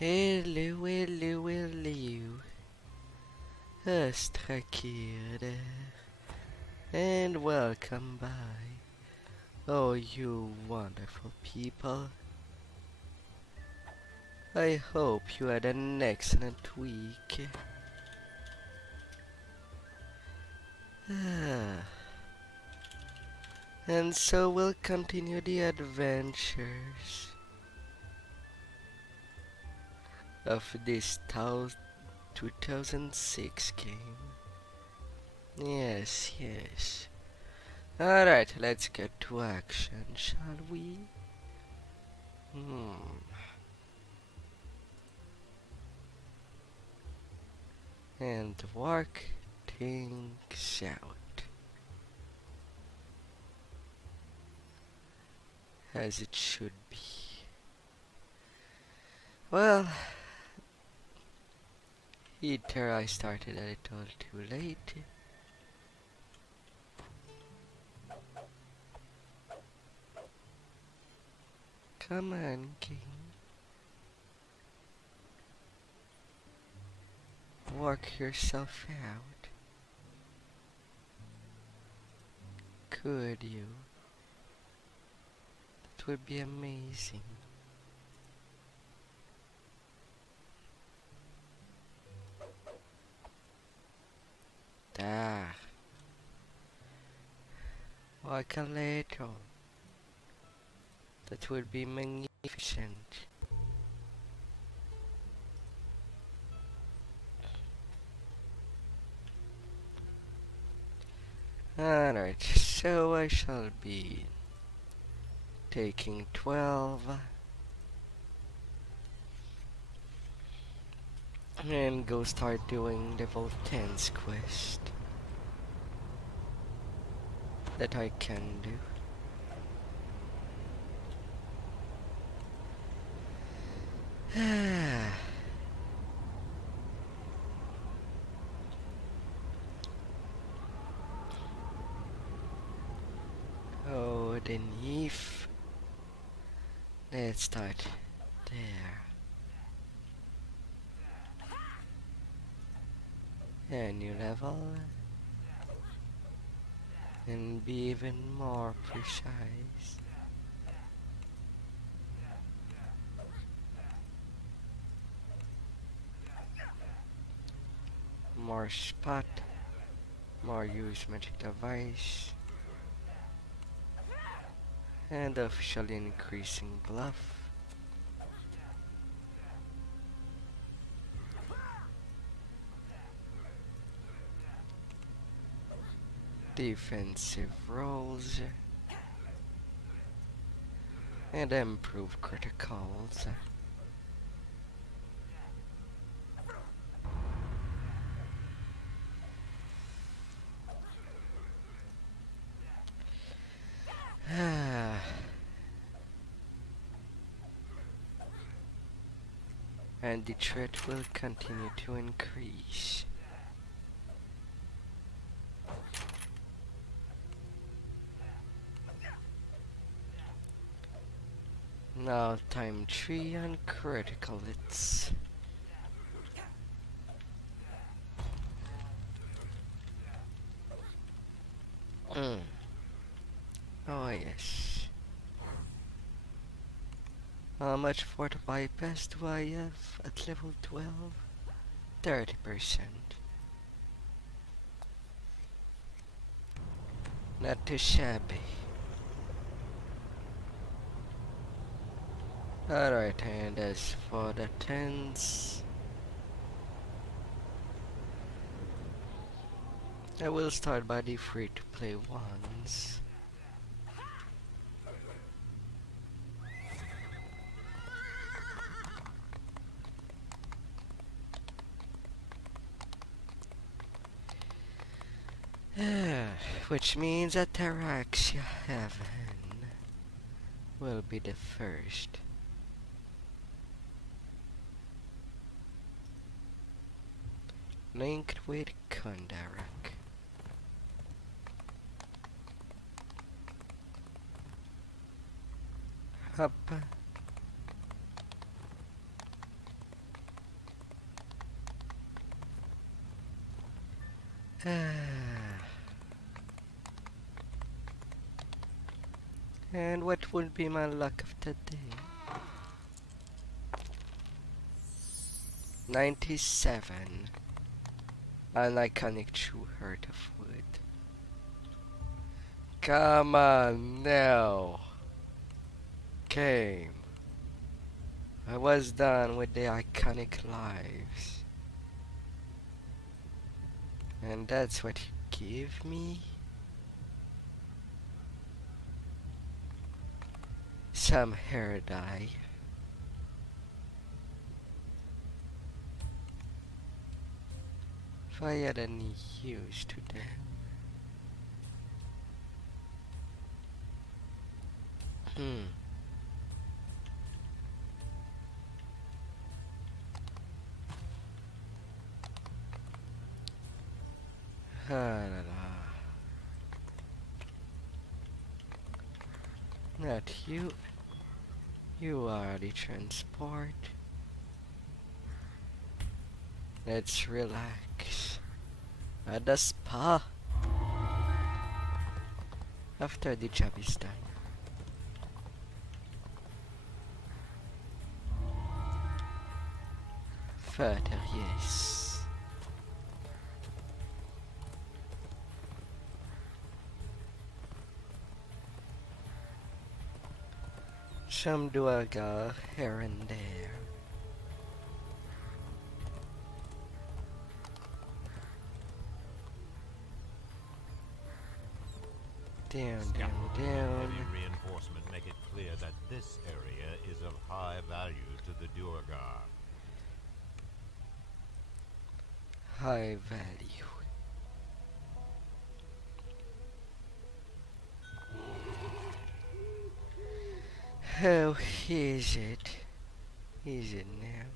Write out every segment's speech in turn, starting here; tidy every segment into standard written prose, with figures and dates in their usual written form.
Hello, hello, hello, Austrakear there, and welcome by, oh you wonderful people. I hope you had an excellent week. And so we'll continue the adventures of this 2006 game. Yes, yes. Alright, let's get to action, shall we? And work things out. As it should be. Well, either I started a little too late, come on, King. Work yourself out. Could you? That would be amazing. Ah. Like a little. That would be magnificent. Alright, so I shall be taking 12 and go start doing level 10's quest that I can do. Oh, the Neef. Let's start there. A new level. And be even more precise. More spot. More use magic device. And officially increasing bluff. Defensive rolls. And improve criticals. And the threat will continue to increase. Now time 3 on critical hits. Oh yes. How much for the bypass do I have at level 12? 30%. Not too shabby. Alright, and as for the tens, I will start by the free to play ones. Which means that Ataraxia Heaven will be the first. Linked with Kondarak. Up. And what would be my luck of today? 97. An iconic true heart of wood. Come on now. Came. I was done with the iconic lives. And that's what you give me? Some hair dye. If I had any use to them. Ah, la, la. Not you. You are the transport. Let's relax at the spa after the job is done. Further, yes. Some do I go here and there. Down, down, down. Heavy reinforcement make it clear that this area is of high value to the Duergar. High value. How is it? Is it now?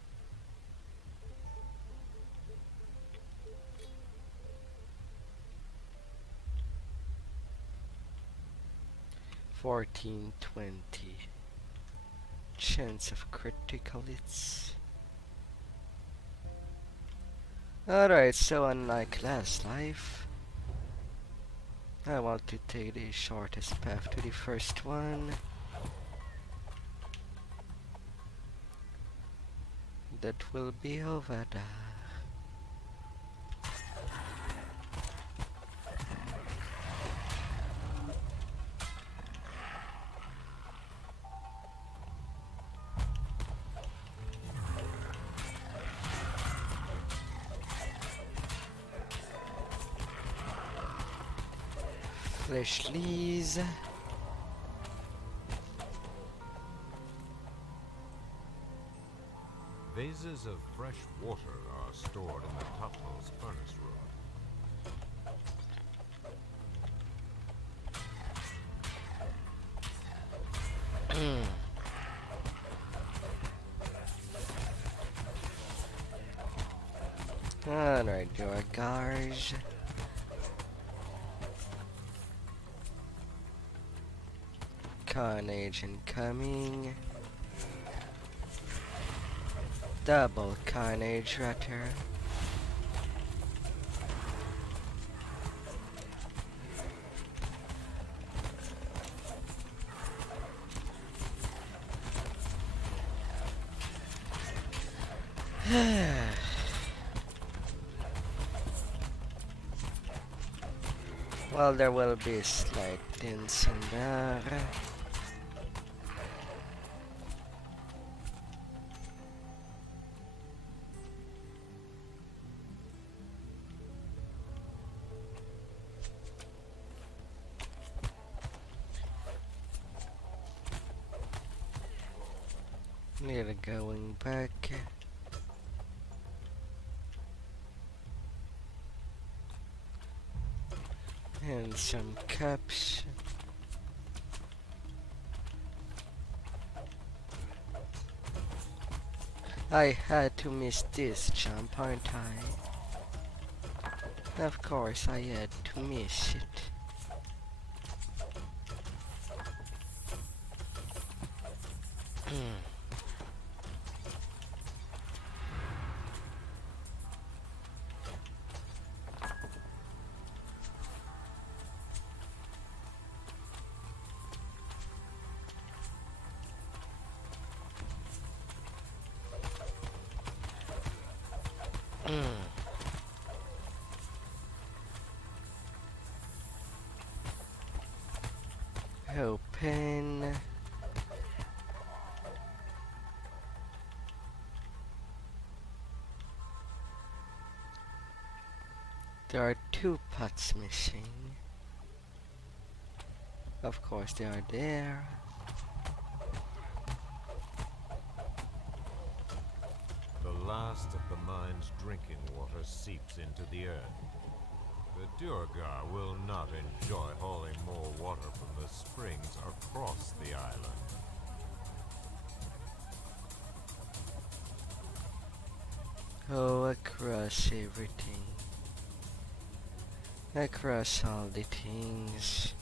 $14.20. Chance of critical hits. Alright, so unlike last life, I want to take the shortest path to the first one. That will be over there. Fleshlies. Vases of fresh water are stored in the topmost furnace room. Alright, Duergars. Carnage incoming. Double carnage rather. Well, there will be slight dents in there. Need going back. And some cups. I had to miss this jump, aren't I? Of course I had to miss it. There are two pots missing. Of course they are there. The last of the mine's drinking water seeps into the earth. The Duergar will not enjoy hauling more water from the springs across the island. Oh, across everything. Across all the things.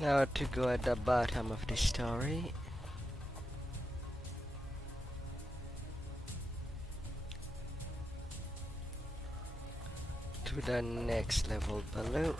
Now to go at the bottom of the story. To the next level below.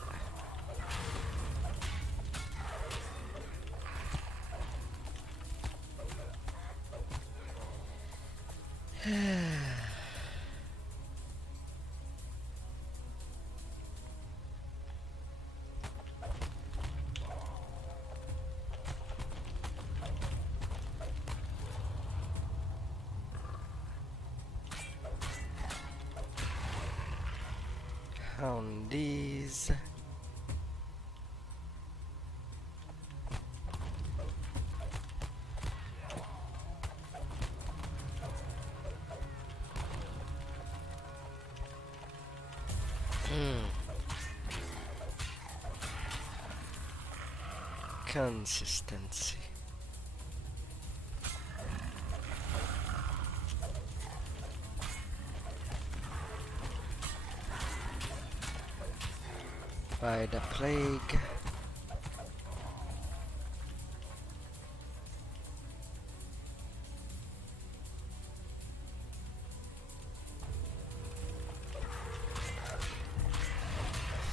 On these. Consistency. By the plague.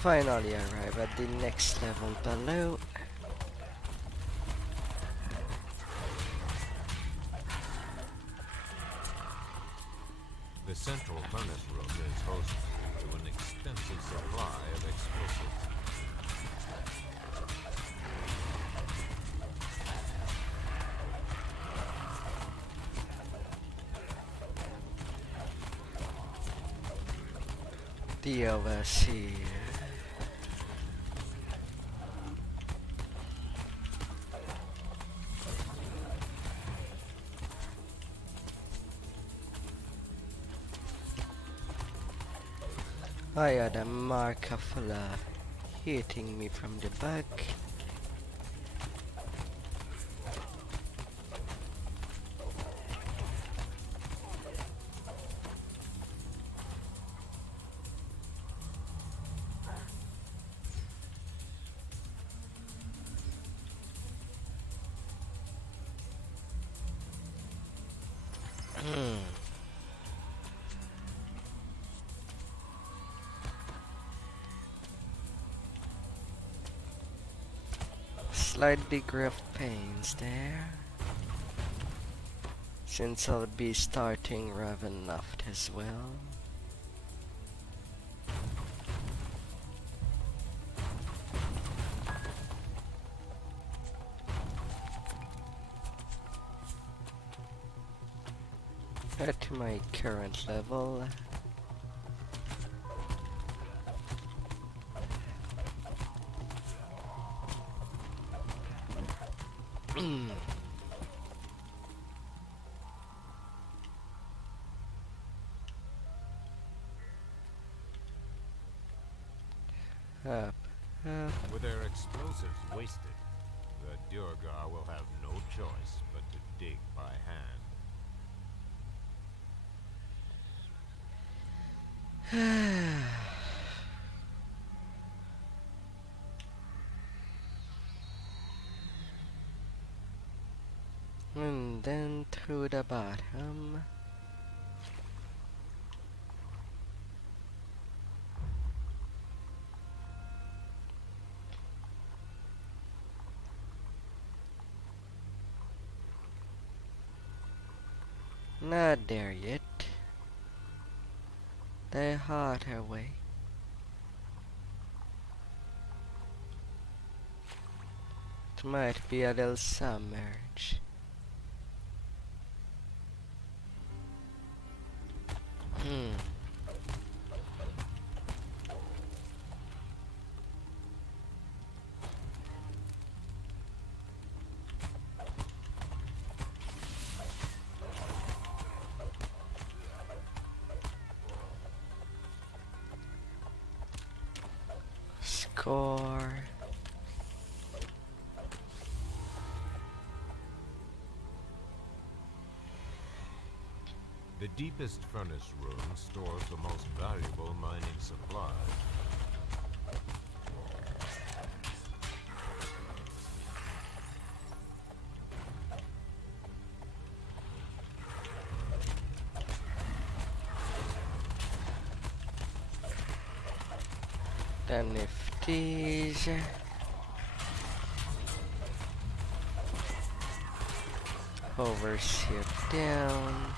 Finally arrive at the next level below. The central furnace room is host to an extensive supply of explosives. The overseer. I had a marker full of hitting me from the back. Slight degree of pains there, since I'll be starting Ravenloft as well. At my current level, up, up. With their explosives wasted, the Duergar will have no choice but to dig by hand. And then through the bottom. Not there yet. the harder way. It might be a little submerge. Hmm. Score. The deepest furnace room stores the most valuable mining supplies. The nifties. Overshield down.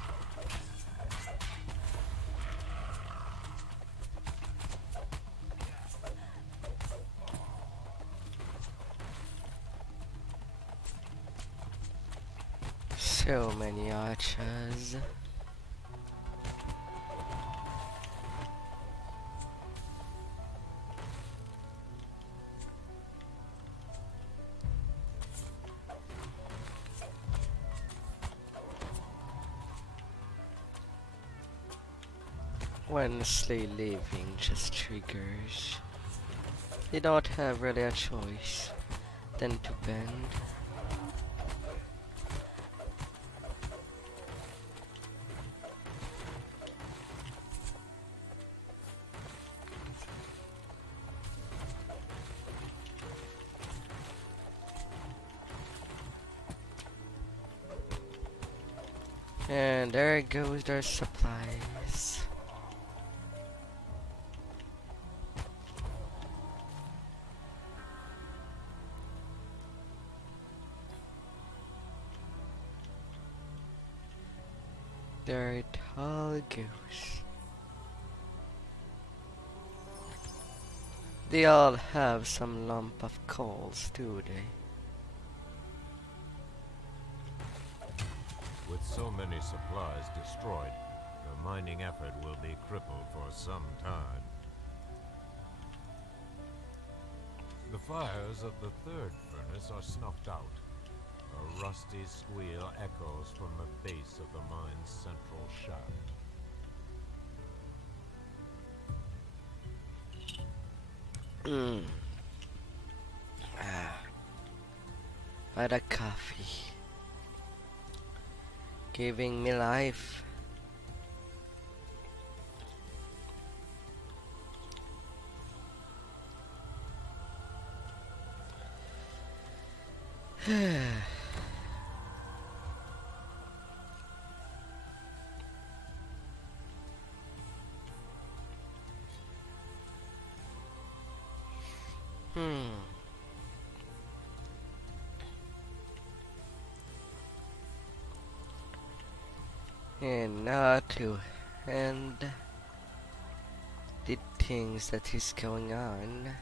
So many archers. When Slay leaving just triggers. You don't have really a choice than to bend. And there goes their supplies. There it all goes. They all have some lump of coals, do they? With so many supplies destroyed, the mining effort will be crippled for some time. The fires of the third furnace are snuffed out. A rusty squeal echoes from the base of the mine's central shaft. By the coffee. Giving me life. And now to end the things that is going on.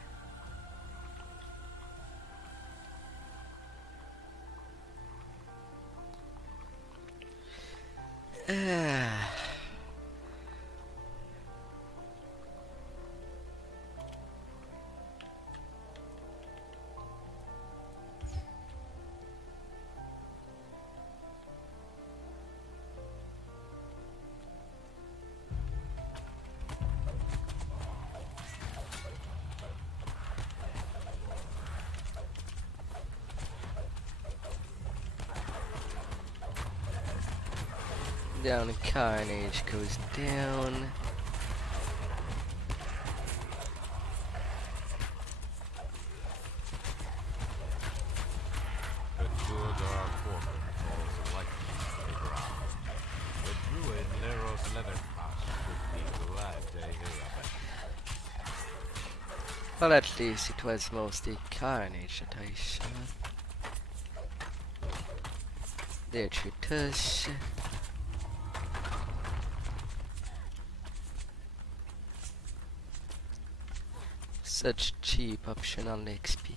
Down Carnage goes down. The Duergar foreman falls lightly to the ground. The druid Leros Leatherpass would be glad to hear of it. Well, at least it was mostly Carnage that I shot. There you tush. Such cheap optional XP.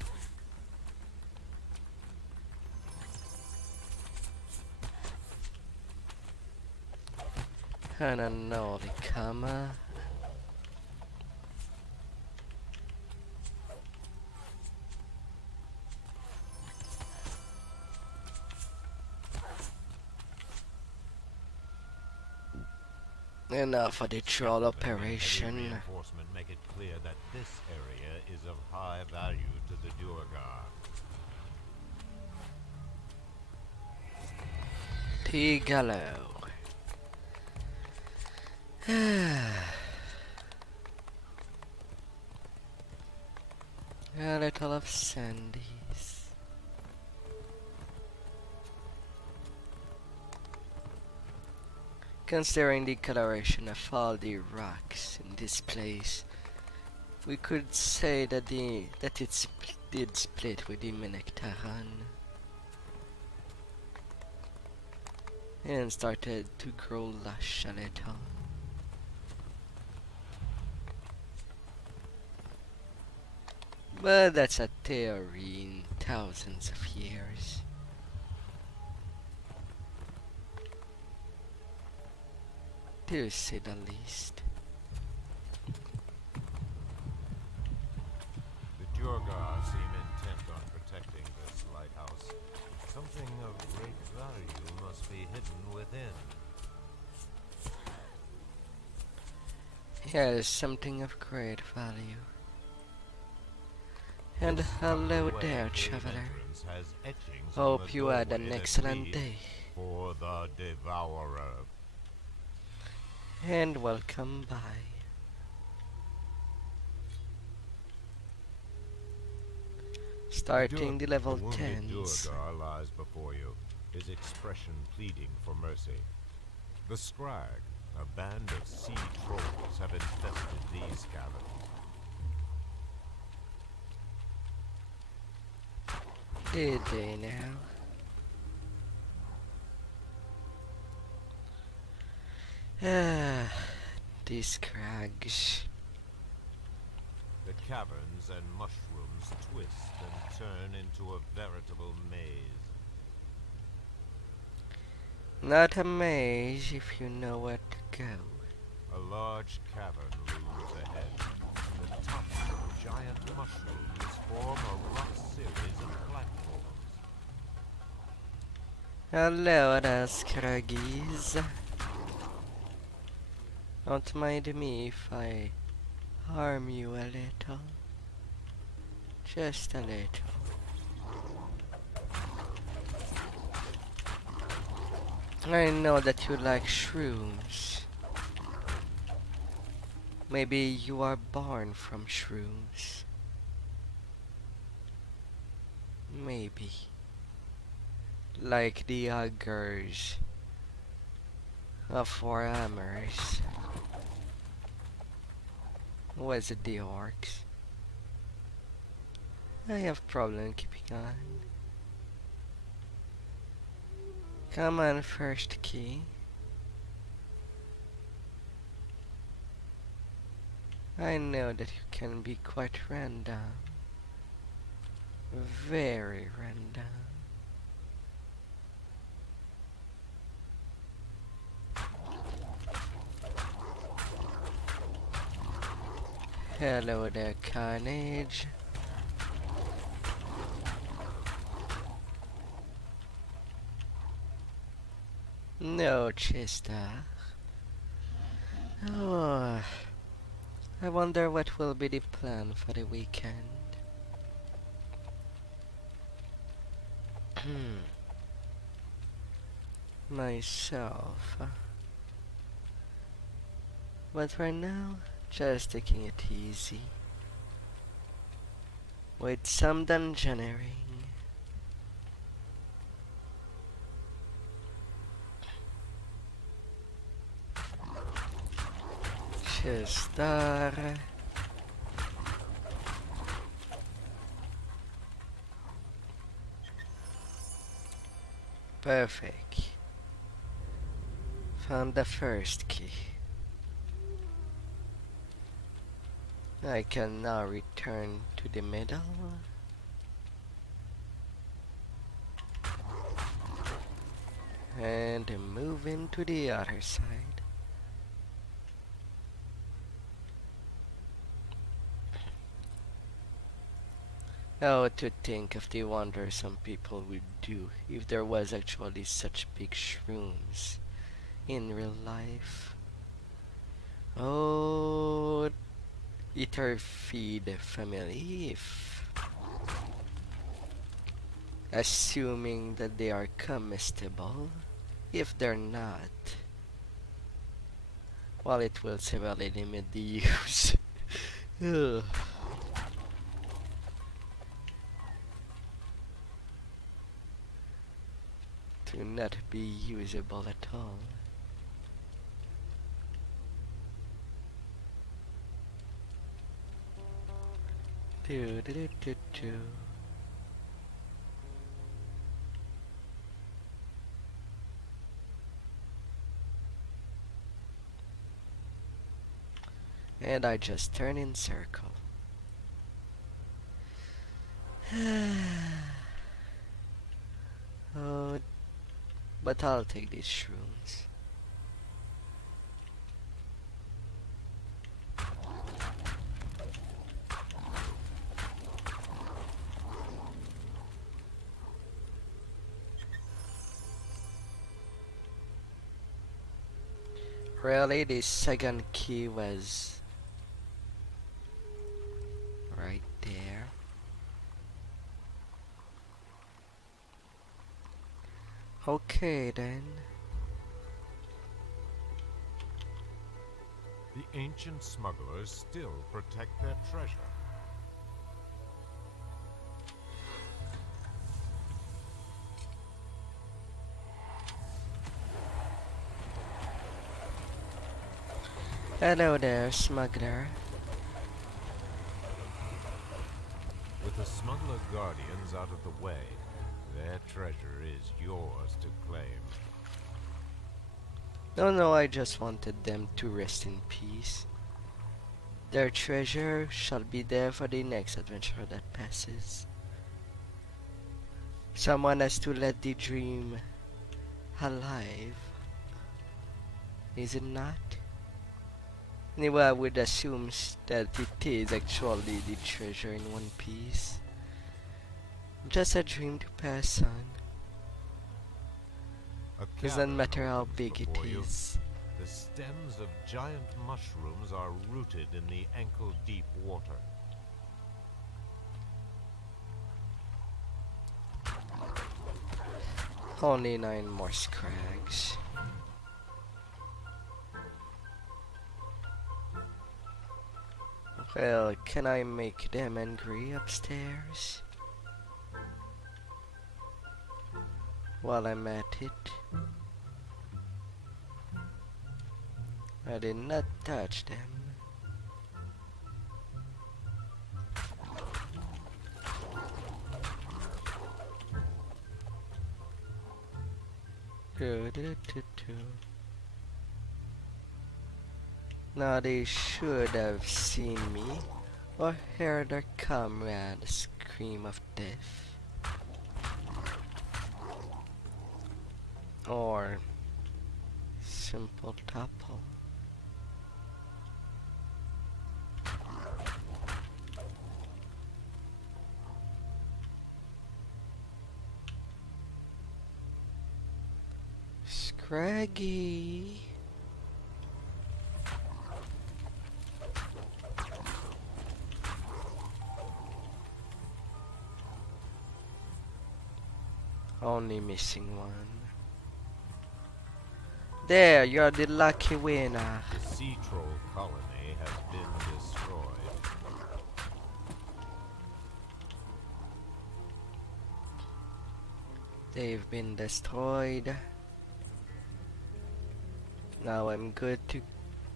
And another comma. Enough for the troll operation. Reinforcement make it clear that this area is of high value to the Duergar. Tigalo. A little of sandies. Considering the coloration of all the rocks in this place, we could say that it did split with the Menektaran and started to grow lush a little. But that's a theory in thousands of years. To say the least. The Duergar seem intent on protecting this lighthouse. Something of great value must be hidden within. Yes, something of great value. And This hello tucked there, away cave traveler. entrance has etchings on Hope the you had doorway an that excellent read, day. For the Devourer. And welcome by. Starting the level The wounded 10s. Duergar lies before you, his expression pleading for mercy. The Scrag, a band of sea trolls, have infested these caverns. Did they now? Ah, these crags. The caverns and mushrooms twist and turn into a veritable maze. Not a maze if you know where to go. A large cavern looms ahead. The tops of giant mushrooms form a rough series of platforms. Hello there, Scraggies. Don't mind me if I harm you a little. Just a little. I know that you like shrooms. Maybe you are born from shrooms. Maybe. Like the oggers of Warhammers. Was it the orcs? I have problem keeping on. Come on, first key. I know that you can be quite random. Very random. Hello there, Carnage. No, Chester. Oh, I wonder what will be the plan for the weekend. Myself. But right now, just taking it easy. With some dungeoneering. Chester. Perfect. Found the first key. I can now return to the middle. And move into the other side. Oh, to think of the wonder some people would do if there was actually such big shrooms in real life. Oh, eater feed family, if assuming that they are comestible. If they're not, well, it will severely limit the use. Ugh. To not be usable at all. Do do do do do. And I just turn in circle. Oh, but I'll take these shrooms. Really, the second key was right there. Okay then. The ancient smugglers still protect their treasure. Hello there, smuggler. With the smuggler guardians out of the way, their treasure is yours to claim. No, I just wanted them to rest in peace. Their treasure shall be there for the next adventure that passes. Someone has to let the dream alive. Is it not? Anyway, I would assume that it is actually the treasure in one piece. Just a dream to pass on. Doesn't matter how big it is. The stems of giant mushrooms are rooted in the ankle-deep water. Only 9 more scrags. Well, can I make them angry upstairs? While I'm at it. I did not touch them. Do, do, do, do. Now they should have seen me or heard their comrade scream of death. Or simple topple. Scraggy. Only missing one. There, you're the lucky winner. The sea troll colony has been destroyed. They've been destroyed. Now I'm good to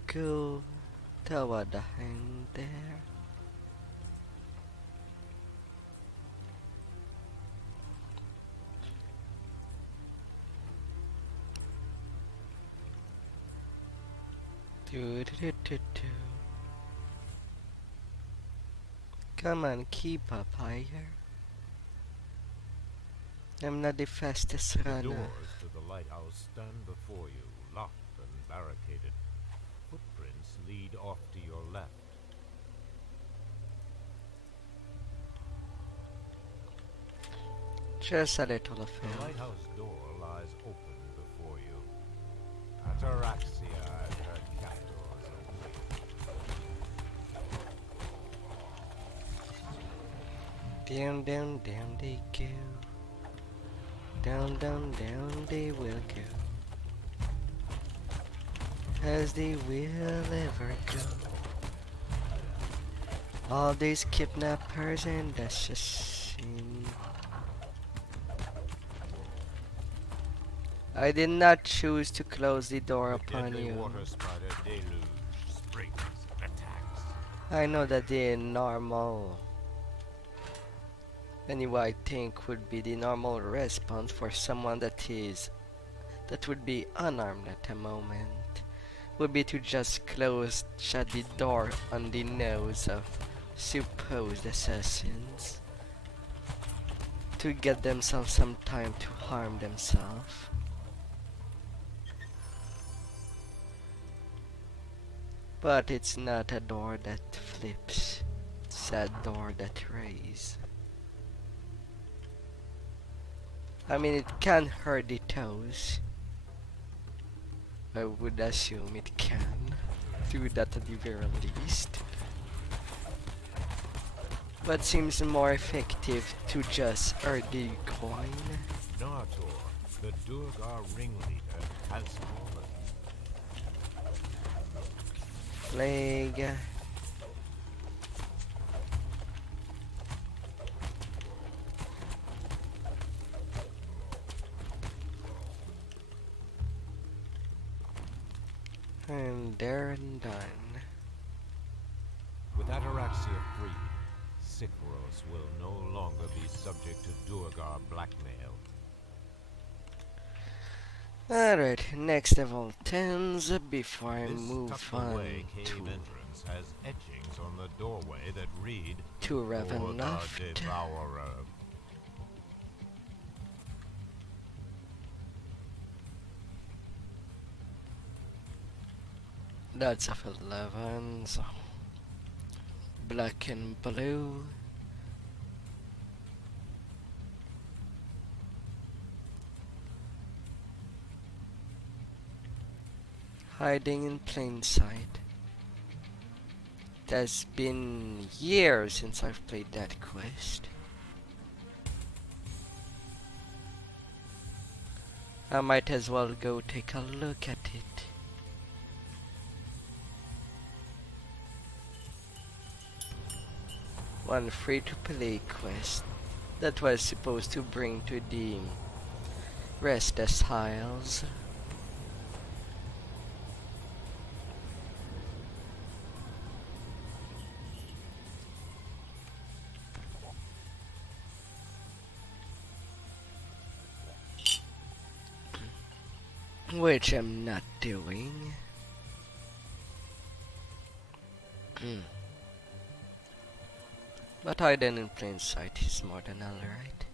go toward the hand there. Do do do do do. Come on, keep up higher. I'm not the fastest The runner. doors to the lighthouse stand before you, locked and barricaded. Footprints lead off to your left. Just a little of The him. lighthouse door lies open before you. Ataraxia and her captors await. Down, down, down they go. Down, down, down they will go. As they will ever go. All these kidnappers and assassins. I did not choose to close the door The upon deadly you. water spider deluge springs, attacks. I know that they're normal. Anyway, I think would be the normal response for someone that would be unarmed at the moment. Would be to just shut the door on the nose of supposed assassins. To get themselves some time to harm themselves. But it's not a door that flips. It's a door that raises. I mean, it can hurt the toes. I would assume it can. Do that at the very least. But seems more effective to just earn the coin. Nartor, the Durgar ringleader, has fallen. Plague. And there and done. With Ataraxia freed, Sikros will no longer be subject to Durgar blackmail. Alright, next of all 10s before I This move tucked-away on cave to entrance has etchings on the doorway that read, to "For the Ravenloft. Devourer." That's of 11s. Black and blue. Hiding in plain sight. It has been years since I've played that quest. I might as well go take a look at it. One free-to-play quest that was supposed to bring to the Restless Isles. Which I'm not doing. But hiding in plain sight is more than alright.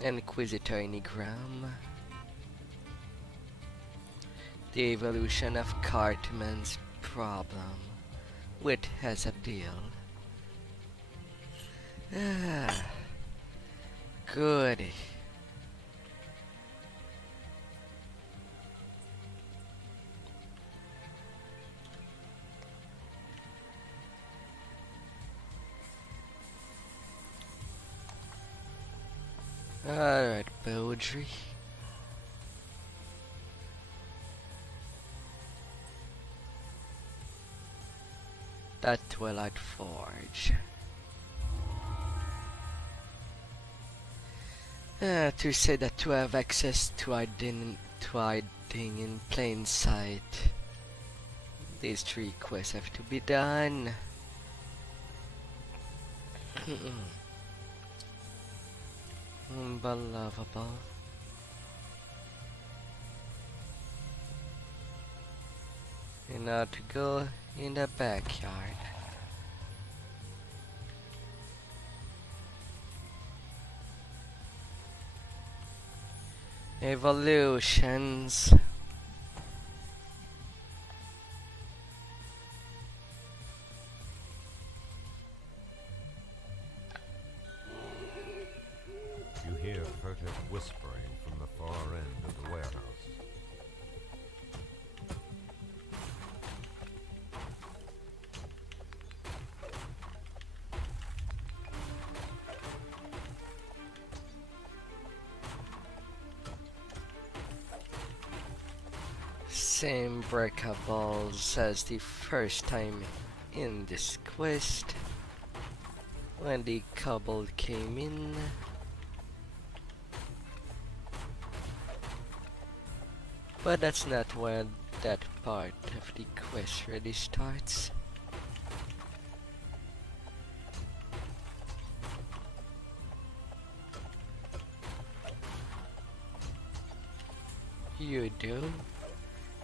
Inquisitor Enigram. The evolution of Cartman's problem, which has a deal. Ah, goody. Alright, Beaudry. That Twilight Forge. To say that to have access to hiding in plain sight. These 3 quests have to be done. Unbelievable. And now to go in the backyard. Evolutions. You hear furtive whispering from the far end of the warehouse. Same breakables as the first time in this quest when the cobble came in. But that's not when that part of the quest really starts. You do.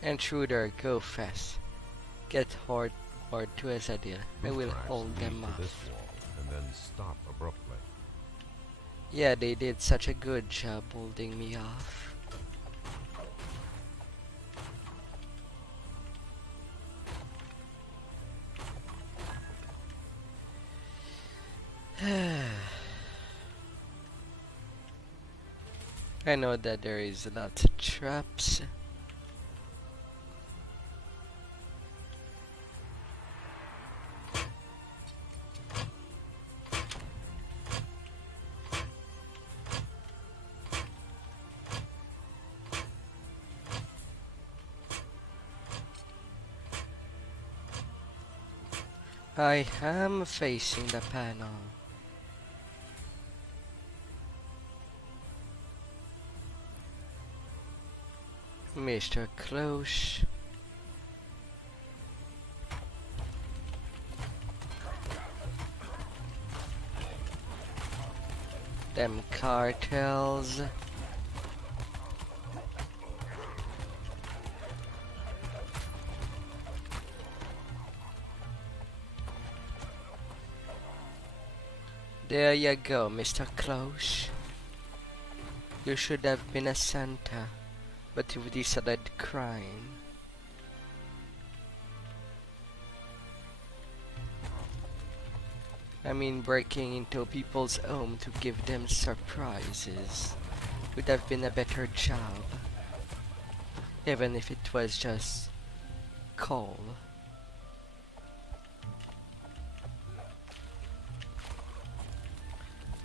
Intruder, go fast. Get hard or to as a deal. I will Tracks hold lead them to off. this wall and then stop abruptly. Yeah, they did such a good job holding me off. I know that there is lots of traps. I am facing the panel. Mr. Close. Them cartels. There you go, Mr. Close. You should have been a Santa, but you decided crime. I mean, breaking into people's home to give them surprises would have been a better job, even if it was just coal.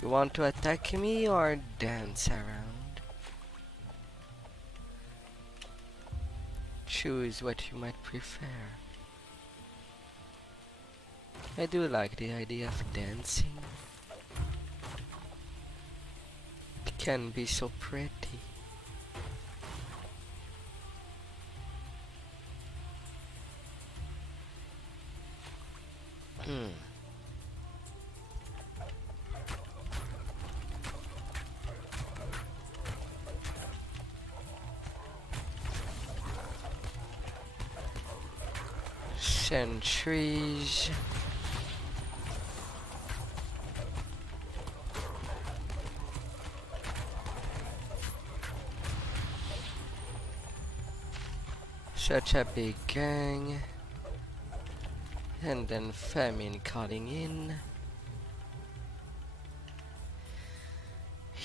You want to attack me or dance around? Choose what you might prefer. I do like the idea of dancing. It can be so pretty. Sentries. Such a big gang. And then famine calling in.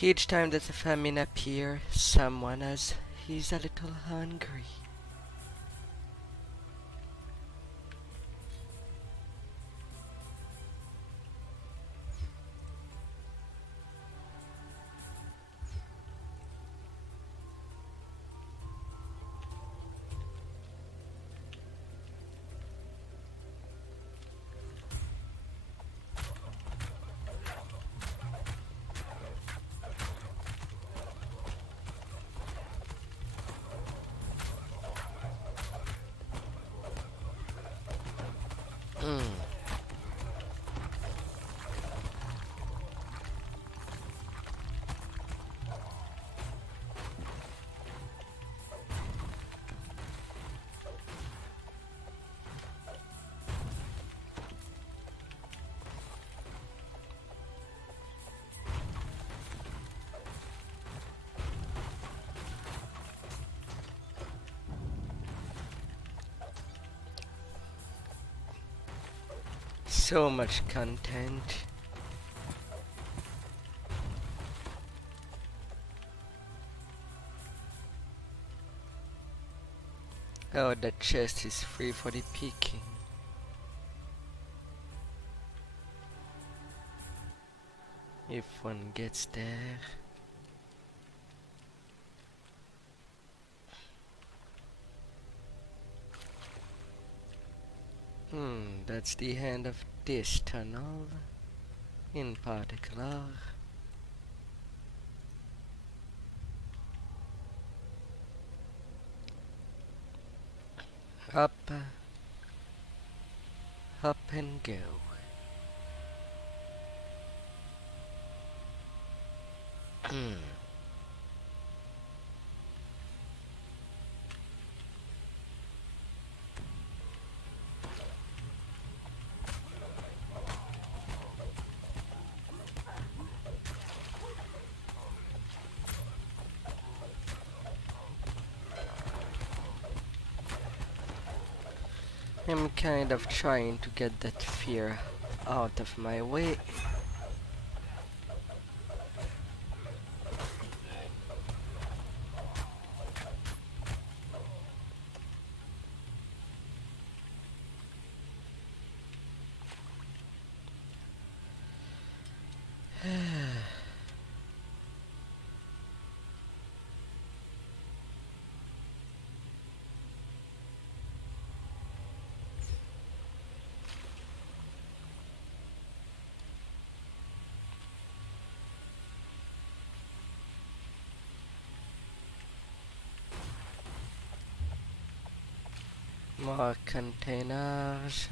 Each time that the famine appears, someone is a little hungry. So much content. Oh, that chest is free for the picking. If one gets there. That's the end of this tunnel in particular. Up, up and go. I'm kind of trying to get that fear out of my way. More containers.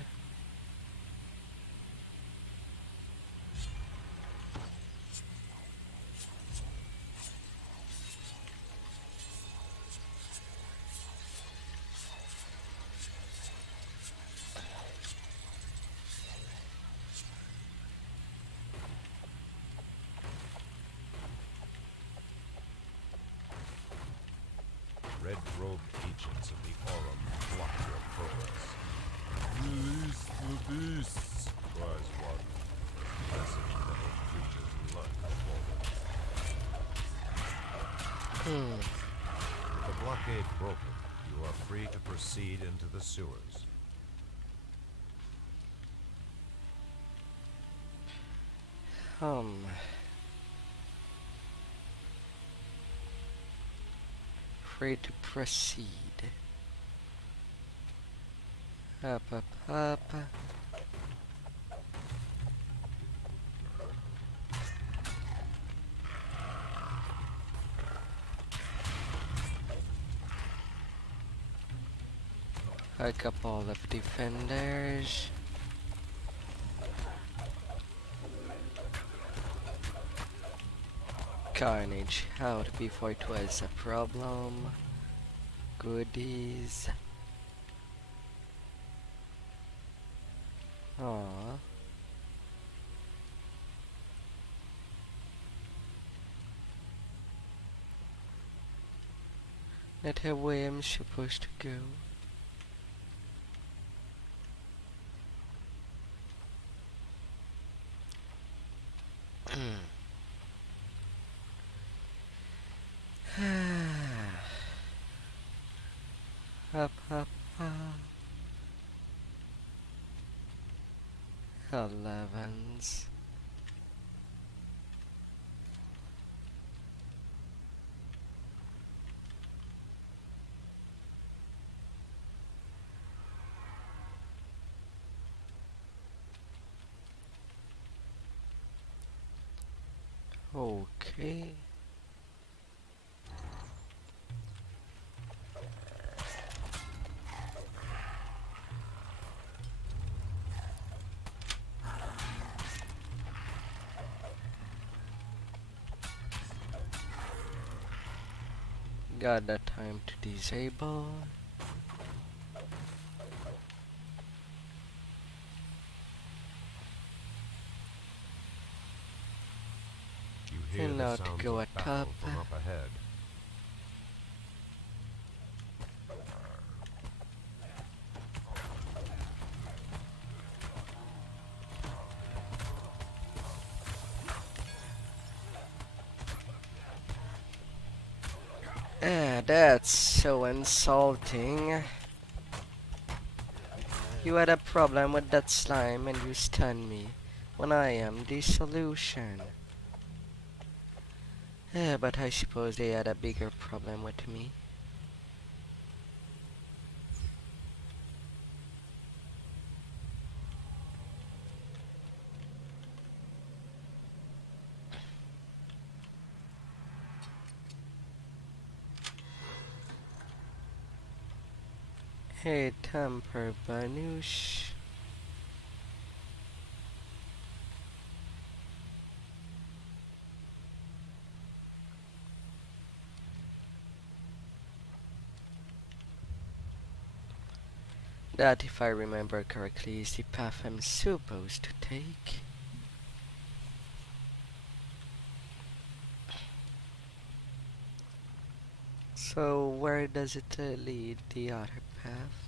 Red-robed agents of the Aurum block your progress. Release the beasts, cries one. Massive metal creatures lunge forward. With the blockade broken, you are free to proceed into the sewers. Free to proceed. Up, up, up. A couple of defenders. Carnage out before it was a problem. Goodies. Aww. Not the way I'm supposed to go. Up, up, up. 11s. Okay. Got that time to disable. You hear And the now to sounds go of battle atop. from up ahead. That's so insulting. You had a problem with that slime and you stunned me when I am the solution. But I suppose they had a bigger problem with me. Hey, Tamper Banush. That, if I remember correctly, is the path I'm supposed to take. So, where does it lead, the other path?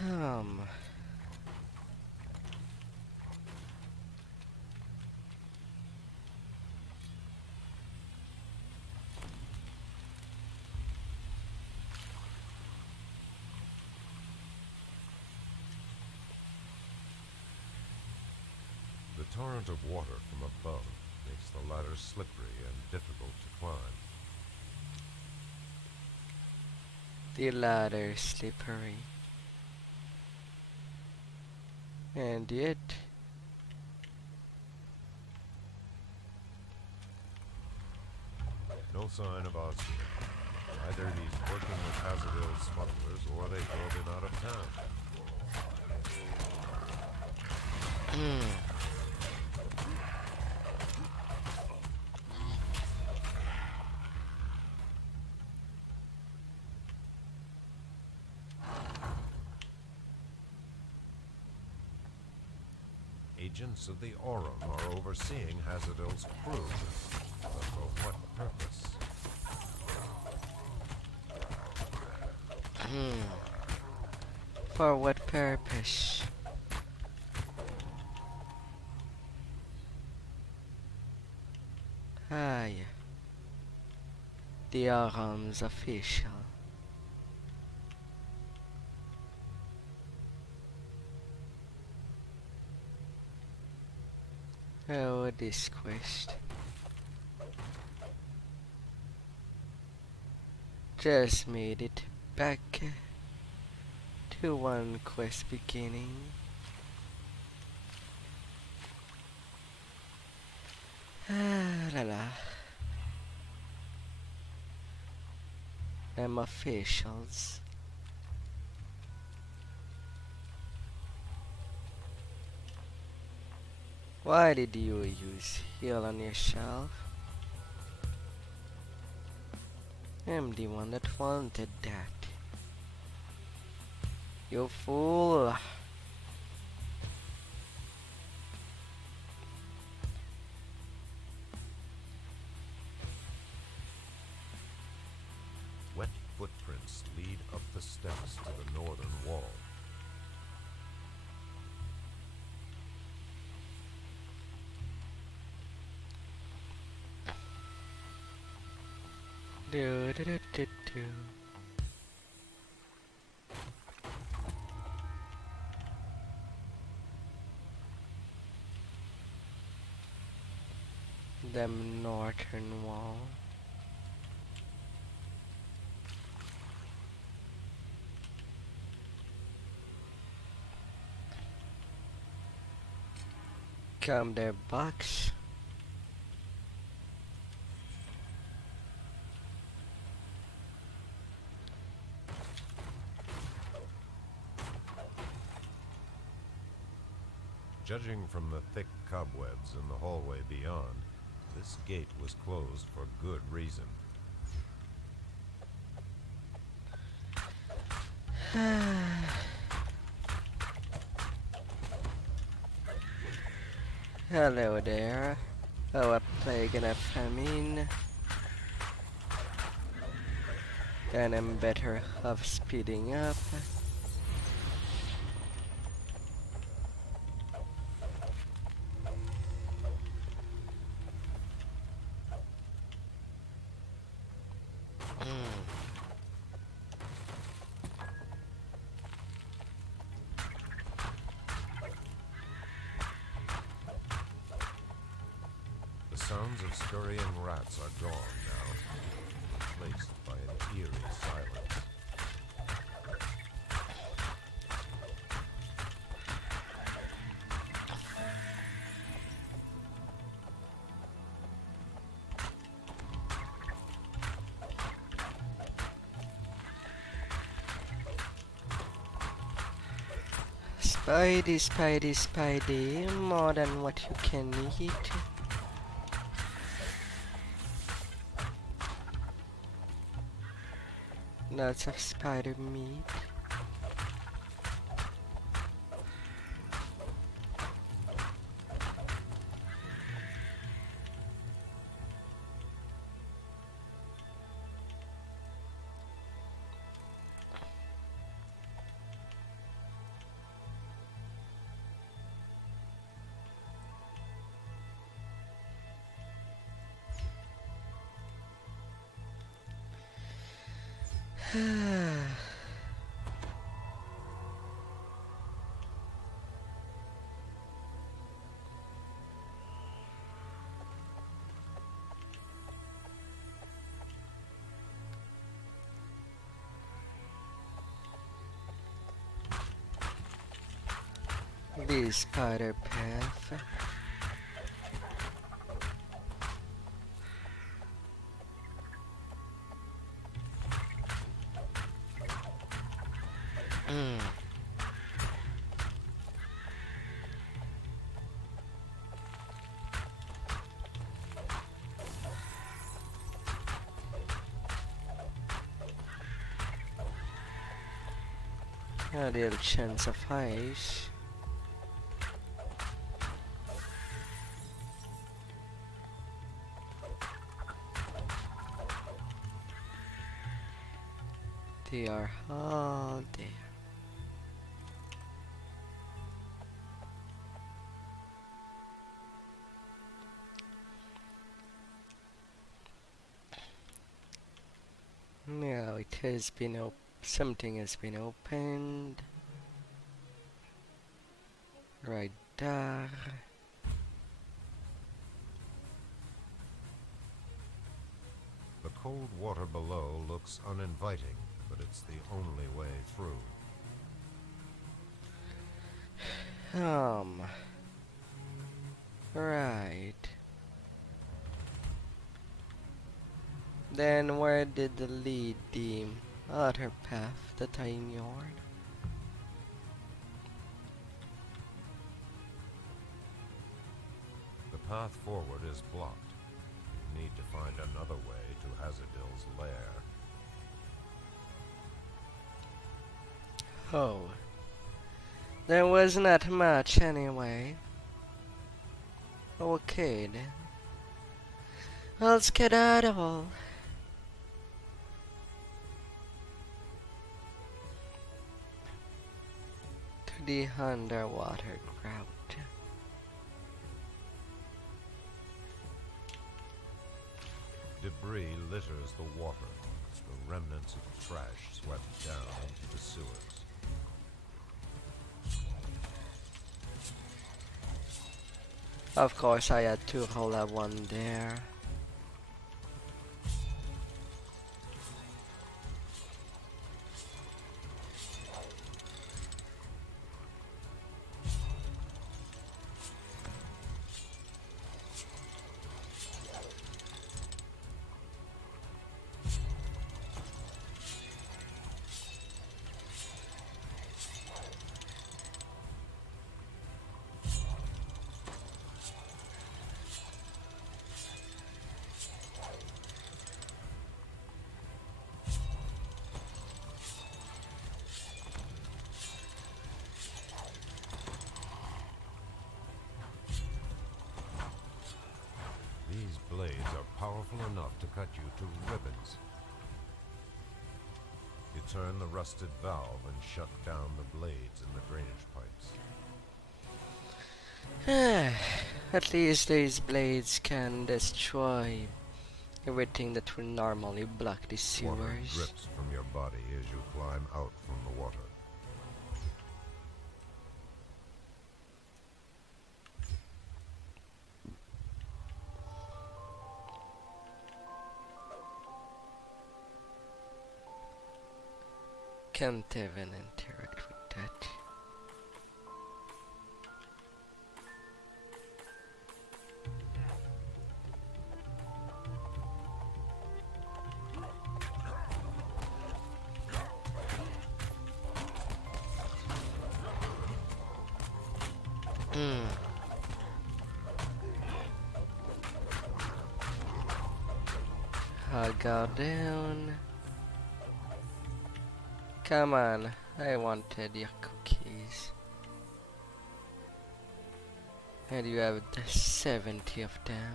Um, The torrent of water from above makes the ladder slippery and difficult to climb. the ladder slippery. And yet, No sign of Austrakear. Either he's working with Hazardil smugglers or they drove him out of town. Agents of the Aurum are overseeing Hazardil's crew. But for what purpose? for what purpose? Aye, the Aram's official. Oh, this quest. Just made it back to one quest beginning. La la. Them officials. Why did you use heal on yourself? I'm the one that wanted that. You fool! Wet footprints lead up the steps to the northern wall. Do do do do do. Them northern wall. Come there, Bucks. Judging from the thick cobwebs in the hallway beyond, this gate was closed for good reason. Hello there. Oh, a plague and a famine. Then I'm better off speeding up. sounds of scurrying rats are gone now, replaced by an eerie silence. Spidey, Spidey, Spidey, more than what you can eat. Lots of spider meat. This spider path. A little chance of ice. They are all there. Now it has been something has been opened. Right there. The cold water below looks uninviting, but it's the only way through. Right. Then where did the lead the other path that I ignored? The path forward is blocked. You need to find another way to Hazardill's lair. Oh. There was not much anyway. Okay then. I'll skedaddle. To the underwater ground. Debris litters the water, the remnants of trash swept down into the sewers. Of course I had to hold up one there. These blades are powerful enough to cut you to ribbons. You turn the rusted valve and shut down the blades in the drainage pipes. At least these blades can destroy everything that will normally block the Water sewers. drips from your body as you climb out from the water. Can't even interact with that. I'll go down. Come on, I wanted your cookies. And you have the 70 of them.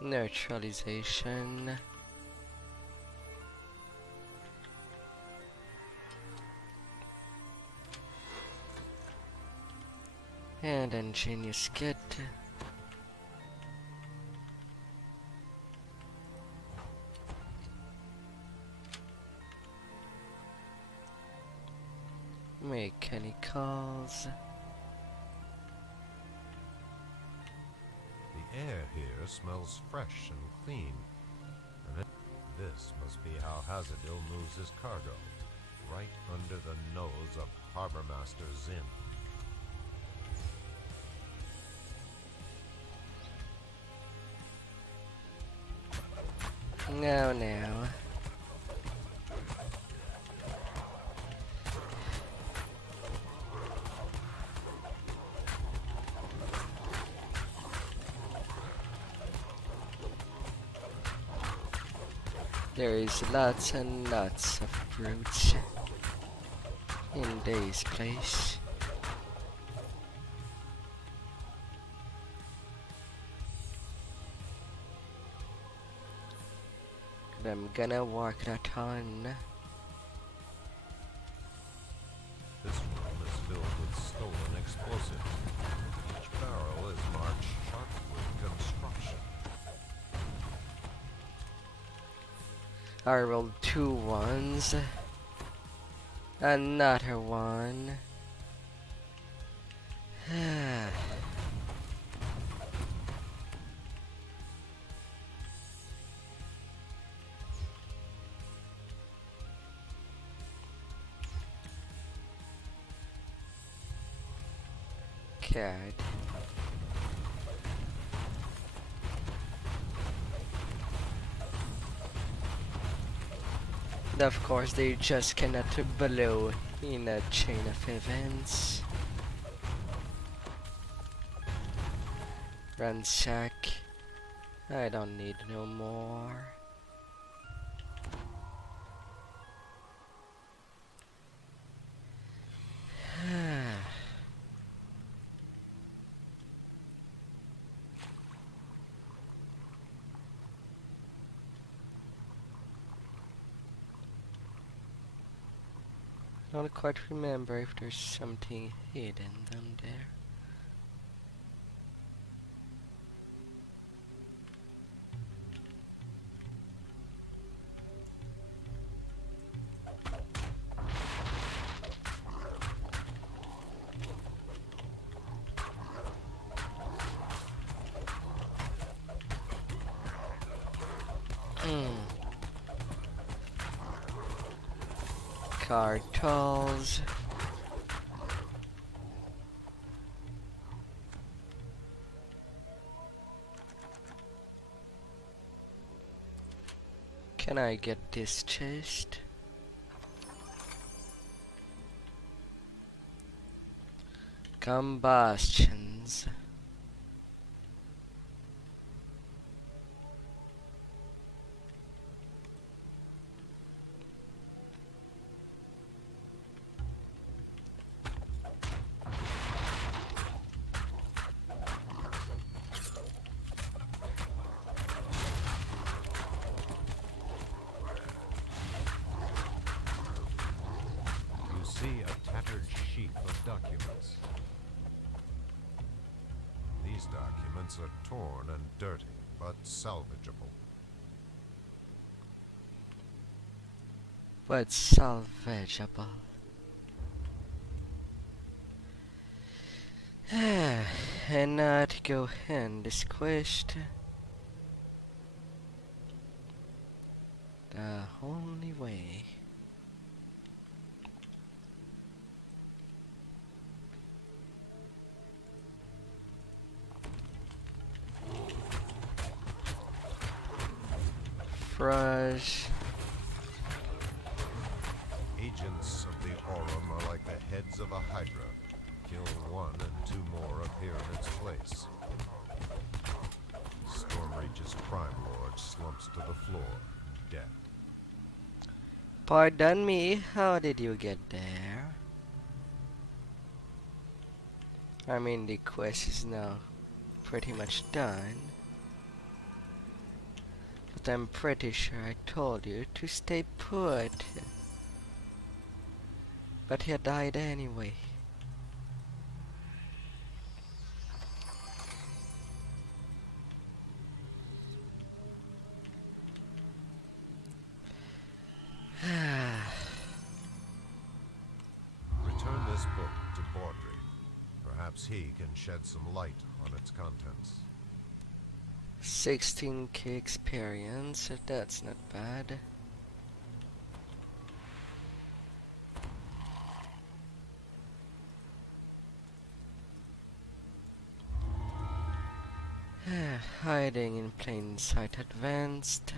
Neutralization. And ingenious kit. Mechanicals. The air here smells fresh and clean. And this must be how Hazardil moves his cargo. Right under the nose of Harbor Master Zim. No. There is lots and lots of brutes in this place. I'm gonna walk that on. This room is filled with stolen explosives. Each barrel is marked Sharkwood Construction. I rolled 2 ones. Another one. God. And of course, they just cannot blow in a chain of events. Ransack. I don't need no more. I don't quite remember if there's something hidden down there. Cartels. Can I get this chest? Combustions. See a tattered sheaf of documents. These documents are torn and dirty, but salvageable. But salvageable. And not go end this quest the only way. Fresh. Agents of the Aurum are like the heads of a hydra. Kill one and two more appear in its place. Stormreach's Prime Lord slumps to the floor, dead. Pardon me, how did you get there? I mean, the quest is now pretty much done. But I'm pretty sure I told you to stay put. But he died anyway. Return this book to Baudry. Perhaps he can shed some light on its contents. 16k experience, that's not bad. Hiding in plain sight advanced.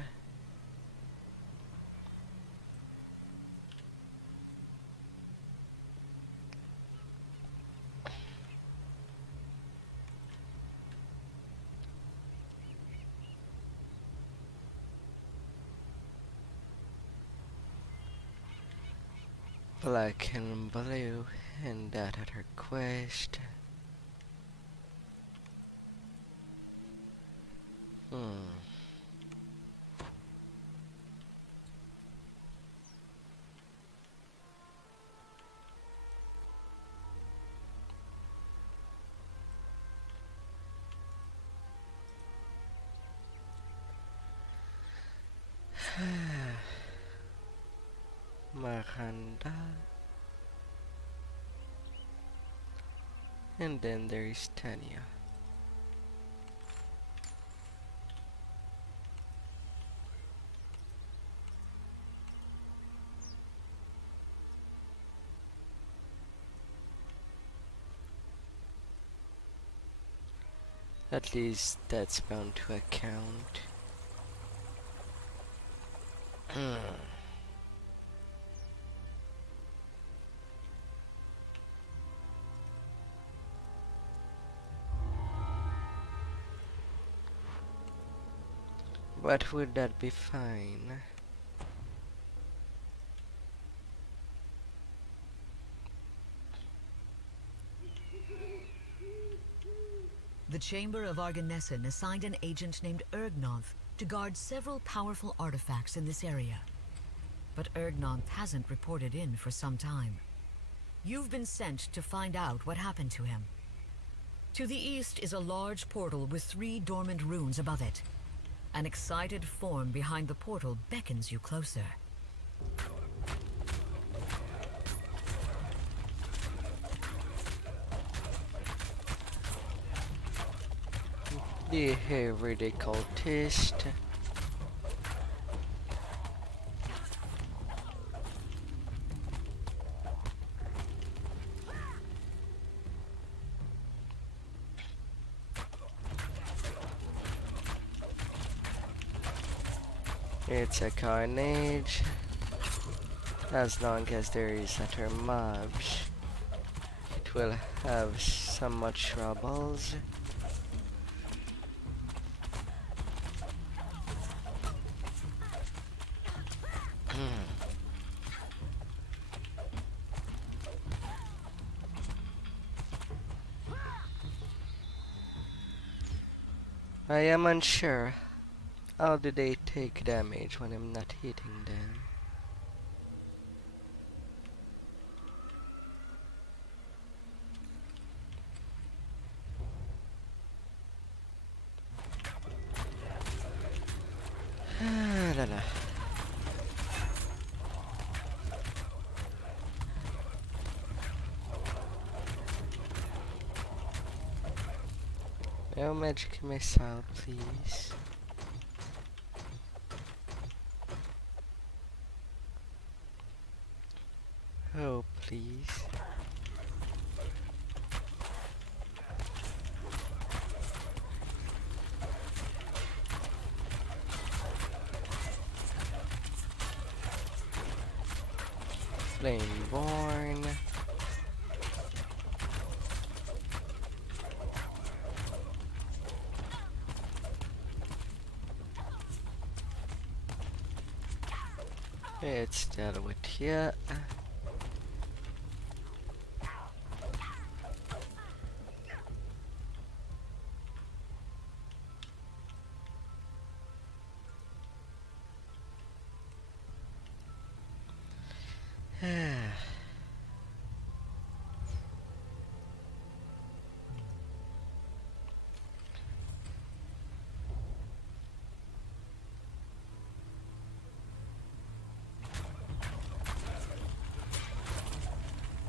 Black and blue, and that other quest. Miranda. And then there is Tanya. At least that's bound to account. But would that be fine? The Chamber of Arganessen assigned an agent named Ergnonth to guard several powerful artifacts in this area. But Ergnonth hasn't reported in for some time. You've been sent to find out what happened to him. To the east is a large portal with 3 dormant runes above it. An excited form behind the portal beckons you closer. The everyday cultist. It's a carnage. As long as there is other mobs, it will have some much troubles. I am unsure. How do they take damage when I'm not hitting them? La la. No magic missile, please. Oh, please. Flameborn. It's dealt with here.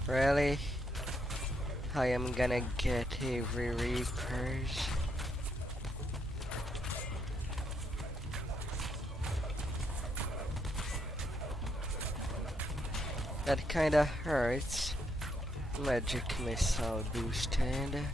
Really? I am gonna get every Reapers. That kinda hurts. Magic missile boosted.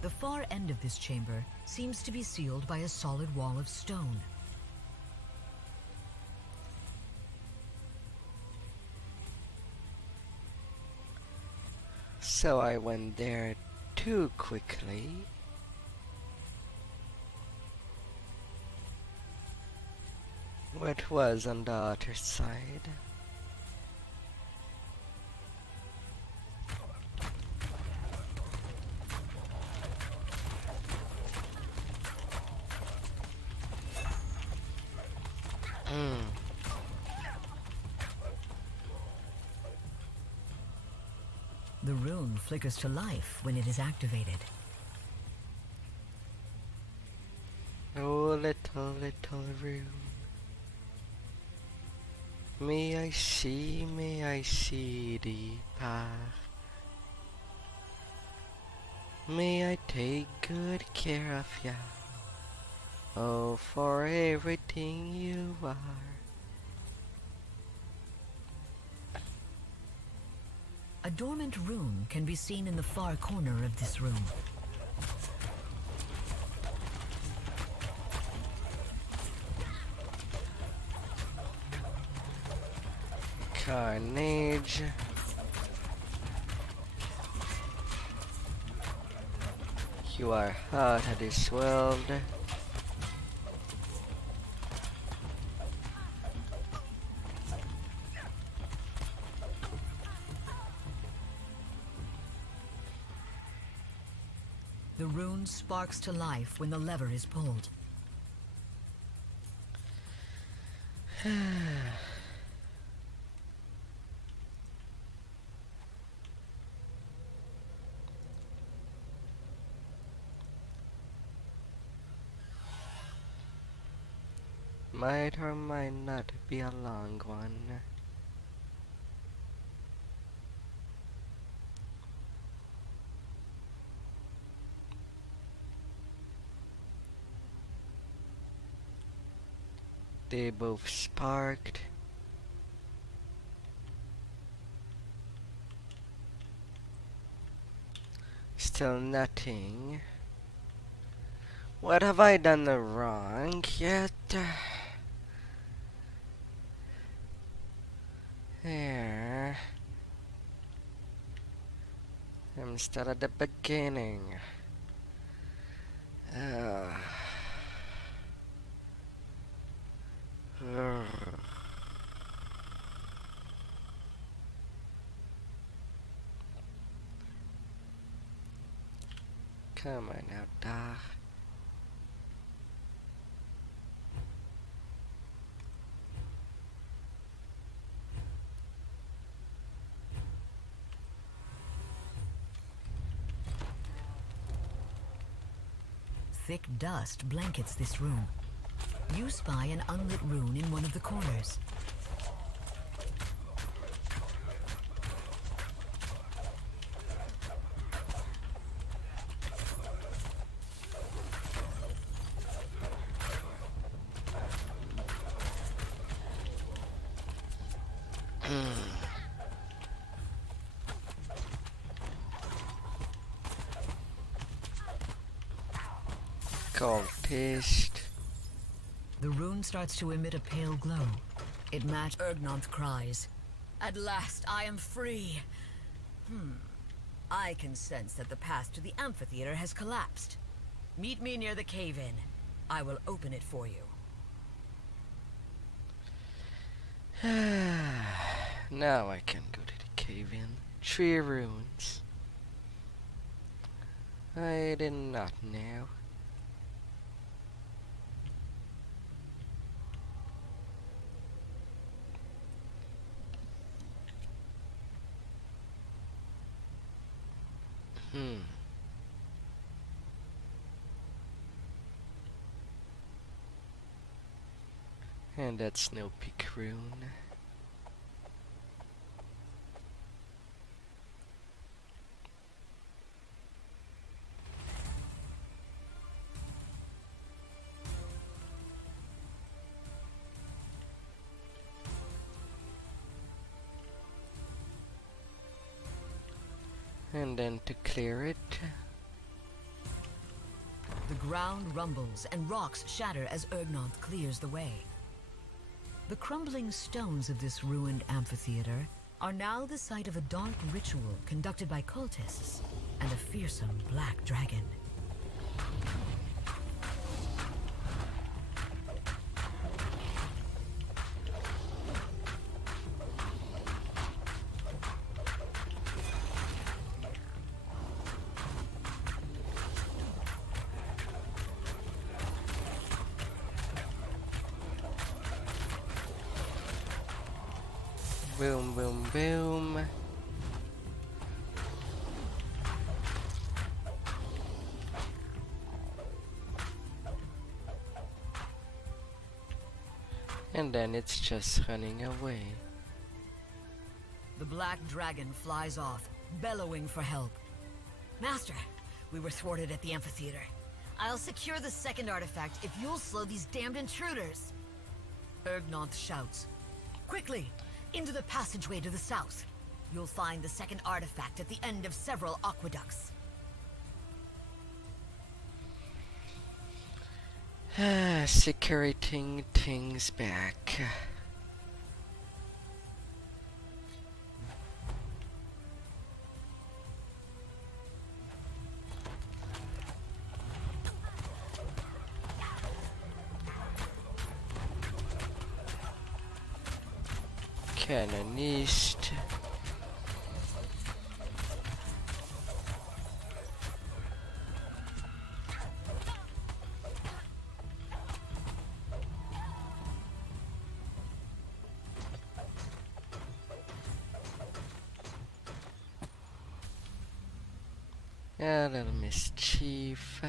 The far end of this chamber seems to be sealed by a solid wall of stone. So I went there too quickly. What was on the other side? The rune flickers to life when it is activated. Oh, little room. May I see the path. May I take good care of ya. Oh, for everything you are. A dormant rune can be seen in the far corner of this room. Carnage. You are out of this world. The rune sparks to life when the lever is pulled. Might or might not be a long one. They both sparked. Still nothing. What have I done wrong yet? There. I'm still at the beginning. Come on now, Doc. thick dust blankets this room. You spy an unlit rune in one of the corners. Cultist. The rune starts to emit a pale glow. It matches Ergnonth cries. At last I am free. I can sense that the path to the amphitheater has collapsed. Meet me near the cave-in. I will open it for you. Now I can go to the cave-in. 3 runes. I did not know. And that's no peak rune. And then to clear it, The ground rumbles and rocks shatter as Ergnonth clears the way. The crumbling stones of this ruined amphitheater are now the site of a dark ritual conducted by cultists and a fearsome black dragon. boom, boom, boom. And then it's just running away. The black dragon flies off, bellowing for help. Master, we were thwarted at the amphitheater. I'll secure the second artifact if you'll slow these damned intruders. Ergnonth shouts. Quickly, into the passageway to the south. You'll find the second artifact at the end of several aqueducts. Securing things back. Canonist. A little mischief.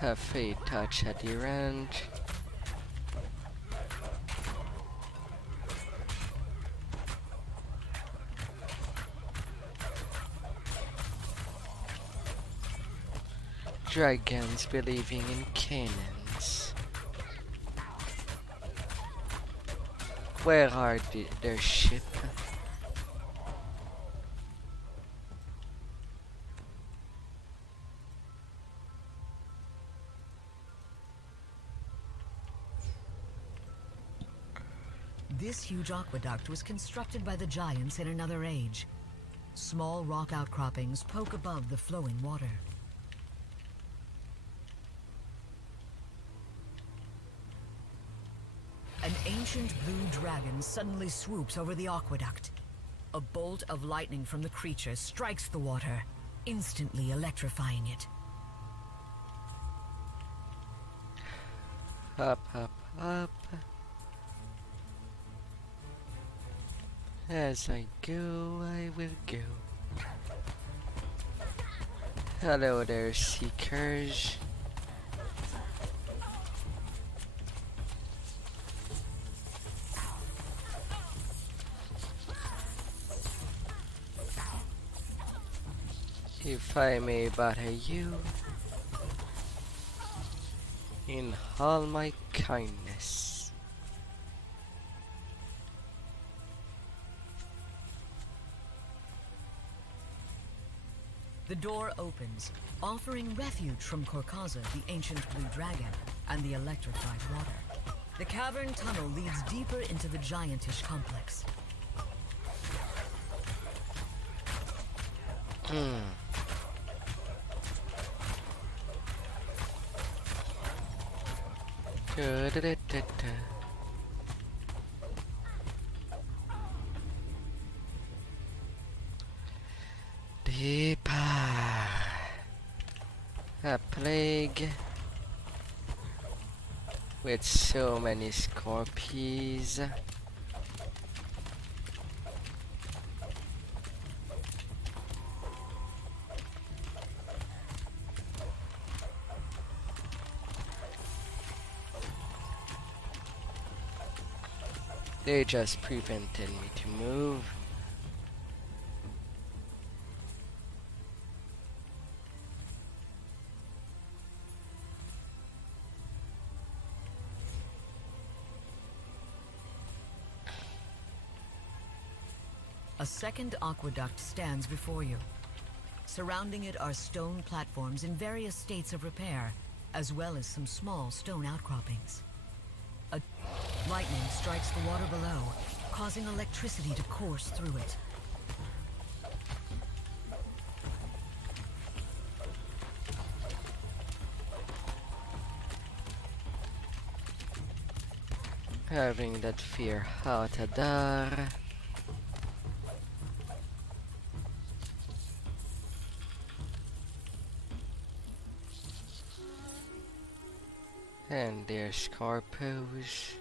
A fade touch at the end. Dragons believing in cannons. Where are their ship? This huge aqueduct was constructed by the giants in another age. Small rock outcroppings poke above the flowing water. An ancient blue dragon suddenly swoops over the aqueduct. A bolt of lightning from the creature strikes the water, instantly electrifying it. Up, up, up. As I go, I will go. Hello there, seekers. If I may bother you, in all my kindness. The door opens, offering refuge from Korkaza, the ancient blue dragon, and the electrified water. The cavern tunnel leads deeper into the giantish complex. Da-da-da-da-da. Deeper. A plague with so many scorpions. They just prevented me to move. A second aqueduct stands before you. Surrounding it are stone platforms in various states of repair, as well as some small stone outcroppings. Lightning strikes the water below, causing electricity to course through it. Having that fear out of there. And there's Scarpos.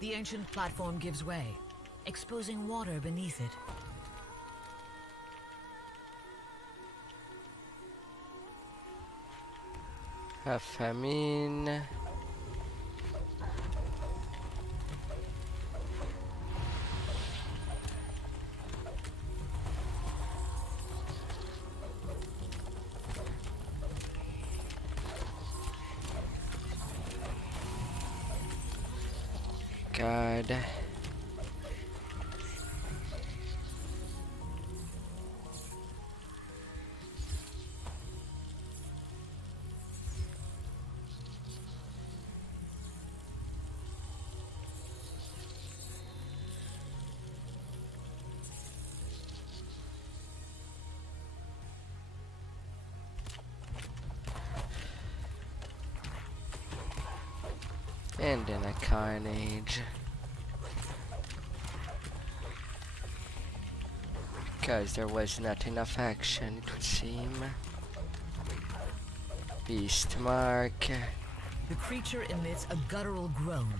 The ancient platform gives way, exposing water beneath it. A famine. God. And then a carnage. Because there was not enough action, it would seem. Beast mark. The creature emits a guttural groan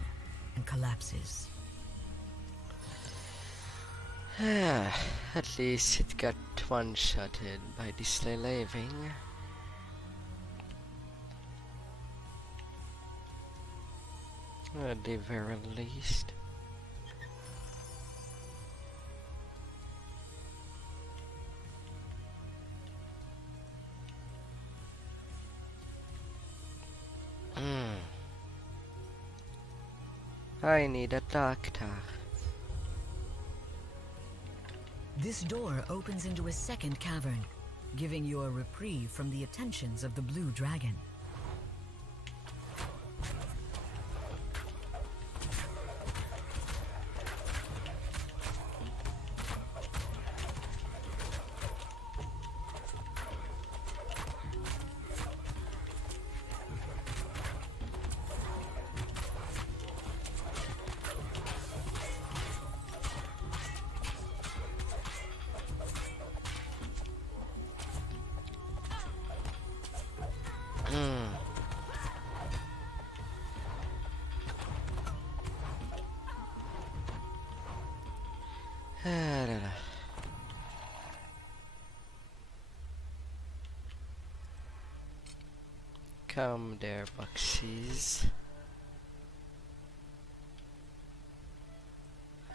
and collapses. At least it got one-shotted by this living. At the very least. I need a doctor. This door opens into a second cavern, giving you a reprieve from the attentions of the blue dragon. Welcome there, Buxies.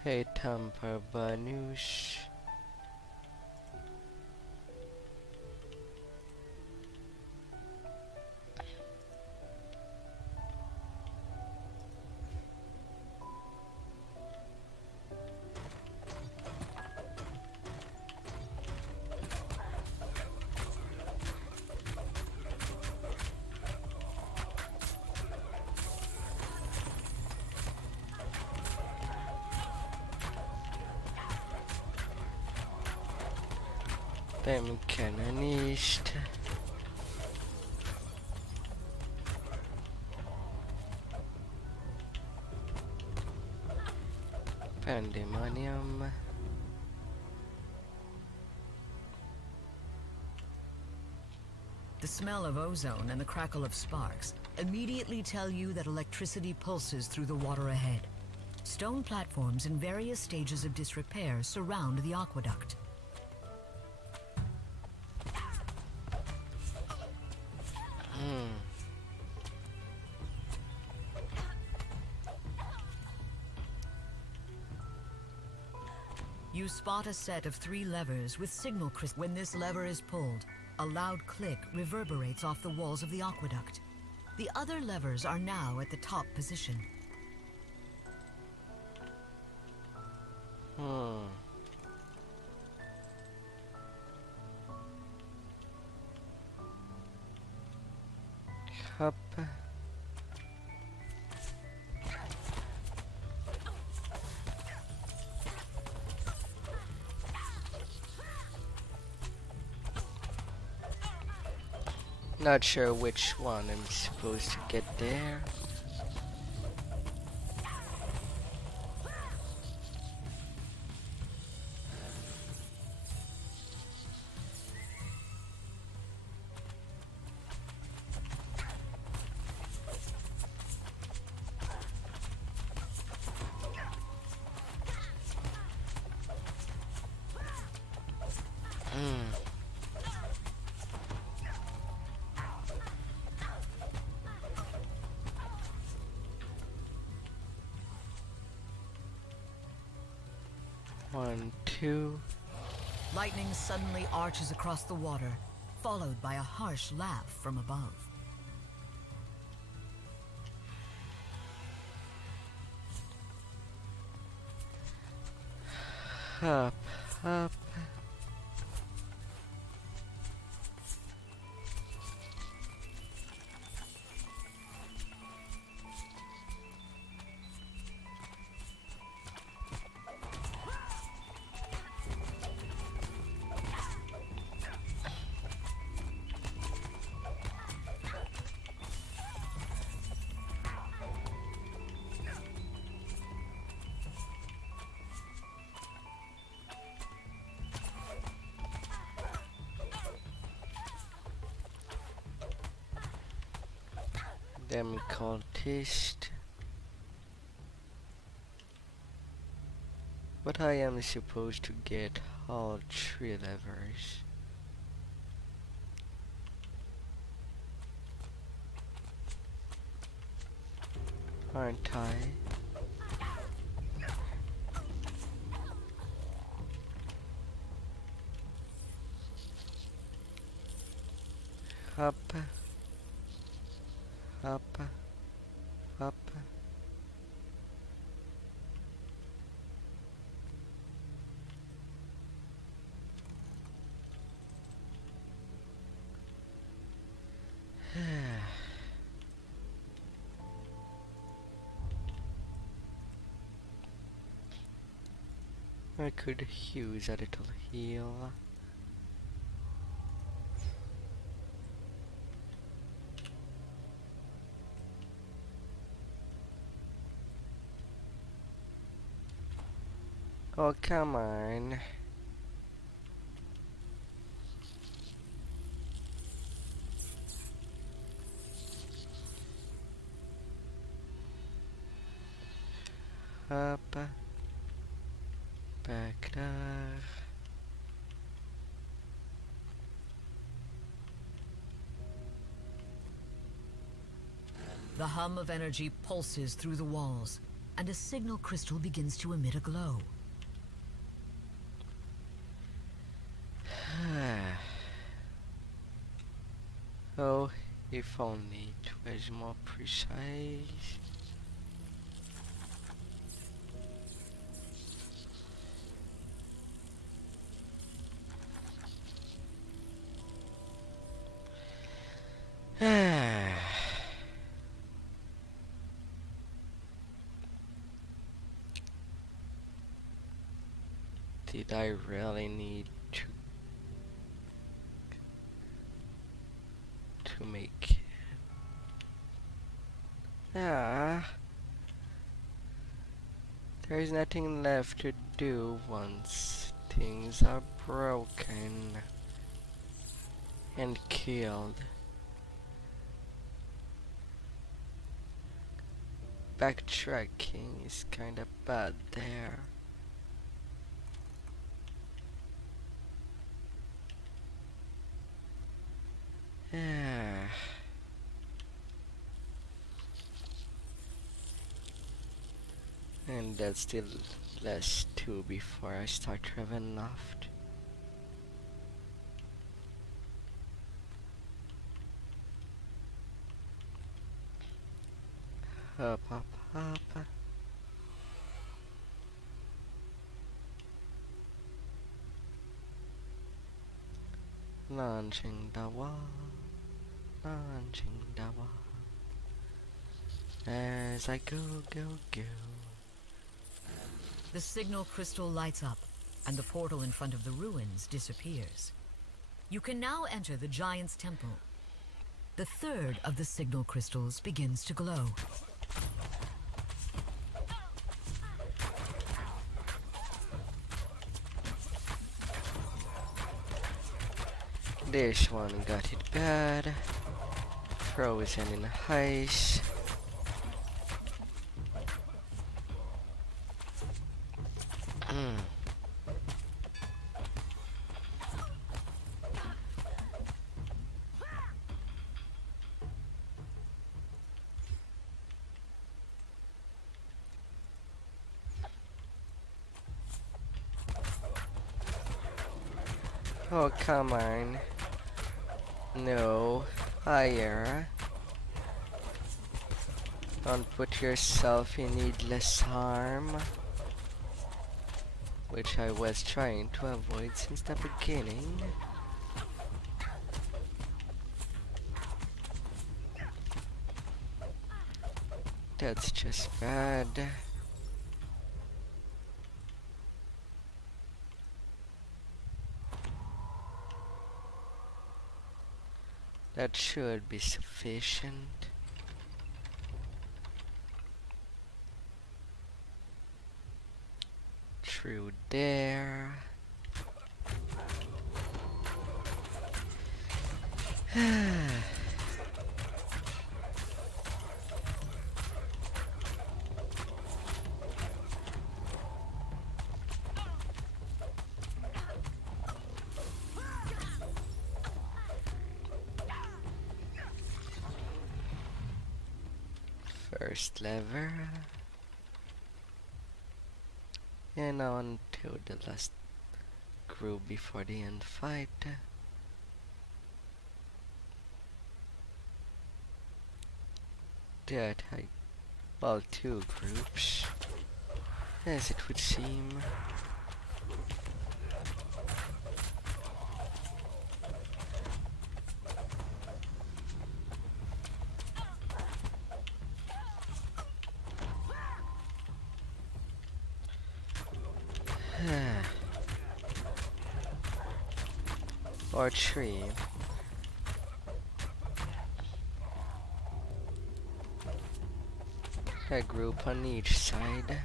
Hey, Tamper Banush. Dem kenne nicht. Pandemonium. The smell of ozone and the crackle of sparks immediately tell you that electricity pulses through the water ahead. Stone platforms in various stages of disrepair surround the aqueduct. You spot a set of 3 levers with signal crystals. When this lever is pulled, a loud click reverberates off the walls of the aqueduct. The other levers are now at the top position. Up. Not sure which one I'm supposed to get there. One, two. Lightning suddenly arches across the water, followed by a harsh laugh from above. Up, up. Them cultist. But I am supposed to get all 3 levers. Aren't I? Up. Up, up. I could use a little heal. Oh, come on. Up. Back there. The hum of energy pulses through the walls, and a signal crystal begins to emit a glow. Oh, if only it was more precise. Did I really need to make there's nothing left to do once things are broken and killed. Backtracking is kinda bad there. And that's still less 2 before I start Ravenloft. Up, up, up. Launching the wall. Launching the wall. As I go, go, go. The signal crystal lights up, and the portal in front of the ruins disappears. You can now enter the Giant's Temple. The third of the signal crystals begins to glow. This one got it bad. Frozen in ice. Oh, come on. No. Higher. Don't put yourself in needless harm. Which I was trying to avoid since the beginning. That's just bad. That should be sufficient. Through there. First lever. And on to the last group before the end fight. That I, well, 2 groups, as it would seem. Or 3. A group on each side.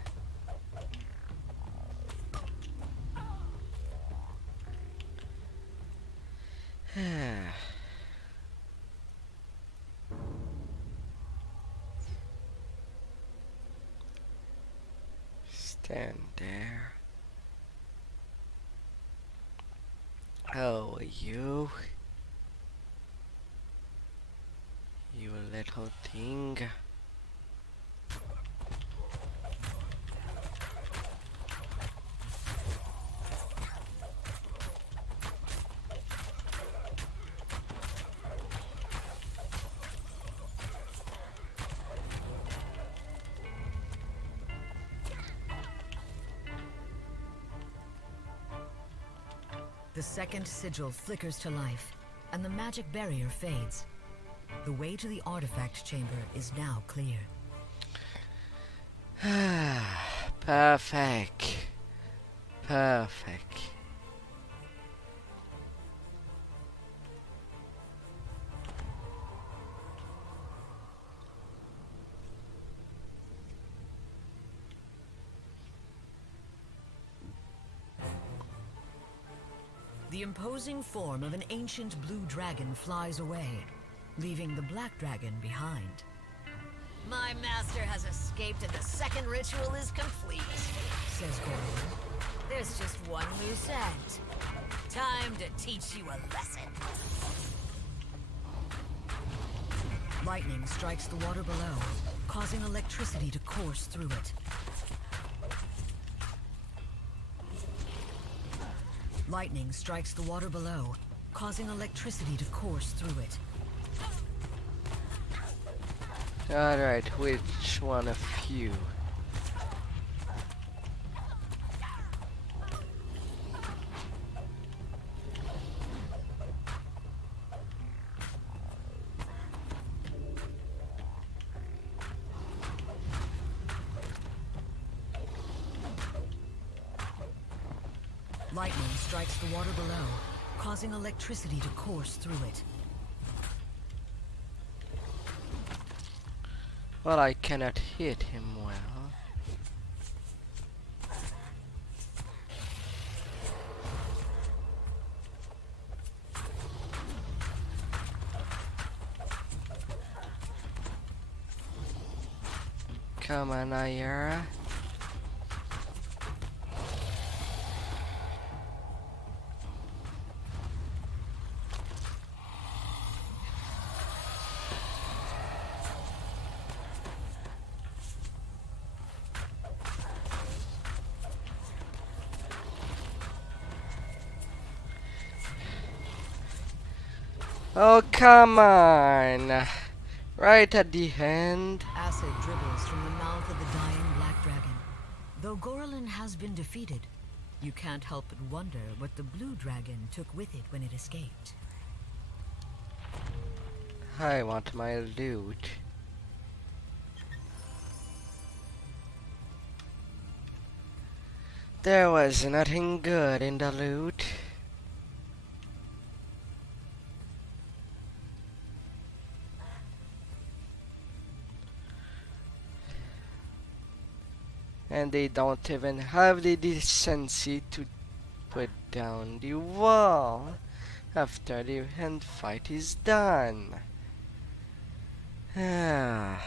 Stand there. Oh, you little thing. The second sigil flickers to life, and the magic barrier fades. The way to the artifact chamber is now clear. Perfect. Perfect. The imposing form of an ancient blue dragon flies away, leaving the black dragon behind. My master has escaped and the second ritual is complete, says Gordon. There's just one loose end. Time to teach you a lesson. Lightning strikes the water below, causing electricity to course through it. Lightning strikes the water below, causing electricity to course through it. Alright, which one of you? Lightning strikes the water below, causing electricity to course through it. Well, I cannot hit him well. Come on, Ayara. Oh, come on! Right at the end. Acid dribbles from the mouth of the dying black dragon. Though Gorlin has been defeated, you can't help but wonder what the blue dragon took with it when it escaped. I want my loot. There was nothing good in the loot. And they don't even have the decency to put down the wall after the end fight is done. Ah.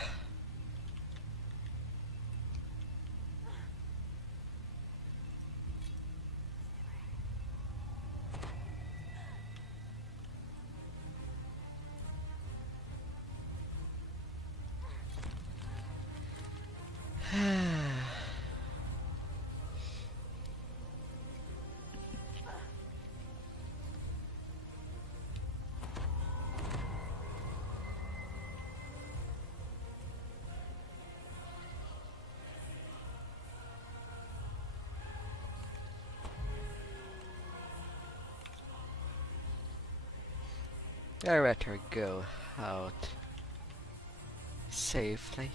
I better go out safely.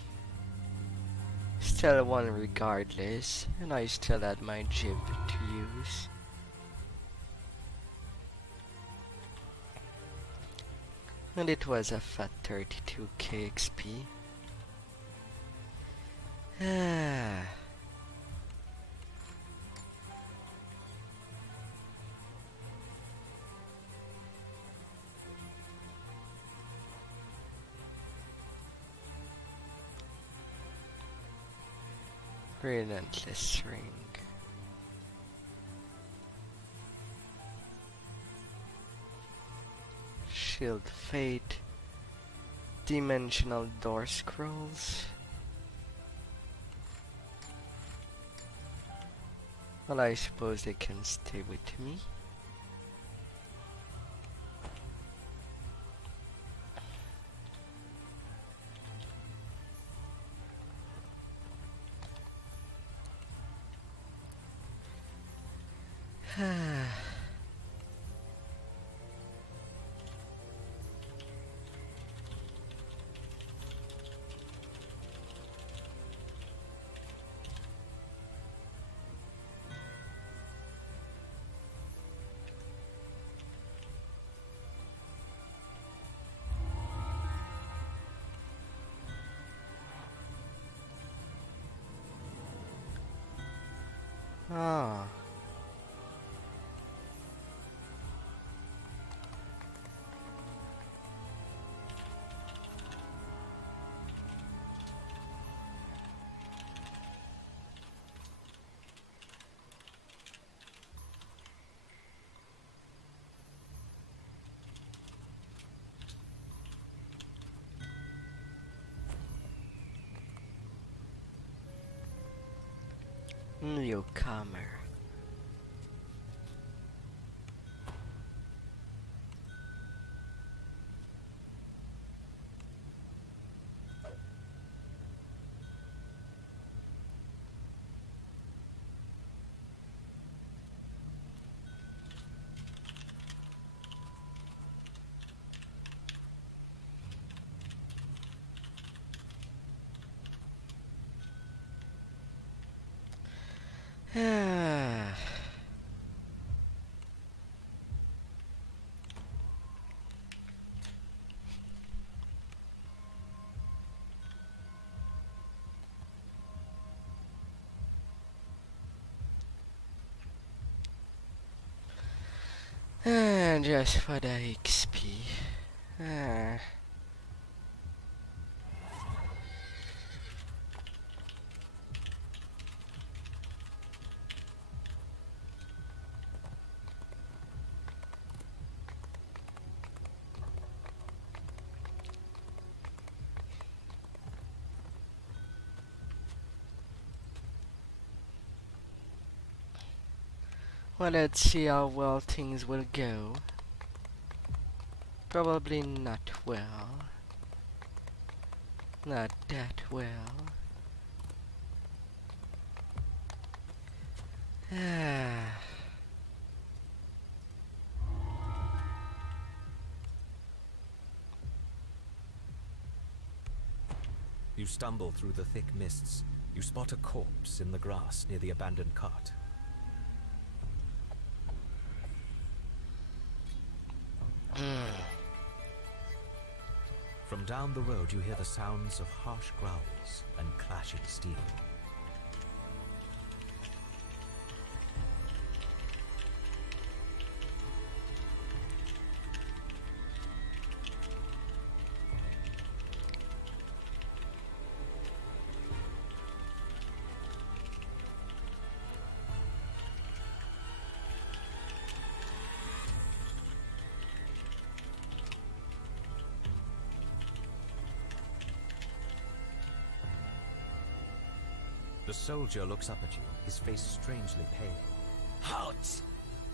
Still won regardless, and I still had my jib to use. And it was a fat 32k XP. Ah. Relentless ring. Shield Fate. Dimensional door scrolls. Well, I suppose they can stay with me. Ah. Newcomer. And just for the XP. Ah. Well, let's see how well things will go. Probably not well. Not that well. Ah. You stumble through the thick mists. You spot a corpse in the grass near the abandoned cart. From down the road you hear the sounds of harsh growls and clashing steel. The soldier looks up at you, his face strangely pale. Halt!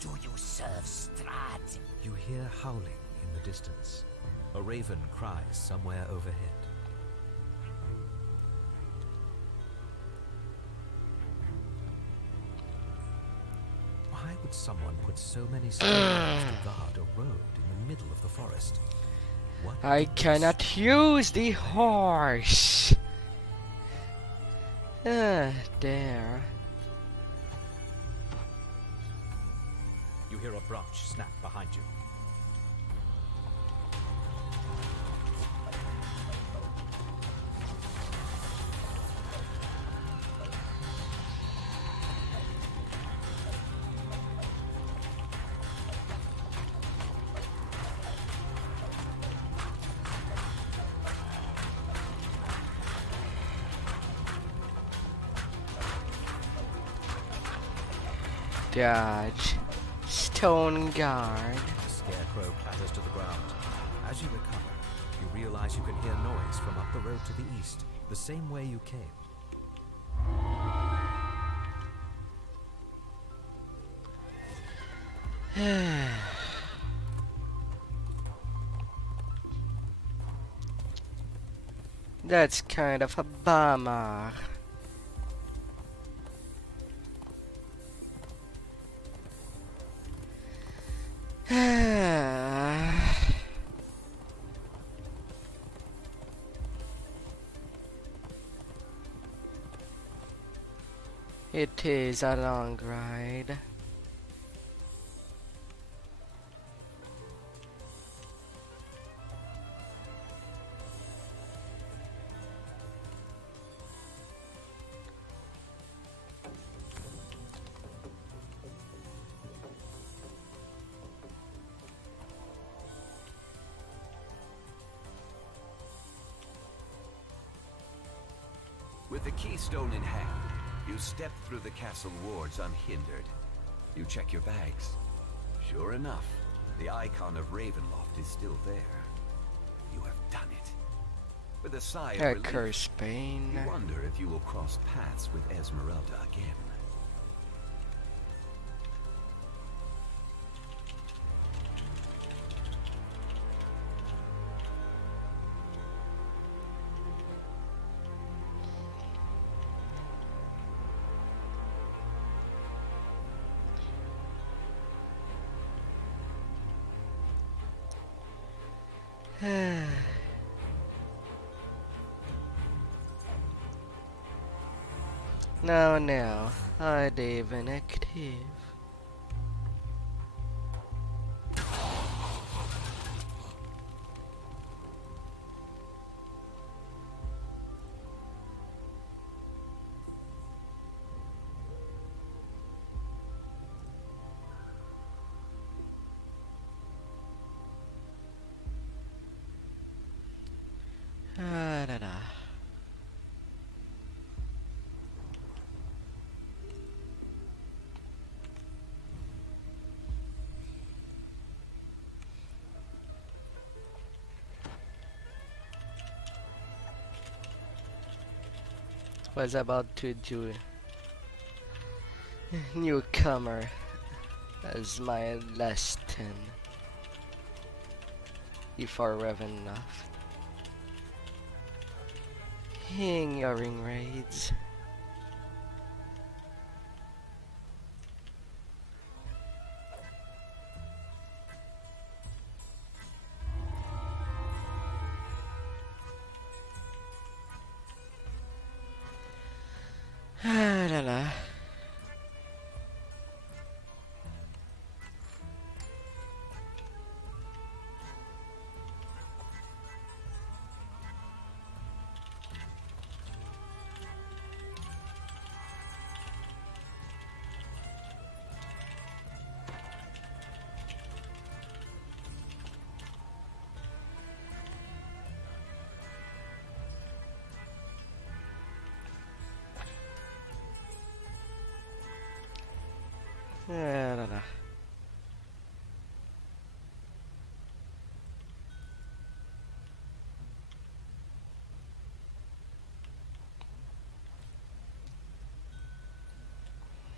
Do you serve Strahd? You hear howling in the distance. A raven cries somewhere overhead. Why would someone put so many soldiers to guard a road in the middle of the forest? What I did this cannot use the horse. There. You hear a branch snap behind you. Dodge. Stone guard. The scarecrow clatters to the ground. As you recover, you realize you can hear noise from up the road to the east, the same way you came. That's kind of a bummer. It is a long ride. With the keystone in hand, you step through the castle wards unhindered. You check your bags. Sure enough, the icon of Ravenloft is still there. You have done it. With a sigh of relief, Curse Pain. you wonder if you will cross paths with Esmeralda again. Now, are they even active? Ah, da, da. Was about to do newcomer as my last 10 before Ravenloft. Ignoring raids. Ah, la la. Ah, la la.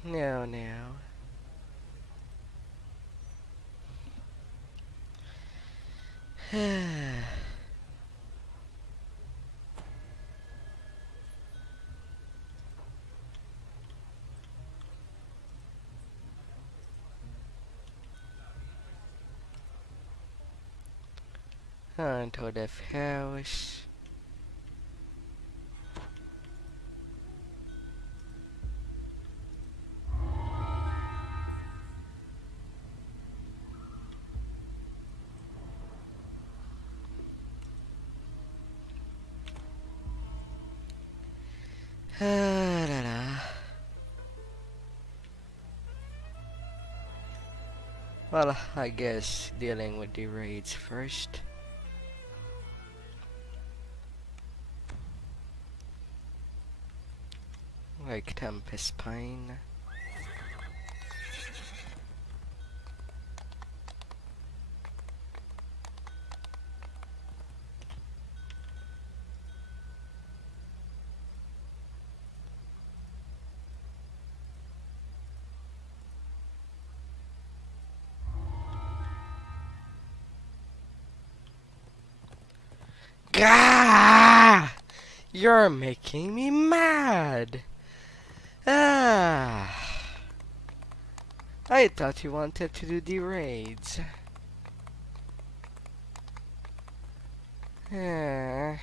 Now. Onto the house. Ah, la la. Well, I guess dealing with the raids first. Like Tempest Pine. Gah! You're making me mad! Ah! I thought you wanted to do the raids. Ah.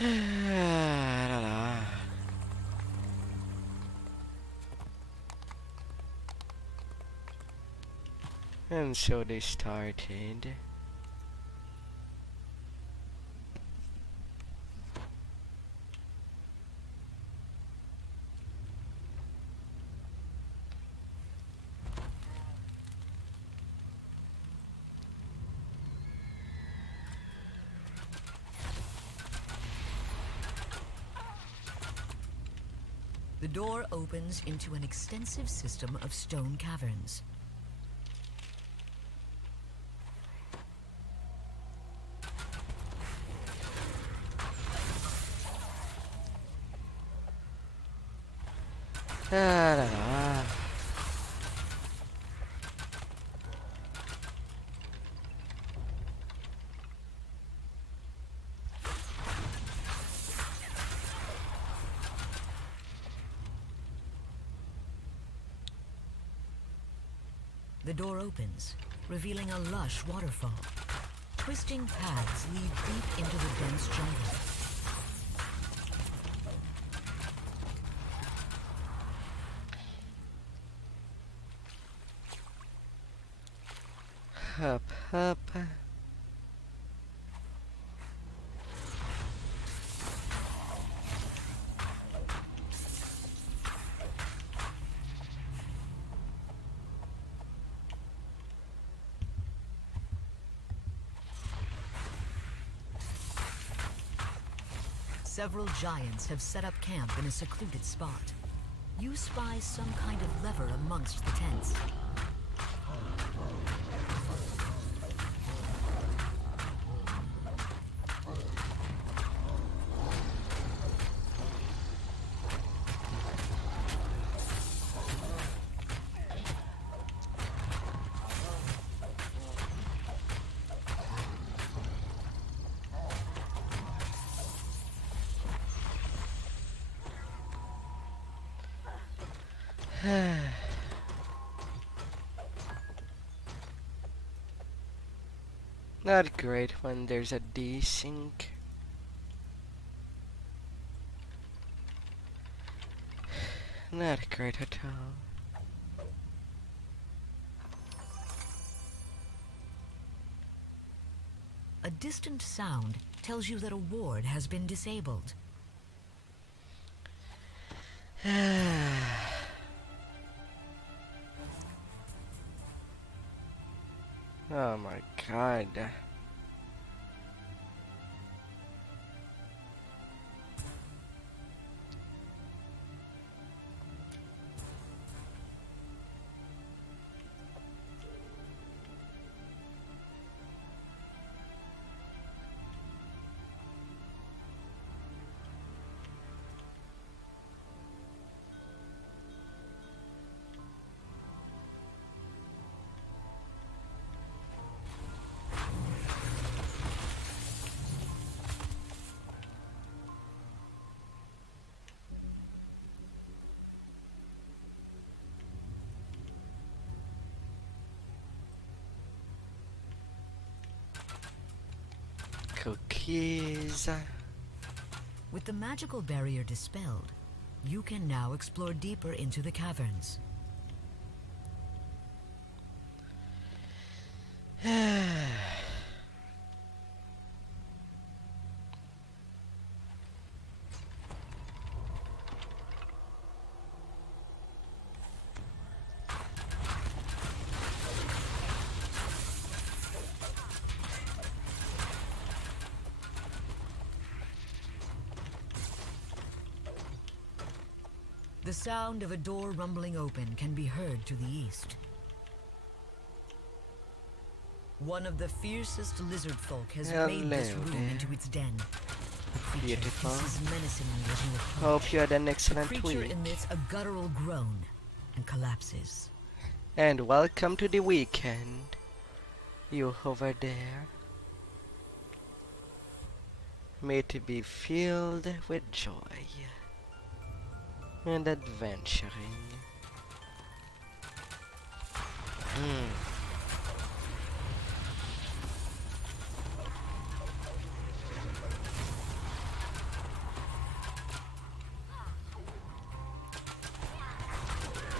I don't know. And so they started. The door opens into an extensive system of stone caverns. I don't know. The door opens, revealing a lush waterfall. Twisting paths lead deep into the dense jungle. Up, up. Several giants have set up camp in a secluded spot. You spy some kind of lever amongst the tents. Not great when there's a desync. Not great at all. A distant sound tells you that a ward has been disabled. Oh my god. Cookies. With the magical barrier dispelled, you can now explore deeper into the caverns. The sound of a door rumbling open can be heard to the east. One of the fiercest lizard folk has made this Hello room there. into its den. The creature Beautiful. hisses menacingly as you approach. Hope you had an The excellent creature week. emits a guttural groan and collapses. And welcome to the weekend. You over there. May it be filled with joy and adventuring.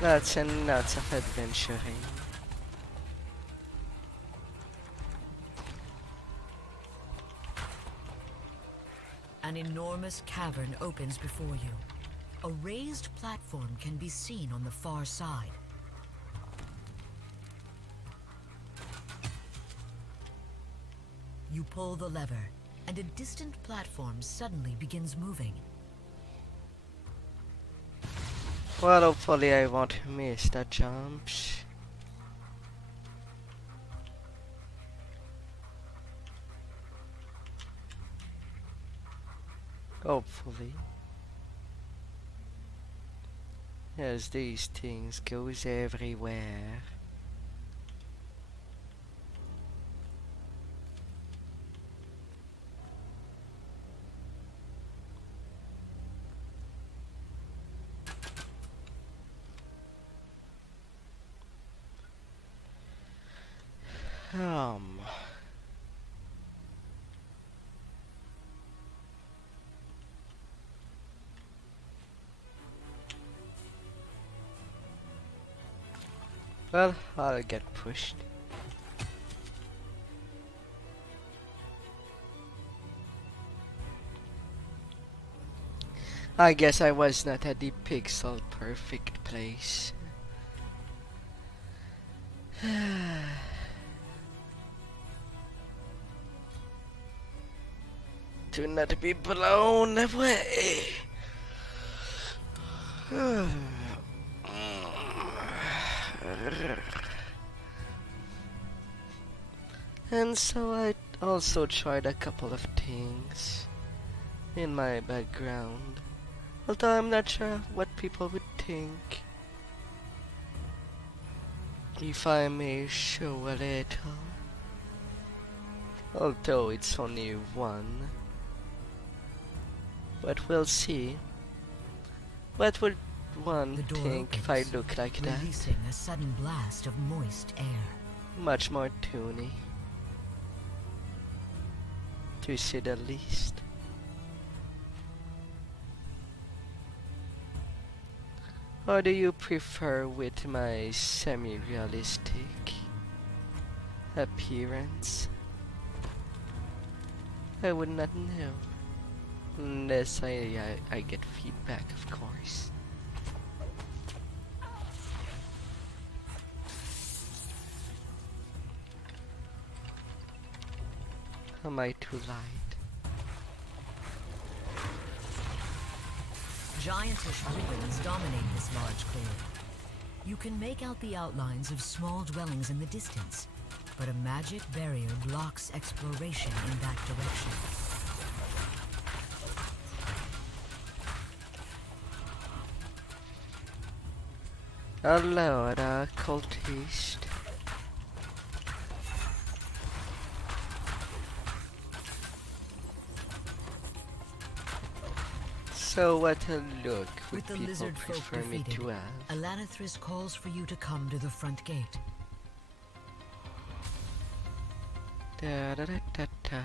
Lots and lots of adventuring. An enormous cavern opens before you. A raised platform can be seen on the far side. You pull the lever, and a distant platform suddenly begins moving. Well, hopefully I won't miss the jumps. Hopefully. Yes, these things goes everywhere. Um. Well, I'll get pushed. I guess I was not at the pixel perfect place. Do not be blown away. And so I also tried a couple of things in my background, although I'm not sure what people would think. If I may show a little, although it's only one, but we'll see. What would one The door think if I opens, look like that? releasing a sudden blast of moist air. Much more toony, to say the least. Or do you prefer with my semi-realistic appearance? I would not know. Unless I get feedback, of course. Am I too light? Giantish ruins dominate this large clearing. You can make out the outlines of small dwellings in the distance, but a magic barrier blocks exploration in that direction. Hello, cultist. So what a look would With the people lizard folk prefer me defeated, to have? Alanithris calls for you to come to the front gate. Da da da da da.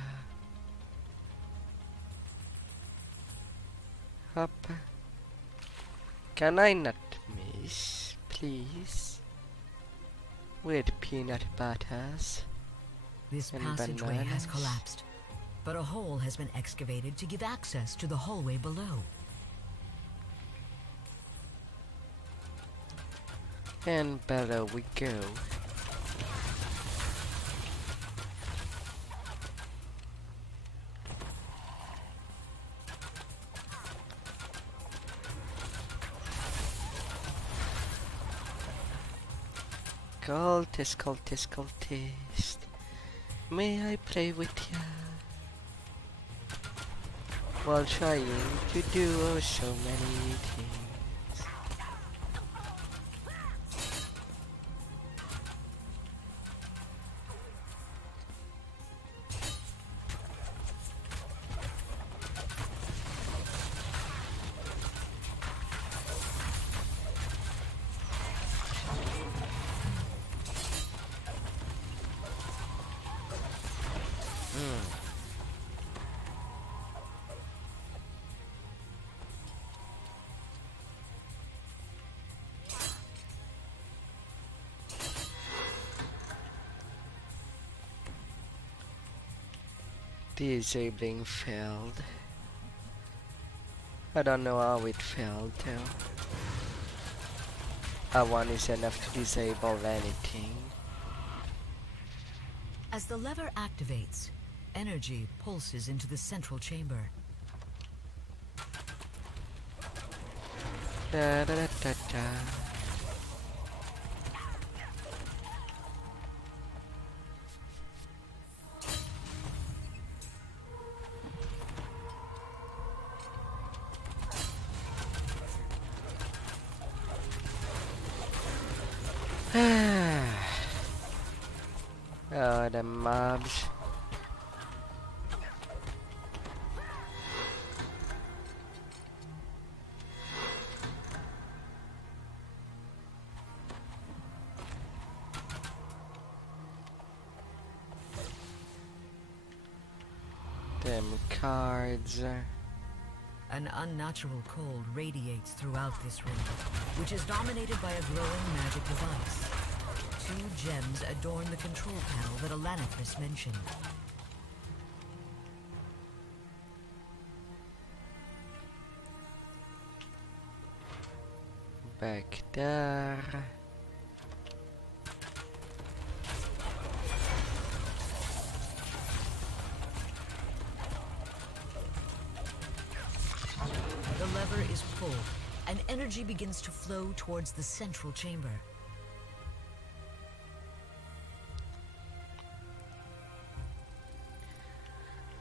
Hop. Can I not miss, please? With peanut butters. This And passageway has bananas. collapsed, but a hole has been excavated to give access to the hallway below. And below we go. Cultist, cultist, cultist. May I play with ya? While trying to do oh so many things. Disabling failed. I don't know how it failed though. One is enough to disable anything. As the lever activates, energy pulses into the central chamber. Da da da da da. Oh, the mobs. Them cards. An unnatural cold radiates throughout this room, which is dominated by a glowing magic device. 2 gems adorn the control panel that Alanithris mentioned. Back there. The lever is pulled, and energy begins to flow towards the central chamber.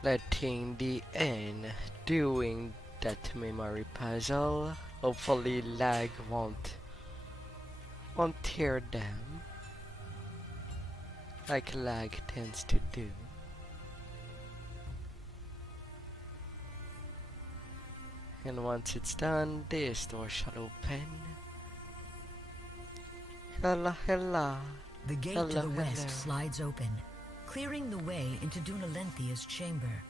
Letting the end doing that memory puzzle. Hopefully lag won't tear them like lag tends to do. And once it's done, this door shall open. Hella hella. The gate Hello, to the west hello. slides open, clearing the way into Dunalenthia's chamber.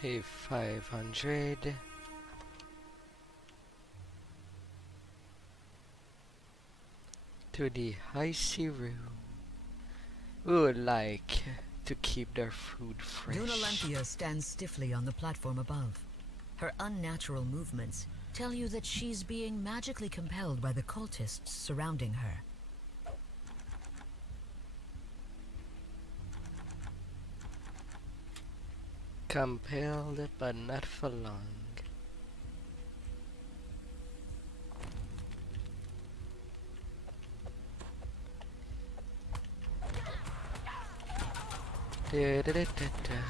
Hey, 500. To the icy room. We would like to keep their food fresh. Dunalenthia stands stiffly on the platform above. Her unnatural movements tell you that she's being magically compelled by the cultists surrounding her. Compelled, but not for long. Da-da-da-da-da.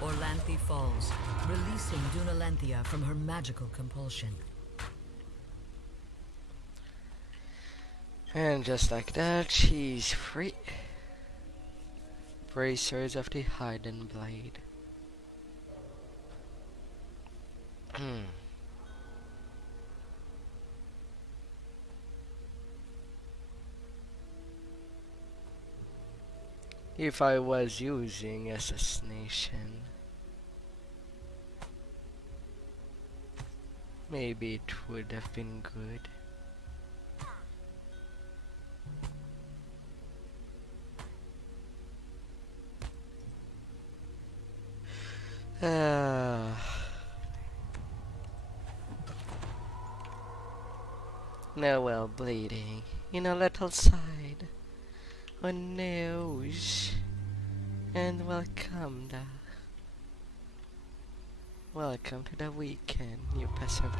Orlanthi falls, releasing Dunalenthia from her magical compulsion. And just like that, she's free. Bracers of the Hidden Blade. If I was using assassination, maybe it would have been good. Now well bleeding in a little side. Oh nose. And welcome to the weekend, you passerby.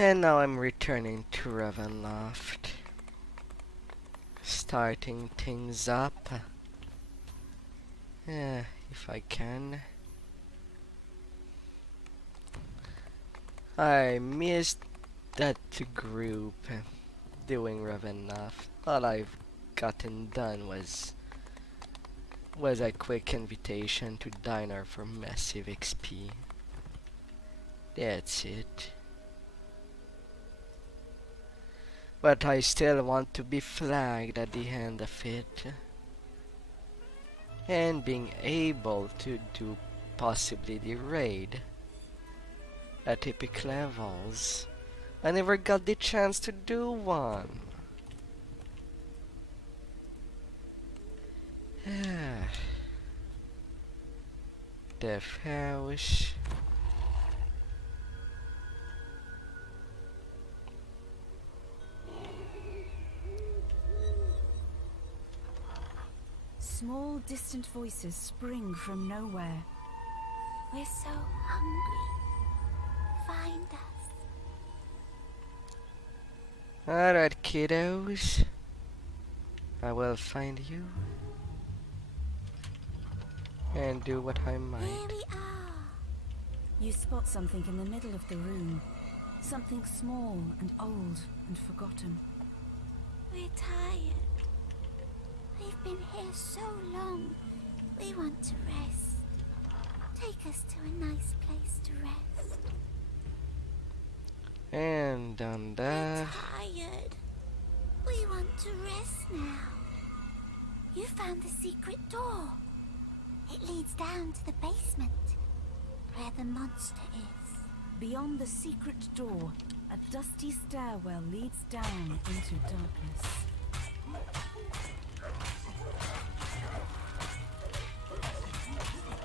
And now I'm returning to Ravenloft. Starting things up. Yeah, if I can. I missed that group doing Ravenloft. All I've gotten done was a quick invitation to diner for massive XP. That's it. But I still want to be flagged at the end of it. And being able to do possibly the raid at epic levels. I never got the chance to do one. Death House. Small, distant voices spring from nowhere. We're so hungry. Find us. Alright, kiddos. I will find you. And do what I might. Here we are. You spot something in the middle of the room. Something small and old and forgotten. We're tired. We've been here so long. We want to rest. Take us to a nice place to rest. And done that. We're tired. We want to rest now. You found the secret door. It leads down to the basement, where the monster is. Beyond the secret door, a dusty stairwell leads down into darkness.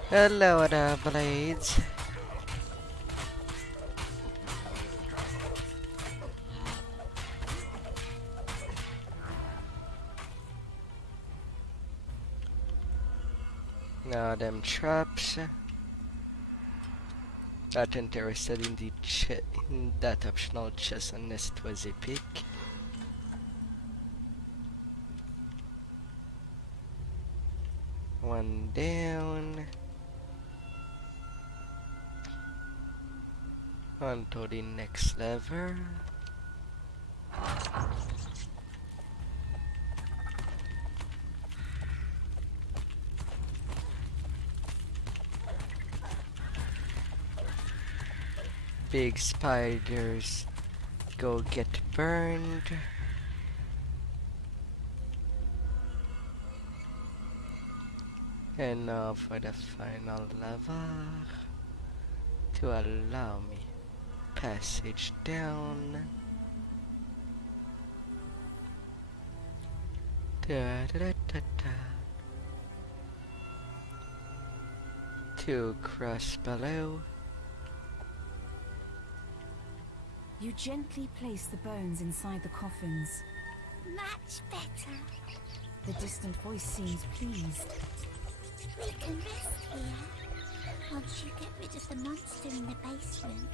Hello there, blades. Now them traps. Not interested in in that optional chest unless it was epic. One down. On to the next level. Big spiders go get burned. And now for the final level to allow me passage down. Da, da, da, da, da. To cross below. You gently place the bones inside the coffins. Much better. The distant voice seems pleased. We can rest here. Once you get rid of the monster in the basement.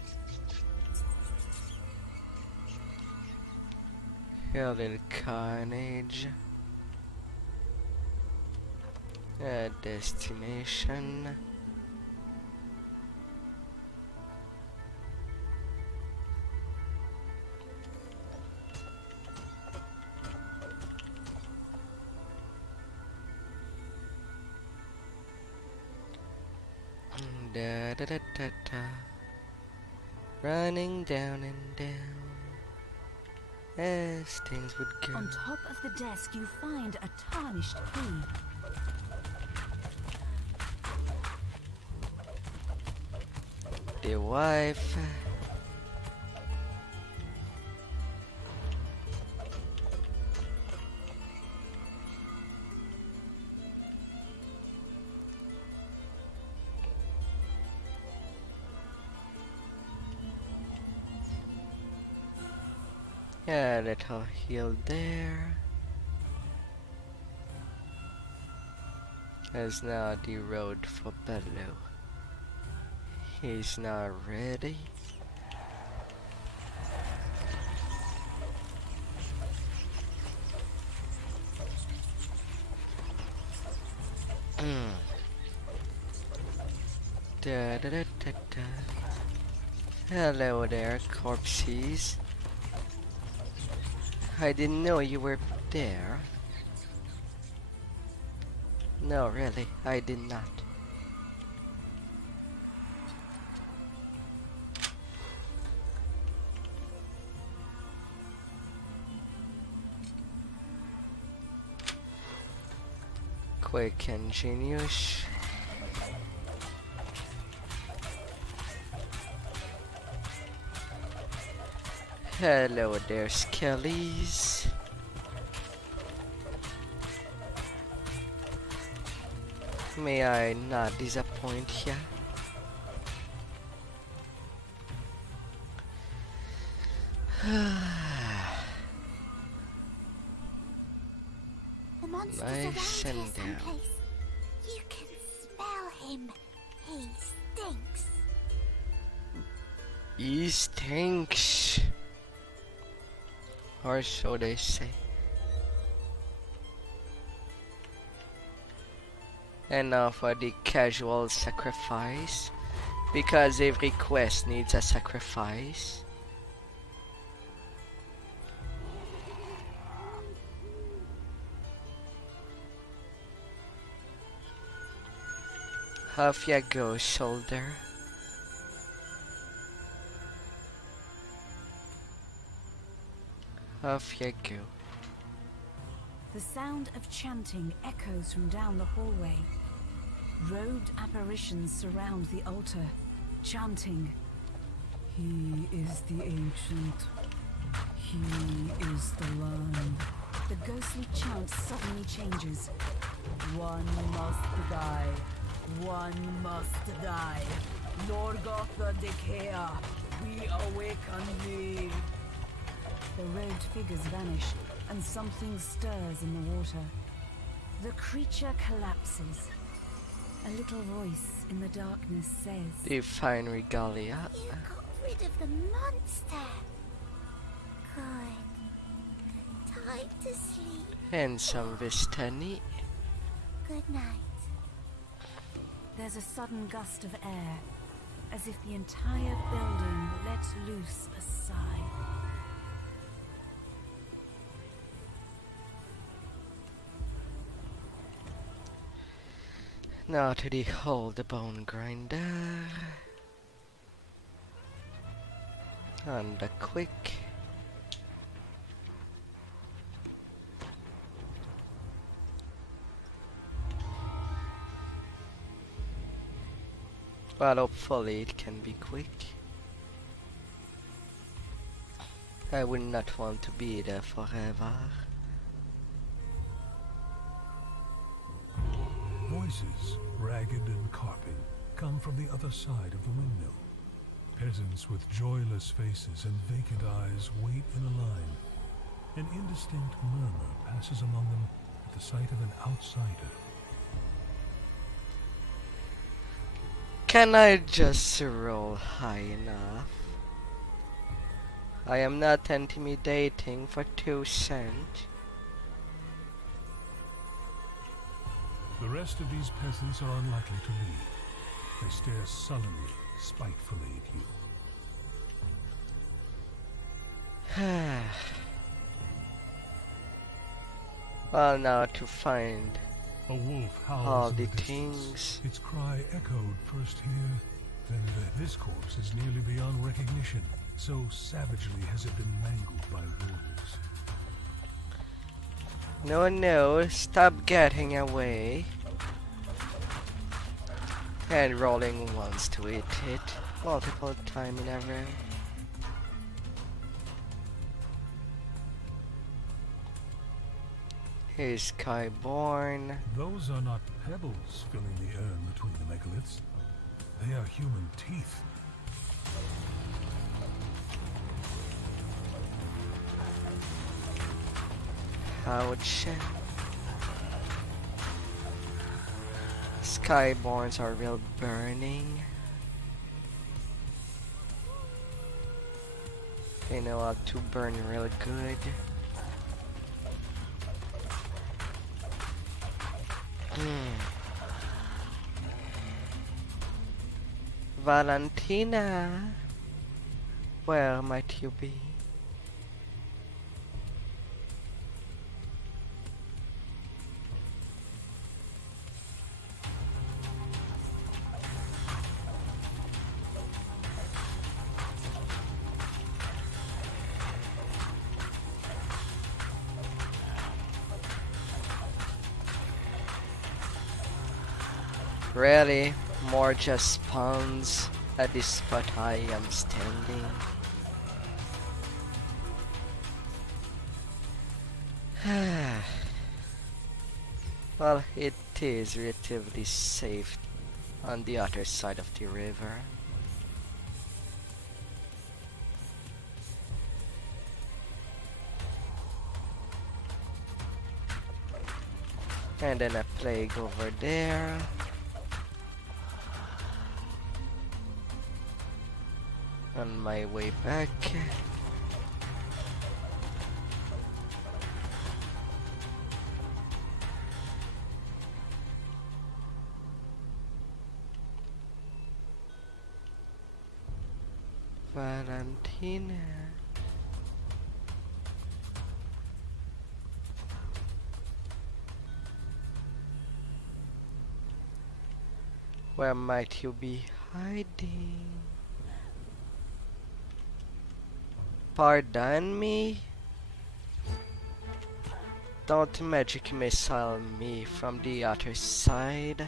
Held in carnage. A destination. Da da da da da. Running down and down as things would go. On top of the desk, you find a tarnished key. The wife. Yeah, little heal there. As now the road for below. He's now ready. Da, da, da, da, da. Hello there, corpses. I didn't know you were there. No, really, I did not. Quick and genius. Hello there, skellies. May I not disappoint ya? The monster's Nice around and here down. someplace. You can smell him. He stinks. He stinks. Or so they say. And now for the casual sacrifice. Because every quest needs a sacrifice. Off ya go, shoulder. Off ya go. The sound of chanting echoes from down the hallway. Robed apparitions surround the altar, chanting, "He is the ancient. He is the land." The ghostly chant suddenly changes. "One must die. One must die. Lorgoth the Decay, we awaken thee." The robed figures vanish, and something stirs in the water. The creature collapses. A little voice in the darkness says, Divine regalia. You got rid of the monster. Good. Time to sleep. And some Vistani. Good night. There's a sudden gust of air, as if the entire building let loose a sigh. Now to behold the bone grinder. And the quick. Well, hopefully it can be quick. I would not want to be there forever. Voices, ragged and carping, come from the other side of the windmill. Peasants with joyless faces and vacant eyes wait in a line. An indistinct murmur passes among them at the sight of an outsider. Can I just roll high enough? I am not intimidating for 2 cents. The rest of these peasants are unlikely to leave. They stare sullenly, spitefully at you. Well, now to find A wolf howls all in the distance. things. Its cry echoed first here, then there. This corpse is nearly beyond recognition. So savagely has it been mangled by wolves. No, no, stop getting away. And rolling once to hit it multiple times in a row. Here's Skyborn. Those are not pebbles filling the urn between the megaliths. They are human teeth. Ouch. Skyborns are real burning. They know how to burn real good. Valentina, where might you be? Really? More just spawns at this spot I am standing. Well, it is relatively safe on the other side of the river. And then a plague over there. On my way back. Valentina. Where might you be hiding? Pardon me? Don't magic missile me from the other side.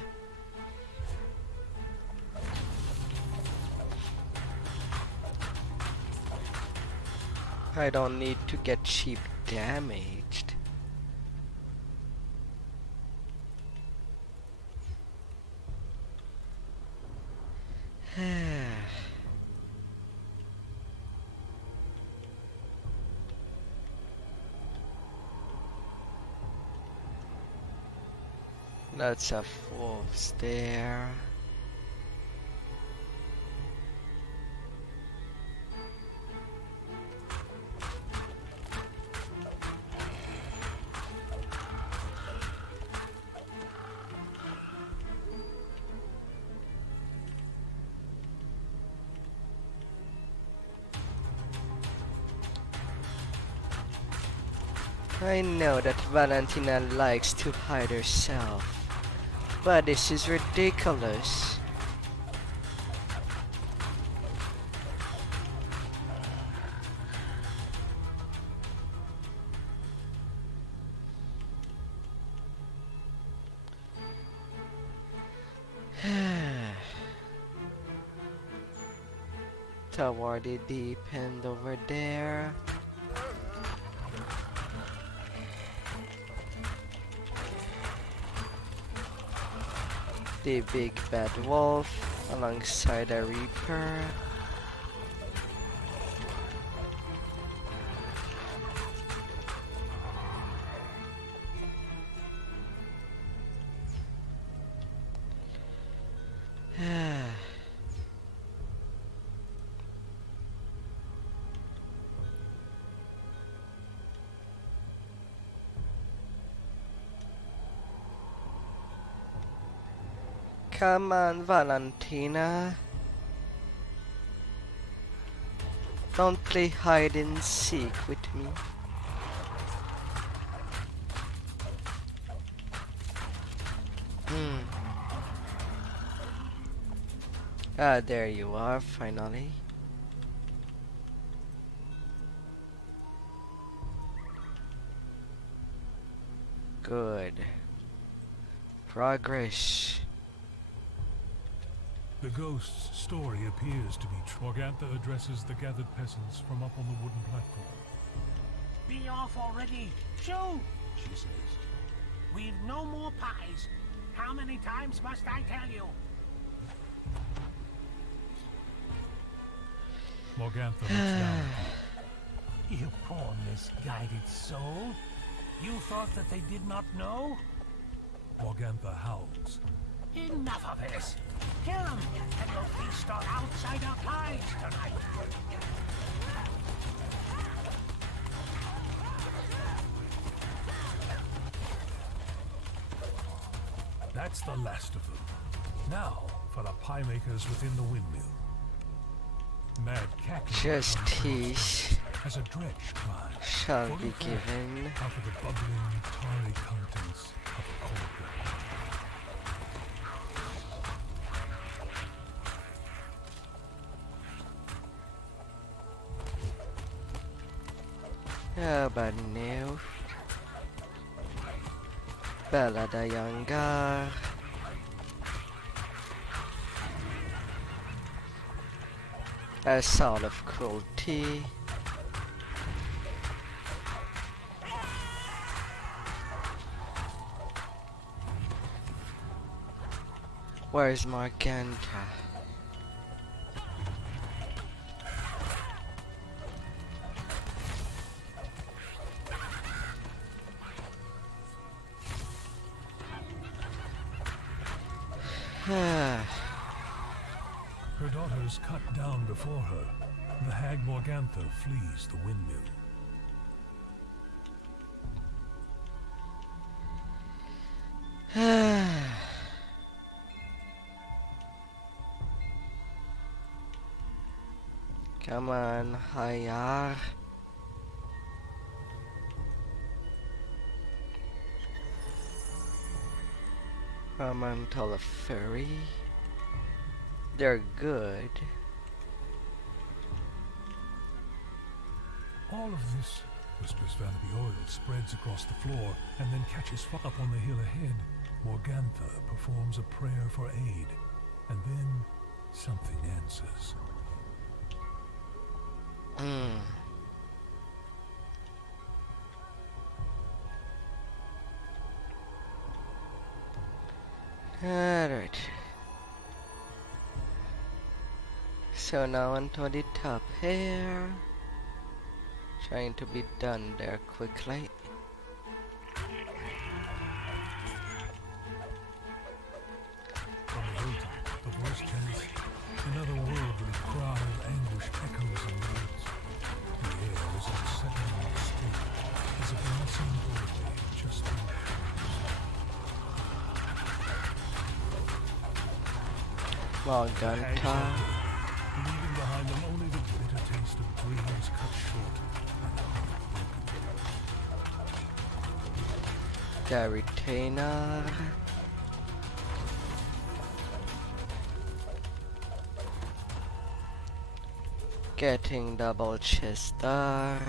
I don't need to get cheap damaged. Lots of wolves there. I know that Valentina likes to hide herself, but this is ridiculous. Toward the deep end over there. The big bad wolf alongside a reaper. Come on, Valentina. Don't play hide and seek with me. Ah, there you are, finally. Good. Progress. The ghost's story appears to be true. Morgantha addresses the gathered peasants from up on the wooden platform. Be off already. Shoo! She says. We've no more pies. How many times must I tell you? Morgantha looks down. You poor misguided soul. You thought that they did not know? Morgantha howls. Enough of this. Kill them, and you'll feast on outsider pies tonight. That's the last of them. Now for the pie makers within the windmill. mad cackling justice as a dredge climbs shall fully be formed given. out of the bubbling, tarry contents of a cauldron. Ja, but no. Bella the Younger. Assault of Cruelty. Where's Morganta? Her daughters cut down before her. The hag Morgantha flees the windmill. Come on, higher. Elemental Fairy. They're good. All of this, whispers Vanity Oil, spreads across the floor and then catches fire up on the hill ahead. Morgantha performs a prayer for aid, and then something answers. Alright. So now onto the top here. Trying to be done there quickly. From the hilltop, the voice chants, another worldly cry of anguish echoes in the woods. The air is unsettlingly still, as if an unseen doorway had just been Morganta. leaving behind them only the bitter taste of dreams cut short and heartbroken. The Retainer. Getting double Chester.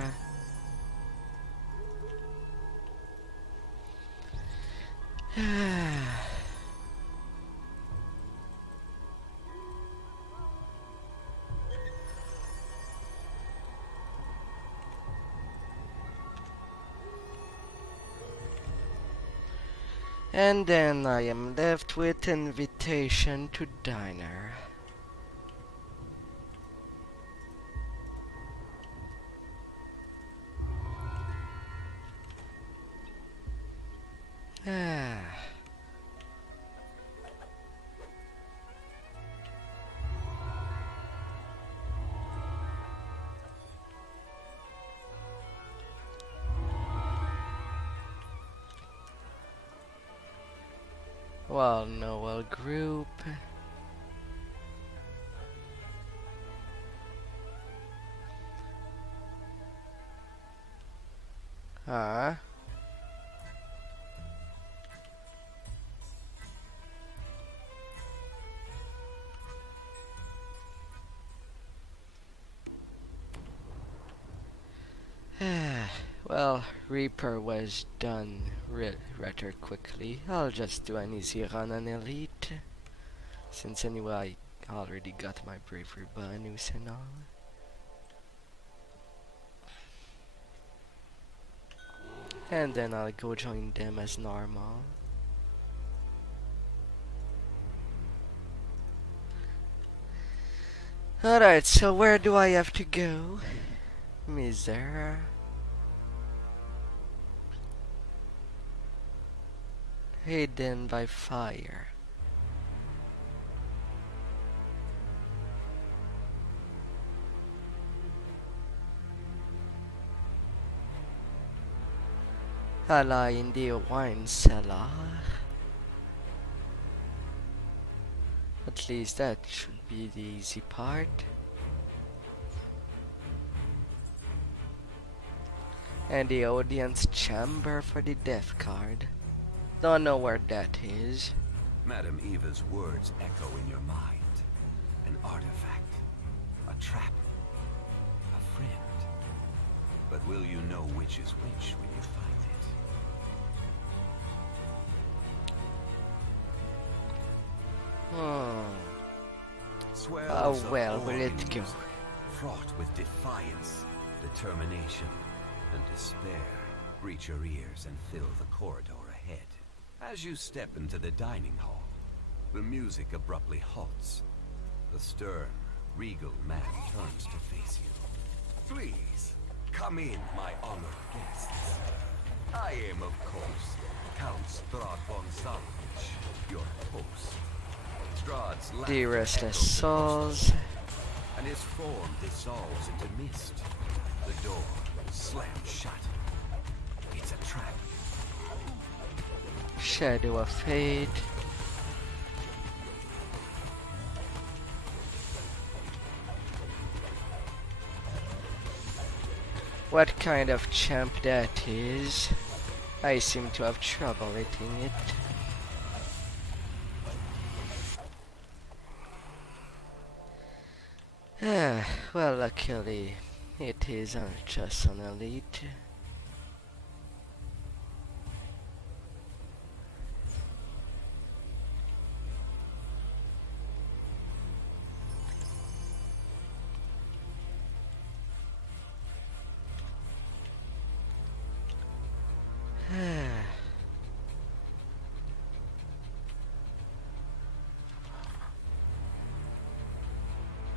And then I am left with invitation to diner. Well, Noel group. Huh? Well, Reaper was done rather quickly. I'll just do an easy run on Elite. Since anyway I already got my bravery bonus and all. And then I'll go join them as normal. Alright, so where do I have to go? Misera. Hidden by fire. Ally in the wine cellar. At least that should be the easy part. And the audience chamber for the death card. Don't know where that is. Madam Eva's words echo in your mind. An artifact. A trap. A friend. But will you know which is which when you find it? Swell Oh of well, organ let's go. music, fraught with defiance, determination, and despair, reach your ears and fill the corridor ahead. As you step into the dining hall, the music abruptly halts. The stern, regal man turns to face you. Please, come in, my honored guests. I am, of course, Count Strahd von Salvage, your host. Strahd's laughter The restless echoes across souls. the hall, and his form dissolves into mist. The door slams shut. It's a trap. Shadow of Fate. What kind of champ that is? I seem to have trouble hitting it. Well, luckily, it is just an elite.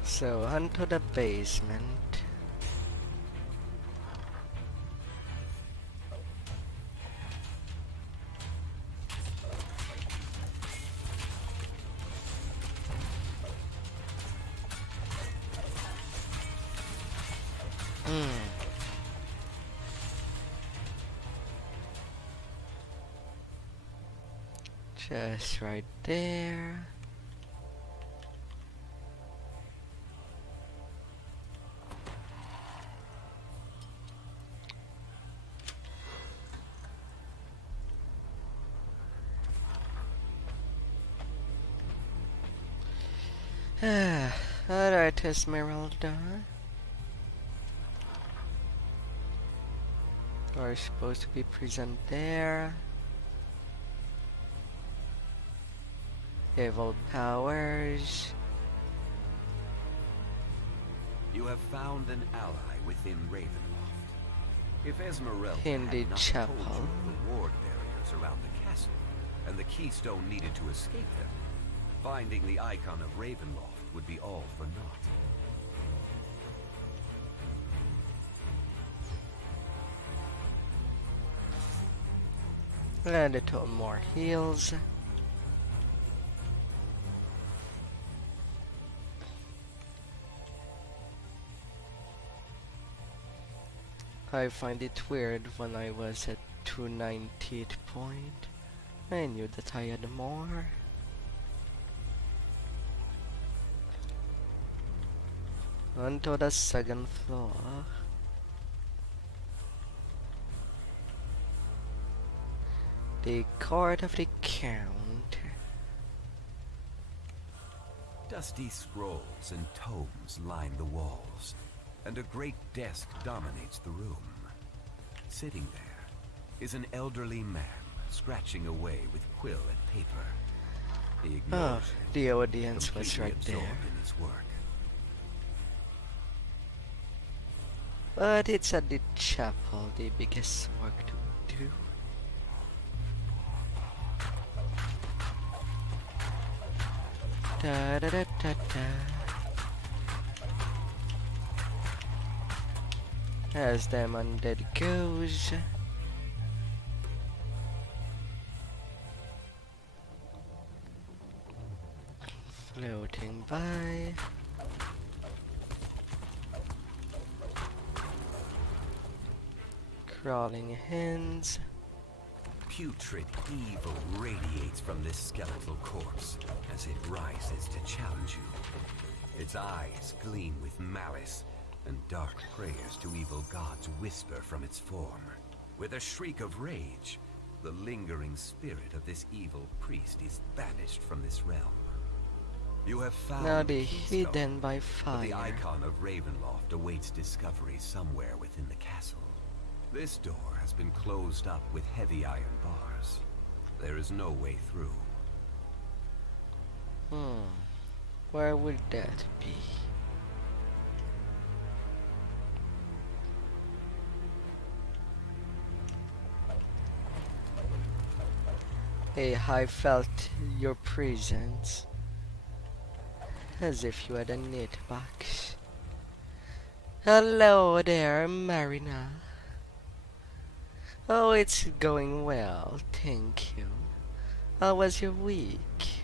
So, onto the basement. Just right there. Alright, Esmeralda. You're supposed to be present there. Evil powers. You have found an ally within Ravenloft. If Esmeralda In had the not chapel. told you of the ward barriers around the castle, and the keystone needed to escape them, finding the icon of Ravenloft would be all for naught. And a little more heals. I find it weird when I was at 298 point. I knew that I had more. Onto the second floor. The court of the count. Dusty scrolls and tomes line the walls, and a great desk dominates the room. Sitting there is an elderly man scratching away with quill and paper. He ignores you, The audience was completely right absorbed there. in his work. But it's at the chapel, the biggest work to do. Da da da da da. As them undead goes. Floating by. Crawling hands. Putrid evil radiates from this skeletal corpse as it rises to challenge you. Its eyes gleam with malice, and dark prayers to evil gods whisper from its form. With a shriek of rage, the lingering spirit of this evil priest is banished from this realm. You have found Now the be keystone, hidden by but the fire. icon of Ravenloft awaits discovery somewhere within the castle. This door has been closed up with heavy iron bars. There is no way through. Where would that be? Hey, I felt your presence. As if you had a knit box. Hello there, Marina. Oh, it's going well, thank you. How was your week?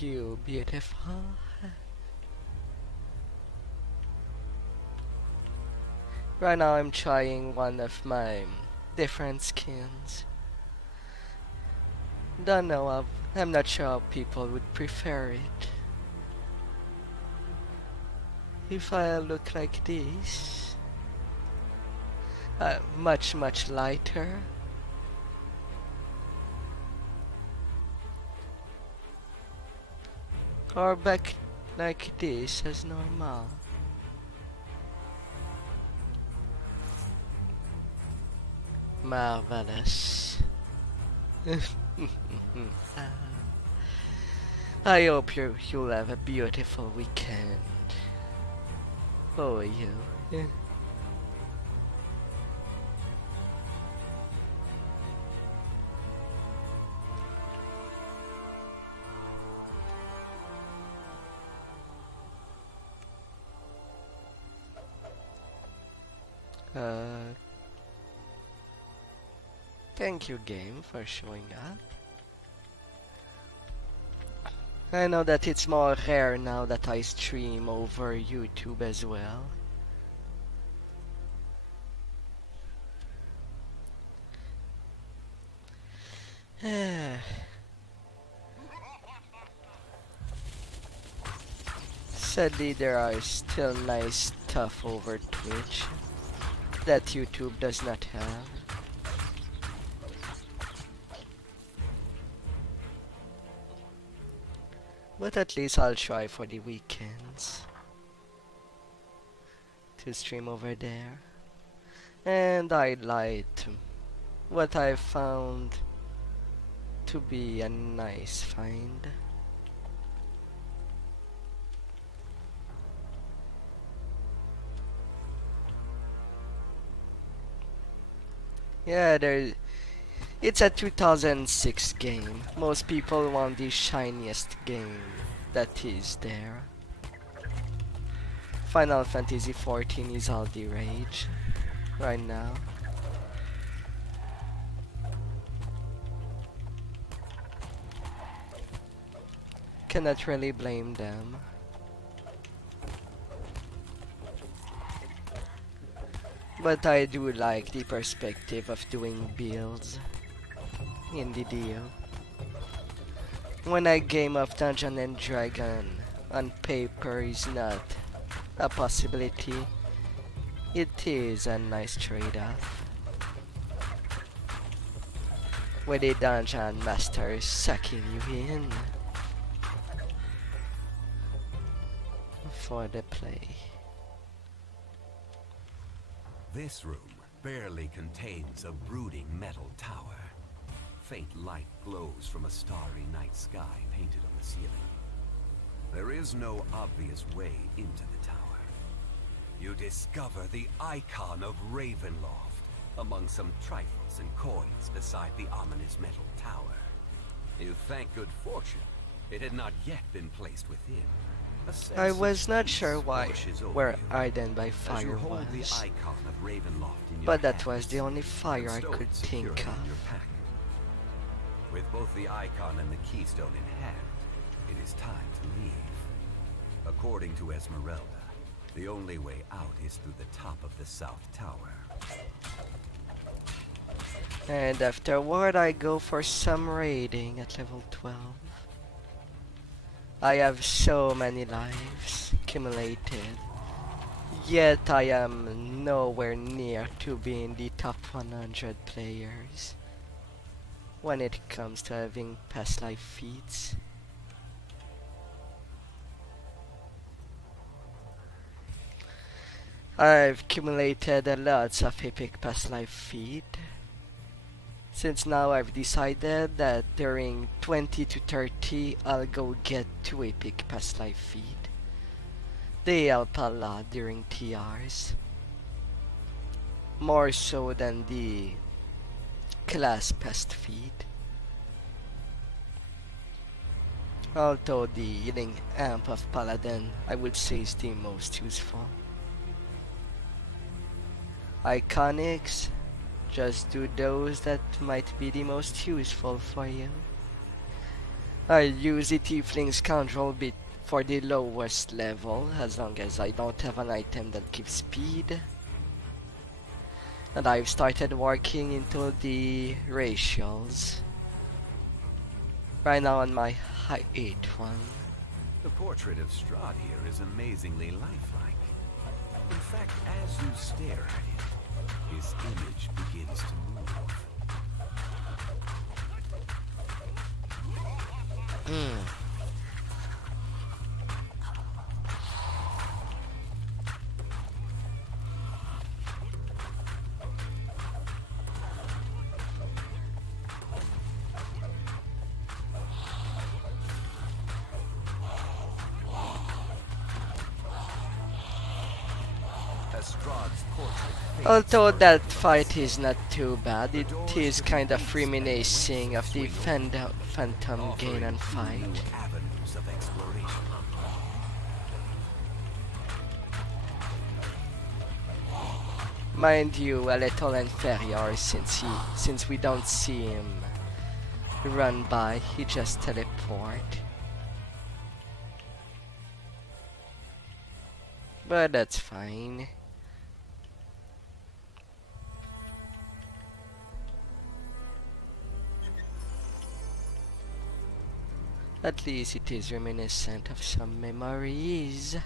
You beautiful. Right now I'm trying one of my different skins. Don't know, I'm not sure how people would prefer it. If I look like this, much lighter. Or back like this as normal. Marvelous. I hope you'll have a beautiful weekend. Oh, you. Thank you, game, for showing up. I know that it's more rare now that I stream over YouTube as well. Sadly, there are still nice stuff over Twitch that YouTube does not have. But at least I'll try for the weekends to stream over there. And I liked what I found to be a nice find. Yeah, it's a 2006 game. Most people want the shiniest game that is there. Final Fantasy XIV is all the rage right now. Cannot really blame them. But I do like the perspective of doing builds in DDO. When a game of Dungeon and Dragon on paper is not a possibility, it is a nice trade-off. With a dungeon master sucking you in for the play. This room barely contains a brooding metal tower. Faint light glows from a starry night sky painted on the ceiling. There is no obvious way into the tower. You discover the icon of Ravenloft among some trifles and coins beside the ominous metal tower. You thank good fortune it had not yet been placed within. I was not sure where Ardent by Fire was, but that was the only fire I could think of. With both the icon and the keystone in hand, it is time to leave. According to Esmeralda, the only way out is through the top of the South Tower. And afterward I go for some raiding at level 12. I have so many lives. accumulated. Yet I am nowhere near to being the top 100 players when it comes to having past life feats. I've accumulated lots of epic past life feat. Since now I've decided that during 20 to 30 I'll go get 2 epic past life feat. They help a lot during TRs. More so than the class past feat. Although the healing amp of Paladin I would say is the most useful. Iconics, just do those that might be the most useful for you. I use the Tiefling's control bit for the lowest level, as long as I don't have an item that gives speed. And I've started working into the ratios. Right now on my high 8 one. The portrait of Strahd here is amazingly lifelike. In fact, as you stare at it, his image begins to move. Although that fight is not too bad, it is kind of reminiscing of the Phantom Ganon fight. Avenues of exploration. Mind you, a little inferior since we don't see him run by, he just teleport. But that's fine. At least it is reminiscent of some memories.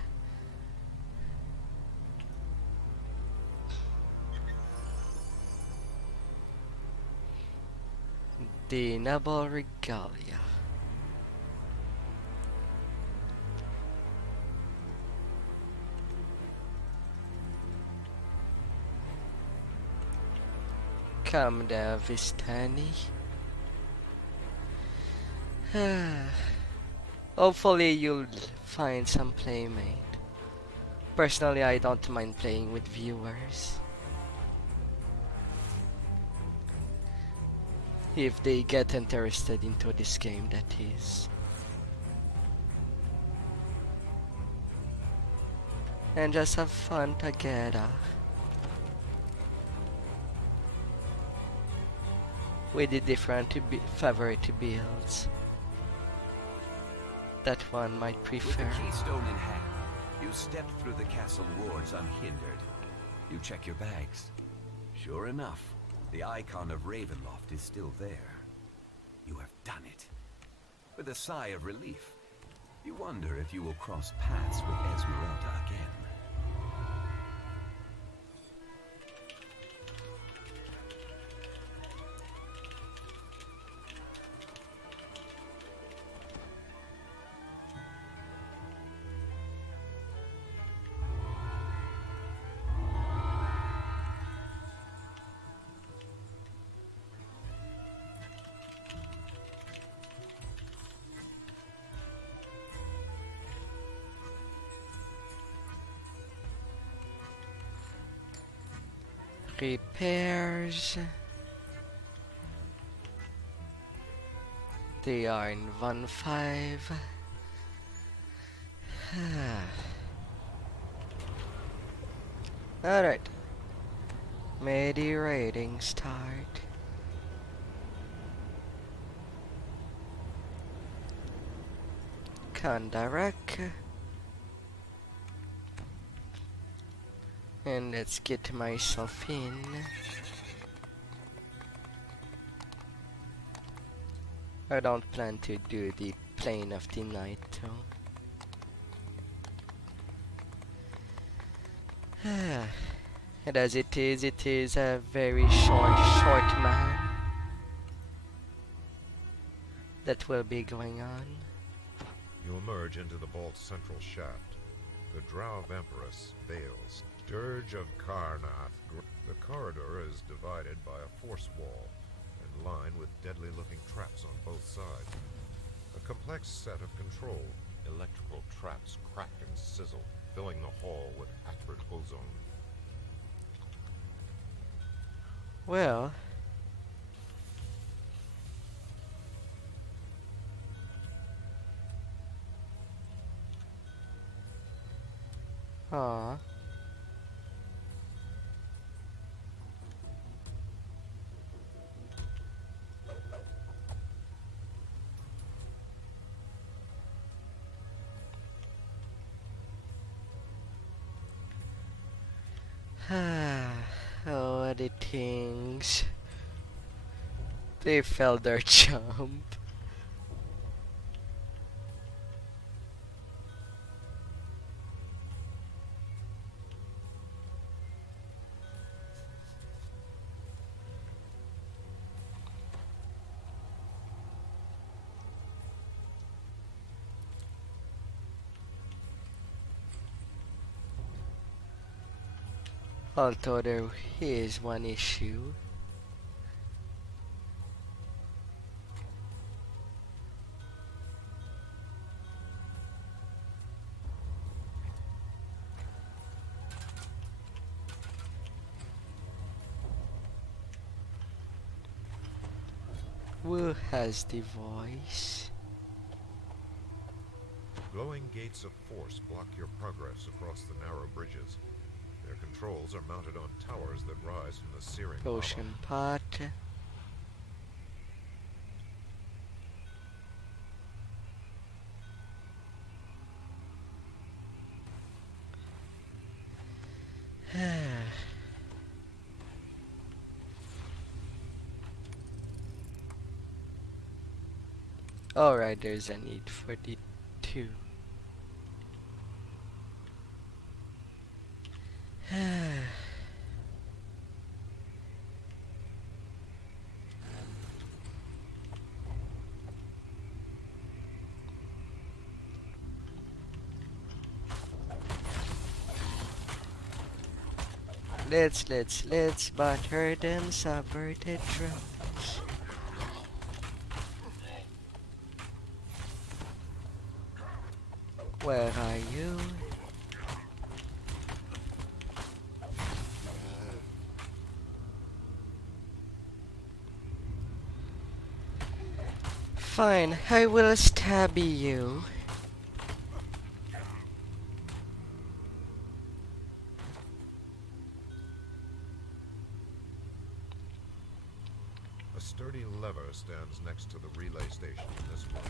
The Noble Regalia. Come there, Vistani. Hopefully you'll find some playmate. Personally, I don't mind playing with viewers. If they get interested into this game, that is. And just have fun together. With the different favorite builds that one might prefer. With the keystone in hand, you step through the castle wards unhindered. You check your bags. Sure enough, the icon of Ravenloft is still there. You have done it. With a sigh of relief, you wonder if you will cross paths with Esmeralda again. Repairs. They are in 1-5. Alright. May the raiding start. Kandarak. And let's get myself in. I don't plan to do the plane of the night though. And as it is a very short man that will be going on. You emerge into the vault's central shaft. The Drow Vampirus Veils, Dirge of Karnath. The corridor is divided by a force wall and lined with deadly-looking traps on both sides. A complex set of control. Electrical traps crack and sizzle, filling the hall with acrid ozone. Well, ah, oh, the things. They failed their jump. Although there is one issue. Who has the voice? Glowing gates of force block your progress across the narrow bridges. Their controls are mounted on towers that rise from the searing lava. Potion pot. Alright, there's a need for the two. Let's butter them subverted drums. Where are you? Fine, I will stab you. A sturdy lever stands next to the relay station in this room.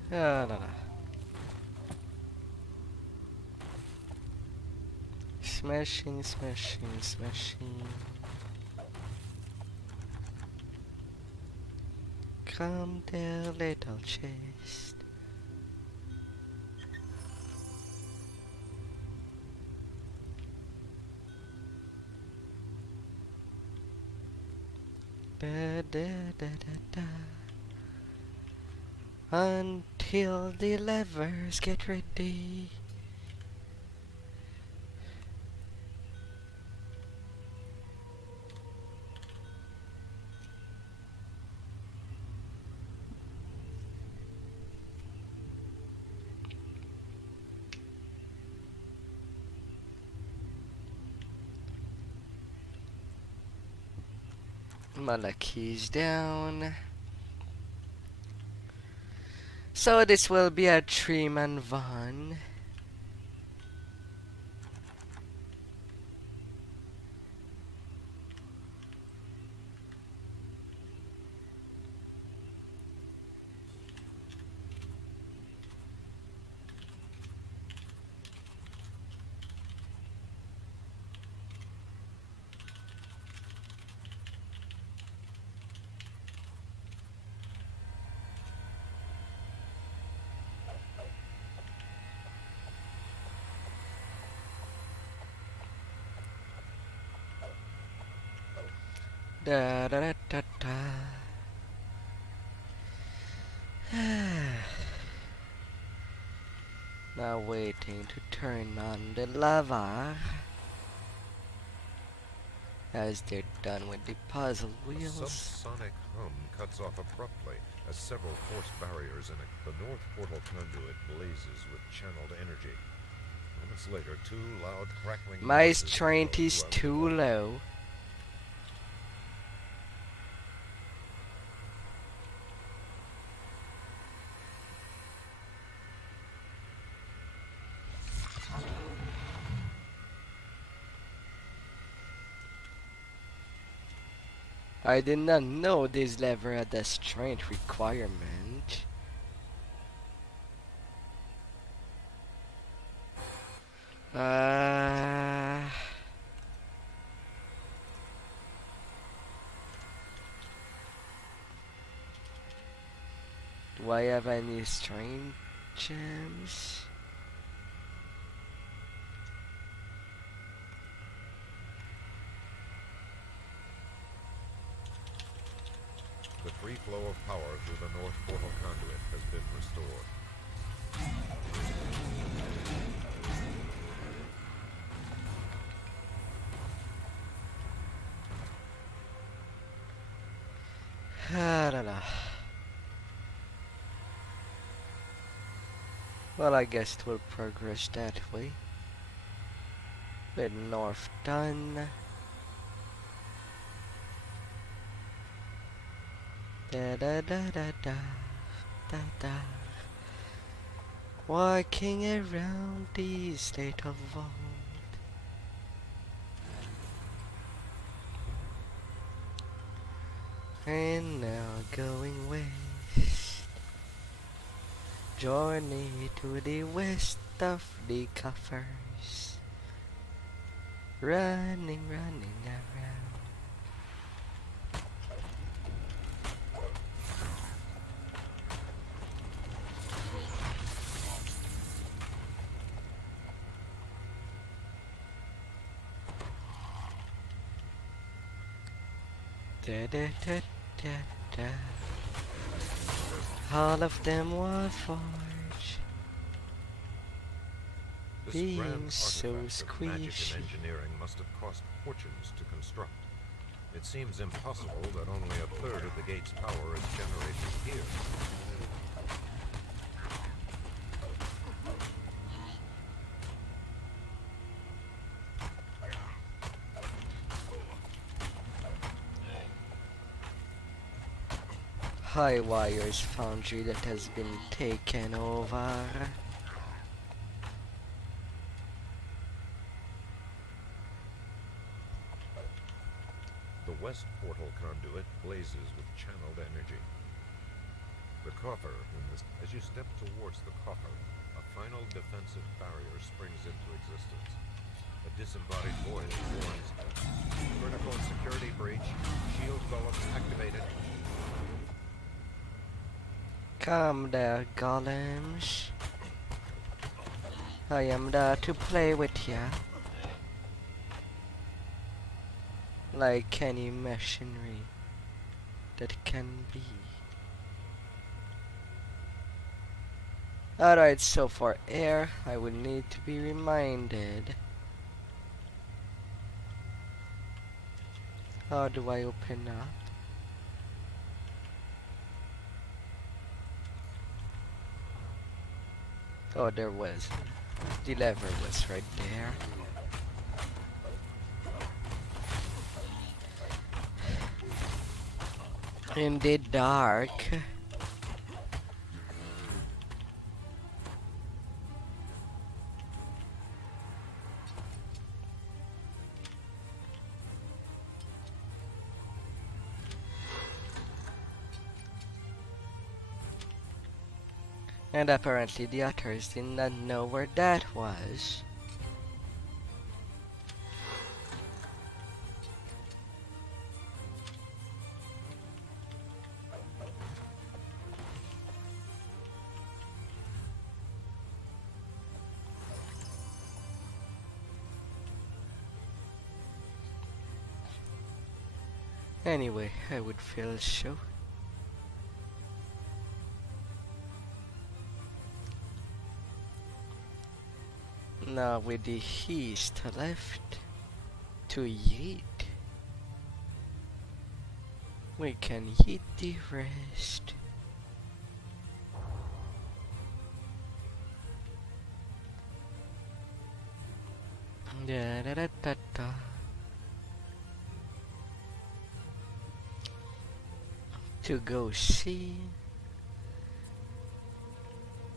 No. Smashing. Come there, little chest. Da. Until the levers get ready. Malachi's down. So this will be a 3-man van. Da da da da da. Now waiting to turn on the lava as they're done with the puzzle A wheels. subsonic hum cuts off abruptly as several force barriers in the north portal conduit blazes with channeled energy. Moments later, two loud crackling My noises strength echo is throughout the too vault. low. I did not know this lever had a strength requirement. Do I have any strength gems? The free flow of power through the north portal conduit has been restored. I don't know. Well, I guess it will progress that way. With north done. Da da da da da da da. Walking around this little vault. And now going west. Journey to the west of the coffers. Running around. Da da da da da. All of them were forged. This Being grand so artifact of magic squishy. and engineering must have cost fortunes to construct. It seems impossible that only a third of the gate's power is generated here. High wires foundry that has been taken over. The west portal conduit blazes with channeled energy. The coffer, as you step towards the coffer, a final defensive barrier springs into existence. A disembodied voice warns, "Critical security breach. Shield golems activated." Come there, golems. I am there to play with ya. Like any machinery that can be. Alright, so for air, I will need to be reminded. How do I open up? Oh, there was. The lever was right there. in the dark. And apparently the otters did not know where that was. Anyway, I would feel so. Now with the east left to eat, we can eat the rest. Da da da da da. To go see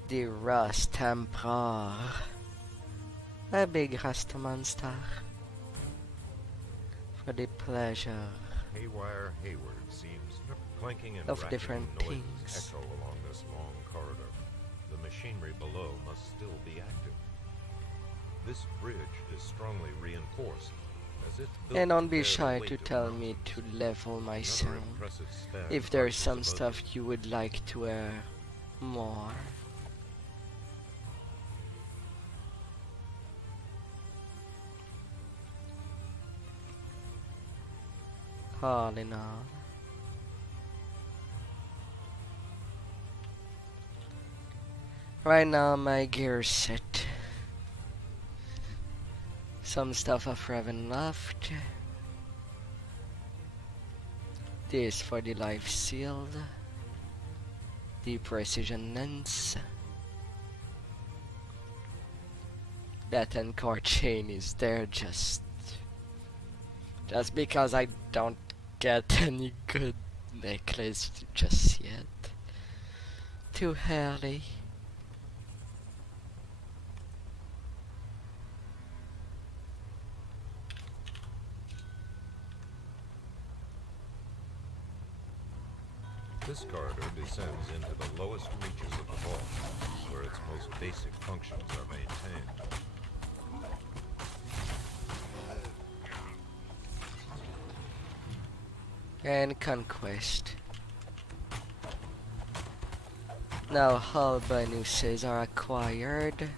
the Rust Emperor. A big rust monster. For the pleasure Haywire Hayward seems clanking and of rattling different noises things. echo along this long corridor. The machinery below must still be active. This bridge is strongly reinforced, as if built And don't to be bear the shy weight to of tell me mountains. to level my Another sound. impressive span If there's rises some above stuff you. you would like to hear more. All in all. Right now my gear's set. Some stuff I've haven't left. This for the life shield. The precision lens. That encore chain is there just because I don't get any good necklace just yet. Too early. This corridor descends into the lowest reaches of the vault, where its most basic functions are maintained. And conquest. Now all bonuses are acquired.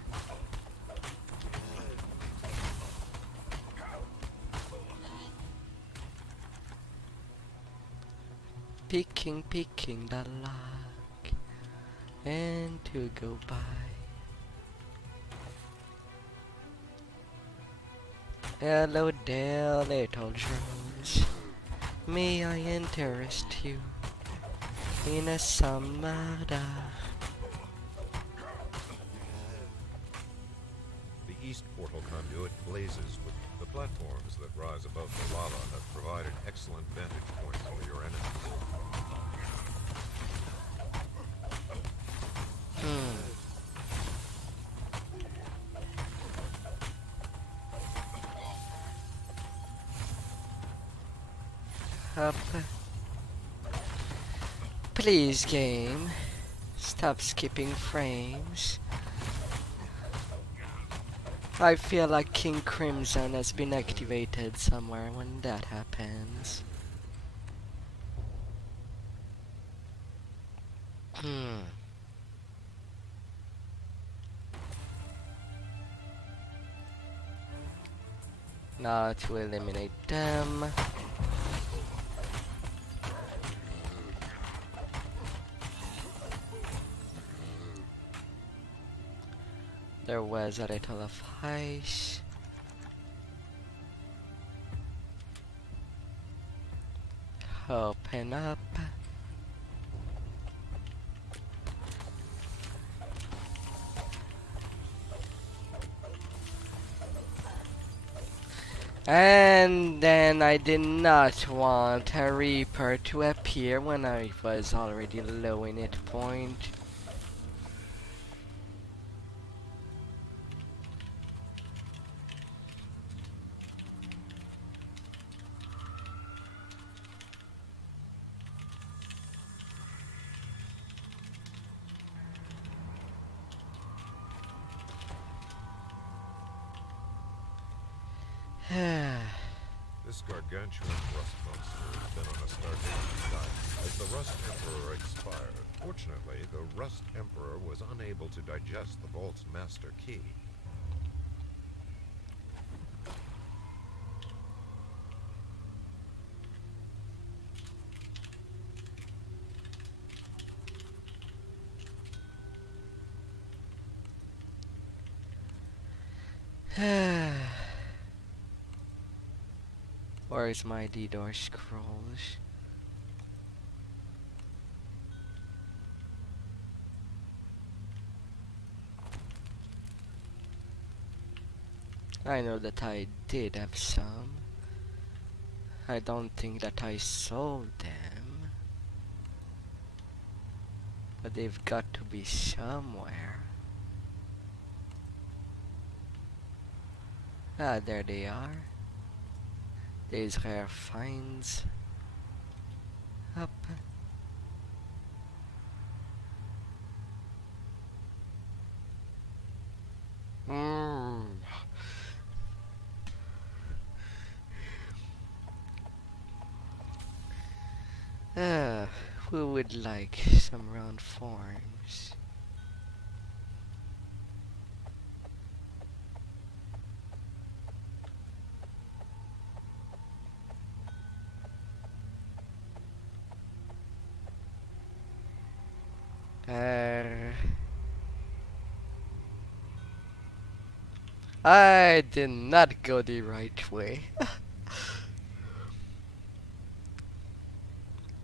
Picking the lock. And to go by. Hello there, little drones. May I interest you in a summer day? The east portal conduit blazes with the platforms that rise above the lava have provided excellent vantage points for your enemies. Up. Please, game. Stop skipping frames. I feel like King Crimson has been activated somewhere when that happens. Now to eliminate them. There was a little of ice. Open up. And then I did not want a Reaper to appear when I was already low in hit point. This gargantuan rust monster has been on a starvation diet as the Rust Emperor expired. Fortunately, the Rust Emperor was unable to digest the vault's master key. Where's my DDO scrolls? I know that I did have some. I don't think that I sold them. But they've got to be somewhere. Ah, there they are. These rare finds. Up. Who would like some round forms? I did not go the right way.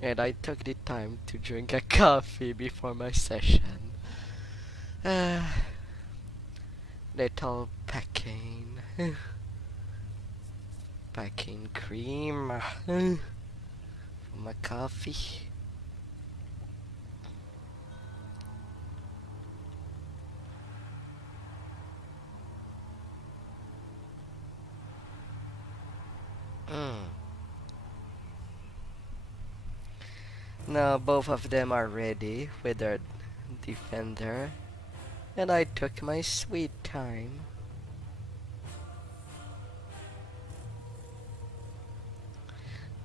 And I took the time to drink a coffee before my session. Little packing. Packing cream. For my coffee. Now both of them are ready with their defender, and I took my sweet time.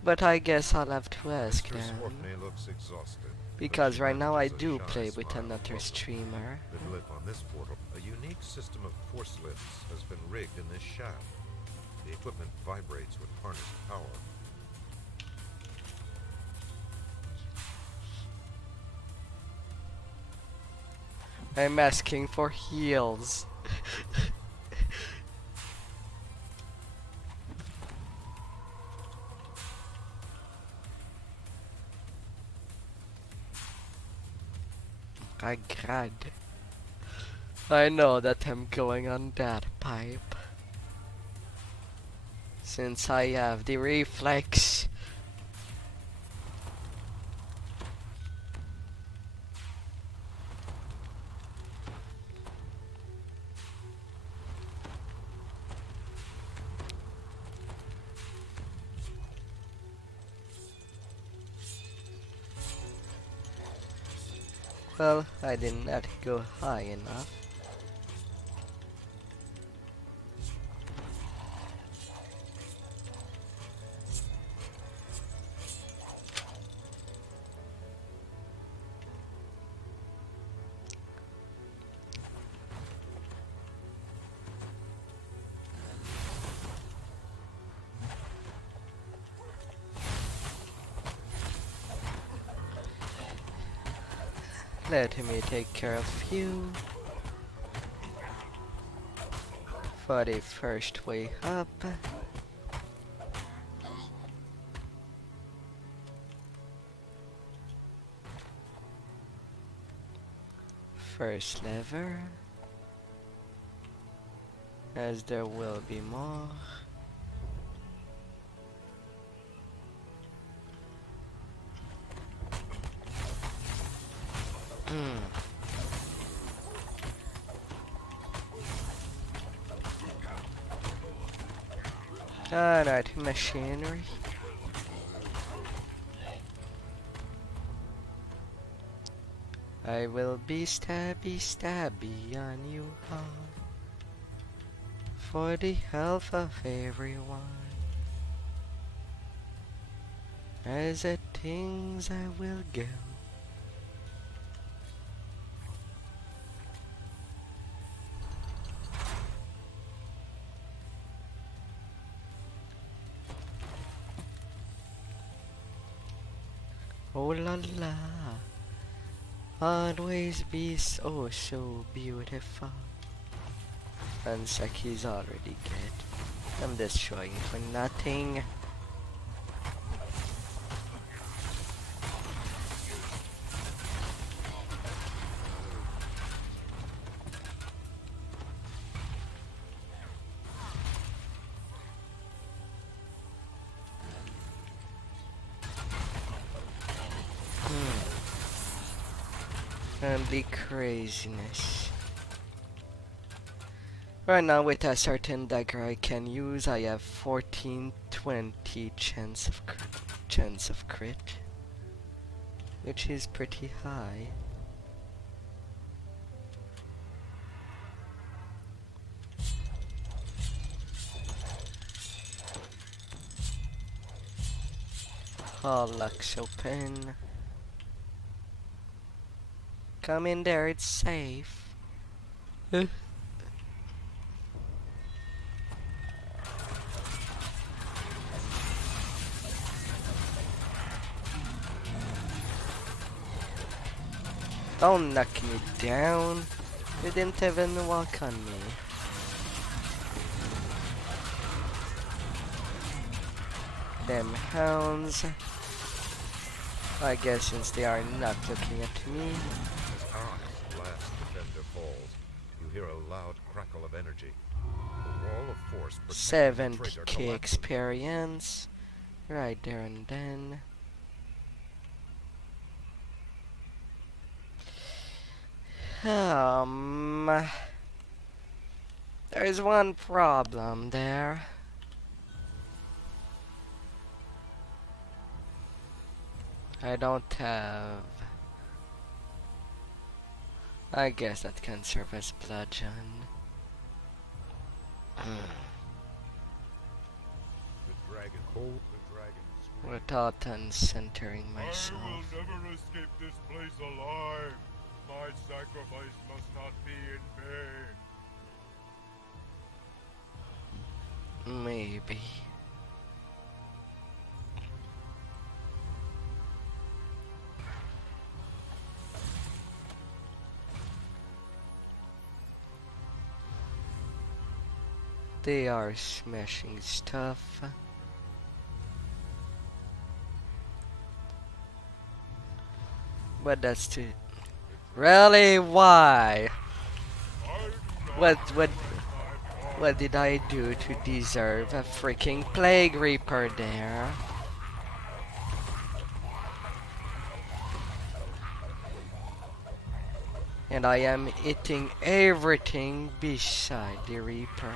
But I guess I'll have to ask Mr. them, Swartney looks exhausted, because but right she now I manages a do shy play with smile another above streamer. the glyph on this portal. A unique system of force lifts has been rigged in this shaft. The equipment vibrates with harnessed power. I'm asking for heals. I God. I know that I'm going on that pipe. Since I have the reflex. Well, I did not go high enough. Let me take care of you for the first way up. First lever, as there will be more. Alright, machinery. I will be stabby on you all for the health of everyone. As the things I will go. Oh la la, always be so beautiful. And Saki's already dead. I'm destroying for nothing. And the craziness. Right now with a certain dagger I can use, I have 14-20 chance of crit, which is pretty high. All locks open. Come in there, it's safe. Don't knock me down. You didn't even walk on me. Them hounds. I guess since they are not looking at me. As Ark's last defender falls, you hear a loud crackle of energy. The wall of force protecting the traitor 70k collapses. experience. Right there and then. There's one problem there. I don't have... I guess that can serve as bludgeon. The dragon hold the dragon scream. Without uncentering myself. I will never escape this place alive. My sacrifice must not be in vain. Maybe. They are smashing stuff. But that's too... Really? Why? What did I do to deserve a freaking Plague Reaper there? And I am eating everything beside the Reaper.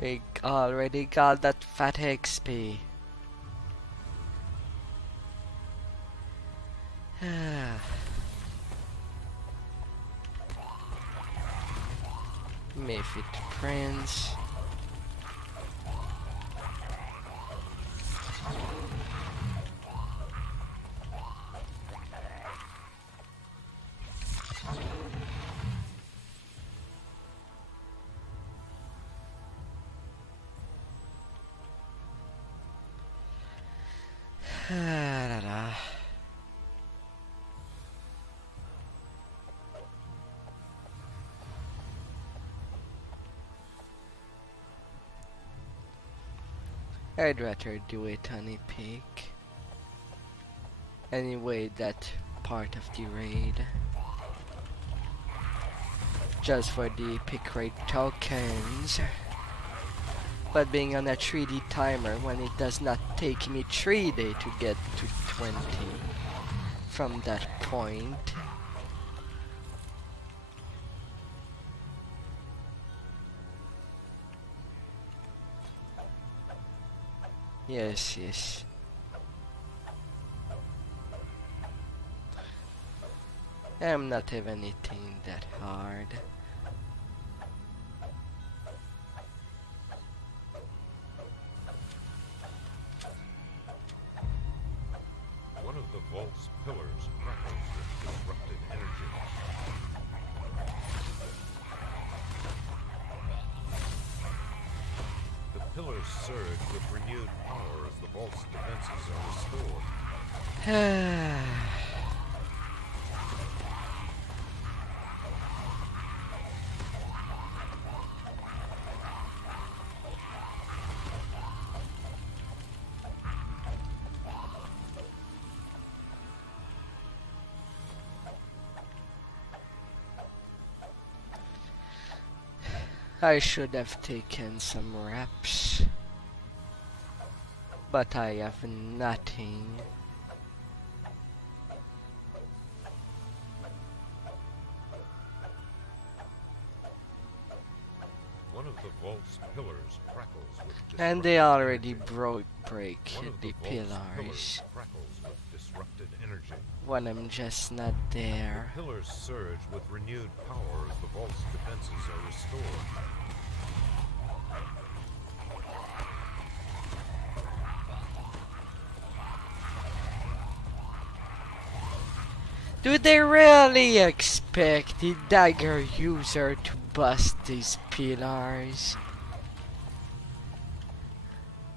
We already got that fat XP. Mayfit Prince. I'd rather do it on Epic. Anyway, that part of the raid. Just for the Epic raid tokens. But being on a 3D timer when it does not take me 3 days to get to 20 from that point. Yes, yes. I'm not have anything that hard. One of the vault's pillars crackles with disrupted energy. The pillars surge with renewed power as the vault's defenses are restored. I should have taken some reps, but I have nothing. One of the vault's pillars crackles with And they disrupted already energy. break One of the vault's pillars crackles with disrupted energy. when I'm just not there. Pillars surge with renewed power as the vault's defenses are restored. Do they really expect the dagger user to bust these pillars?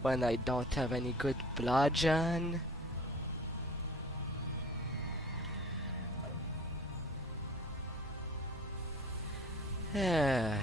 When I don't have any good bludgeon? Yeah.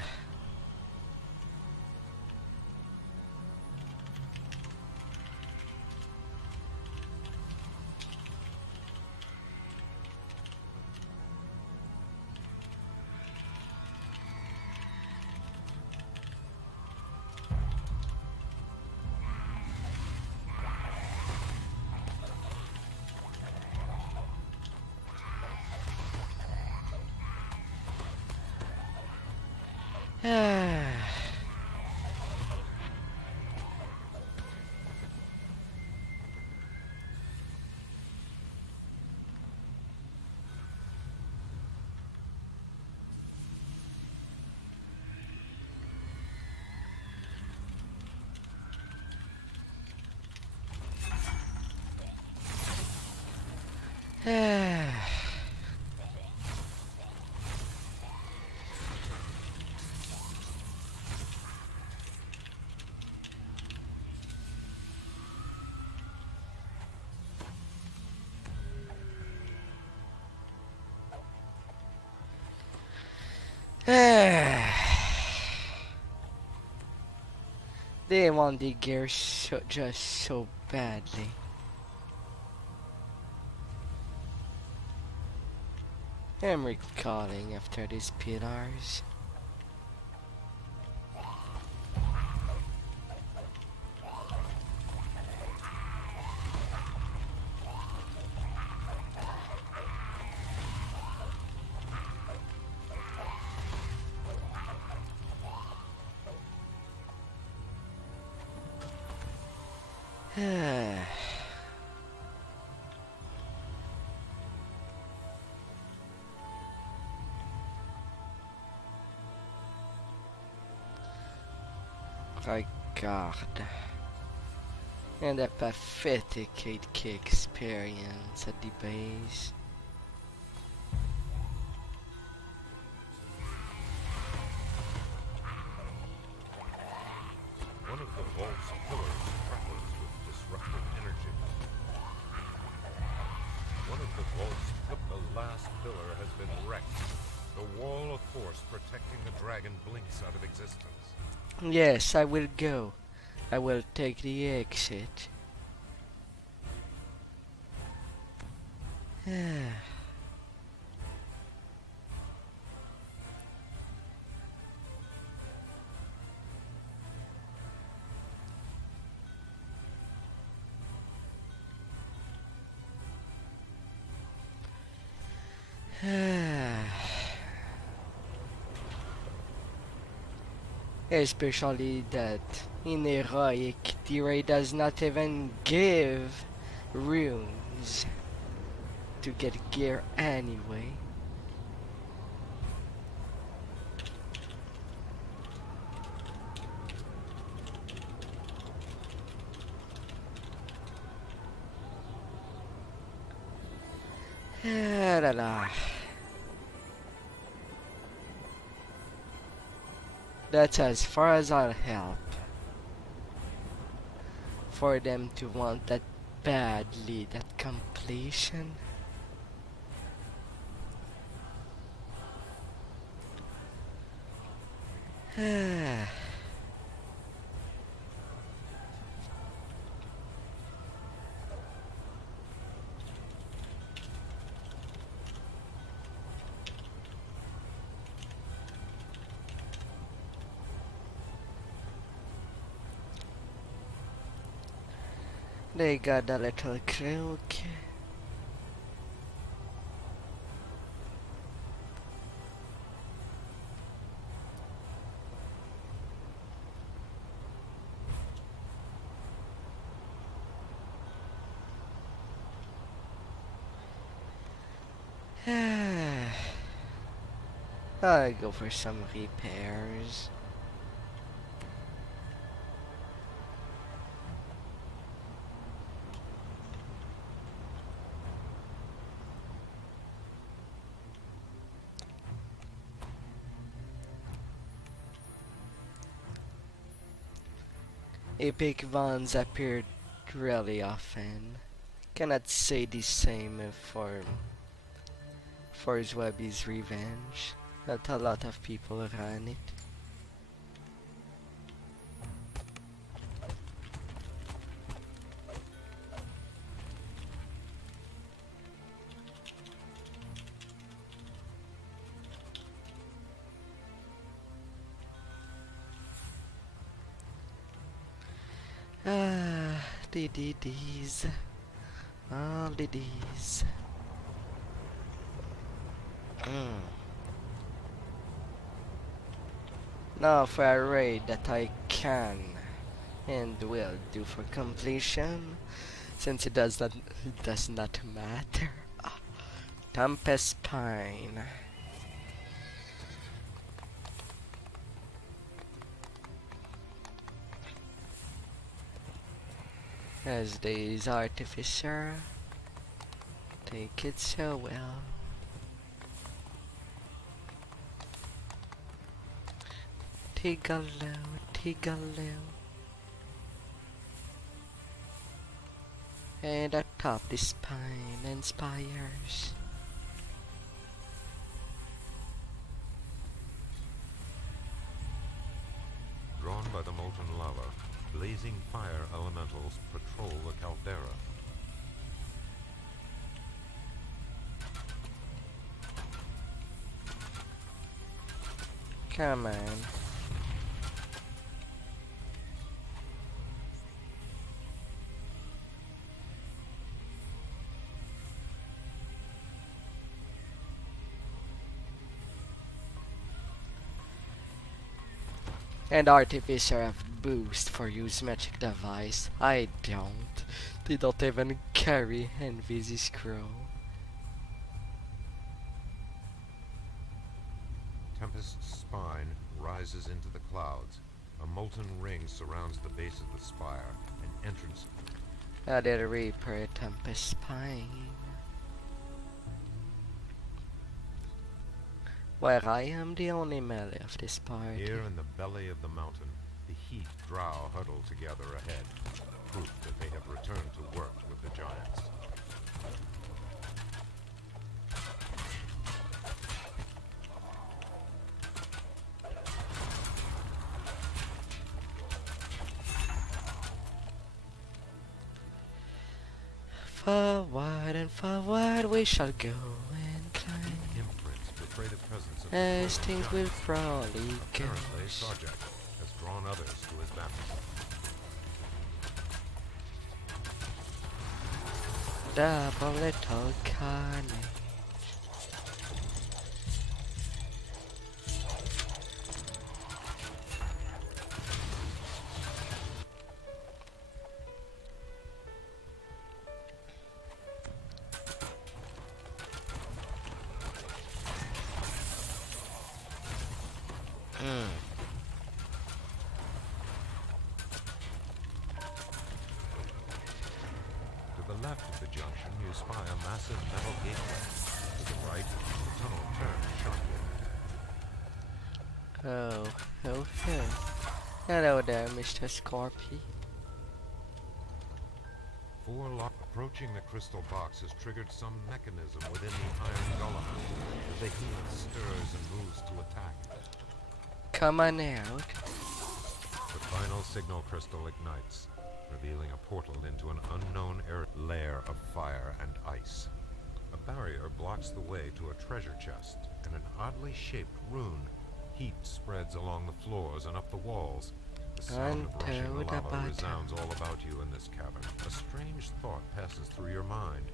They want the gear just so badly. I'm recalling after these pillars. My god. And a pathetic 8K experience at the base. One of the vault's pillars crackles with disrupted energy. One of the vault's last pillar has been wrecked. The wall of force protecting the dragon blinks out of existence. Yes, I will go. I will take the exit. Especially that in Heroic, the raid does not even give runes to get gear anyway. La la. That's as far as I'll help. For them to want that badly, that completion. They got a little cloak. I'll go for some repairs. Epic Vans appeared really often. Cannot say the same for Zwebby's Revenge. Not a lot of people ran it. The DDs. All DDs. Now for a raid that I can and will do for completion, since it does not matter. Tempest Pine. As these Artificer, take it so well. Tigalo, Tigalo. And atop the spine and spires. Drawn by the molten lava, blazing fire elementals patrol the caldera. Come on. And Artificer have boost for use magic device. I don't. They don't even carry Envy's scroll. Tempest's spine rises into the clouds. A molten ring surrounds the base of the spire, an entrance. Added a Reaper Tempest Spine. Where I am the only melee of this party. Here in the belly of the mountain, the heat drow huddle together ahead, proof that they have returned to work with the giants. Forward and forward we shall go and climb, Imprints betray the presence of as the things will probably go. Apparently, Sarjak has drawn others to his baptism. Double little carnage. To the left of the junction, you spy a massive metal gateway. To the right, the tunnel turns sharply. Oh, okay. Hello there, Mr. Scorpy. Approaching the crystal box has triggered some mechanism within the iron golem. The behemoth stirs and moves to attack. Come on out. The final signal crystal ignites, revealing a portal into an unknown lair of fire and ice. A barrier blocks the way to a treasure chest and an oddly shaped rune. Heat spreads along the floors and up the walls. The sound of rushing lava resounds all about you in this cavern. A strange thought passes through your mind.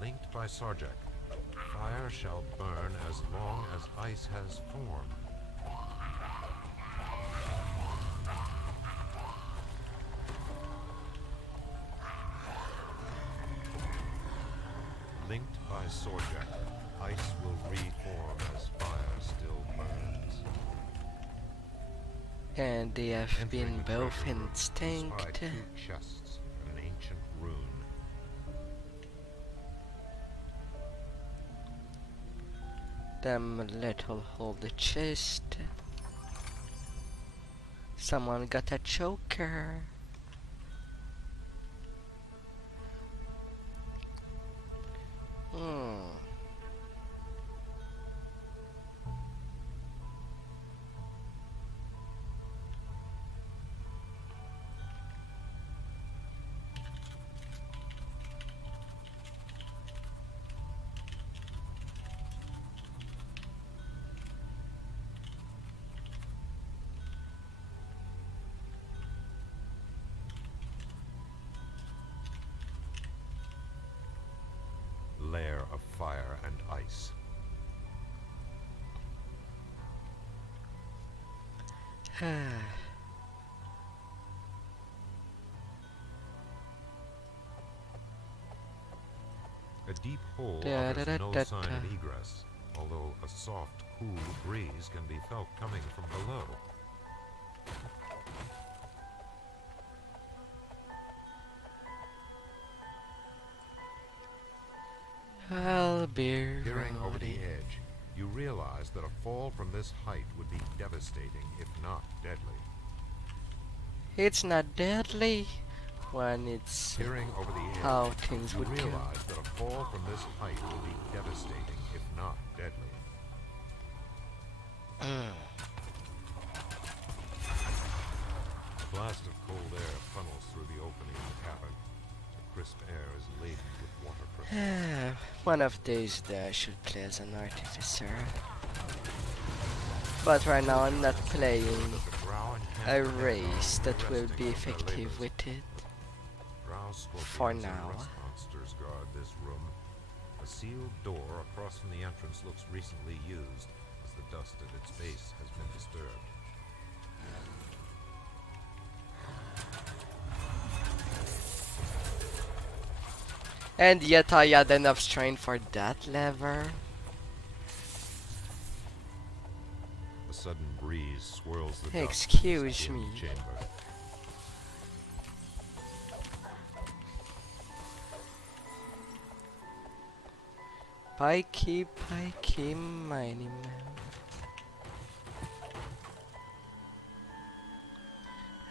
Linked by Sarjak, fire shall burn as long as ice has form. Linked by Sarjak, ice will reform as fire still burns. And they have been both extinct. Two chests and an ancient rune. Them little hold the chest. Someone got a choker. Lair of fire and ice. A deep hole offers no sign of egress, although a soft, cool breeze can be felt coming from below. I'll be Peering over the ready. edge, you realize that a fall from this height would be devastating, if not deadly. It's not deadly when it's Peering over the edge, how things you would go. realize that a fall from this height will be devastating, if not deadly. A blast of cold air funnels through the opening in the cavern. The crisp air is laden with water crystals. One of these days I should play as an artificer. But right now I'm not playing a race that will be effective with it. For now. Monsters guard this room. A sealed door across from the entrance looks recently used, as the dust at its base has been disturbed. And yet I had enough strength for that lever. A sudden breeze swirls the dust Excuse in the me. chamber. Pikey, pikey, miny mouse.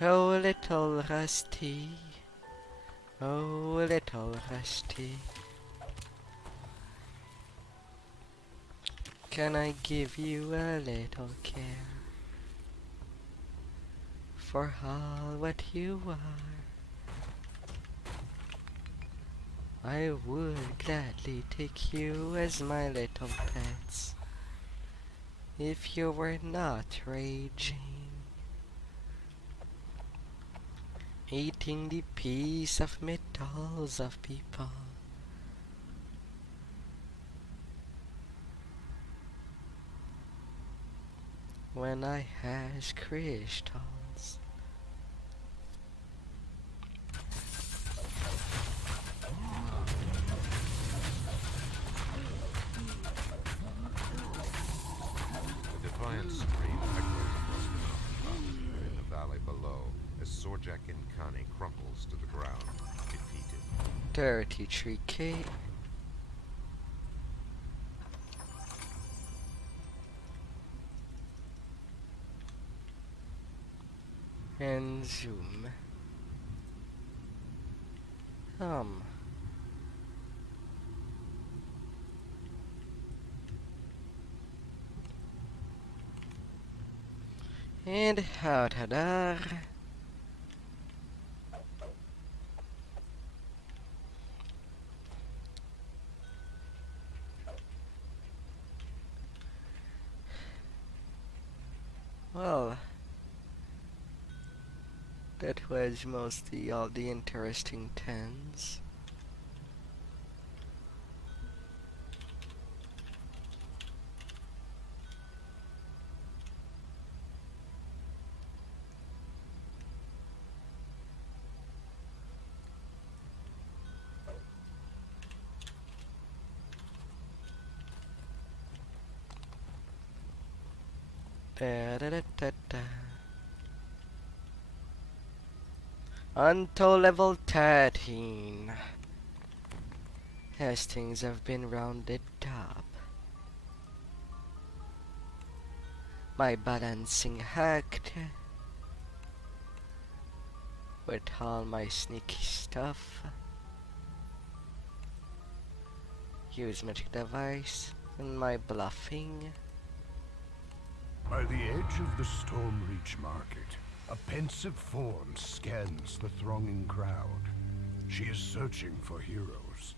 Oh, little Rusty. Oh, little Rusty. Can I give you a little care for all what you are? I would gladly take you as my little pets if you were not raging, eating the piece of metals of people. When I has crystals. The defiant scream echoes across the mountaintops and in the valley below as Sorjak Inkani crumples to the ground, defeated. 33k. And zoom. And how ta-da. Well, that was mostly all the interesting tens. Da, da, da, da, da. Until level 13. As things have been rounded up. My balancing hacked. With all my sneaky stuff. Use magic device and my bluffing. By the edge of the Stormreach market, a pensive form scans the thronging crowd. She is searching for heroes.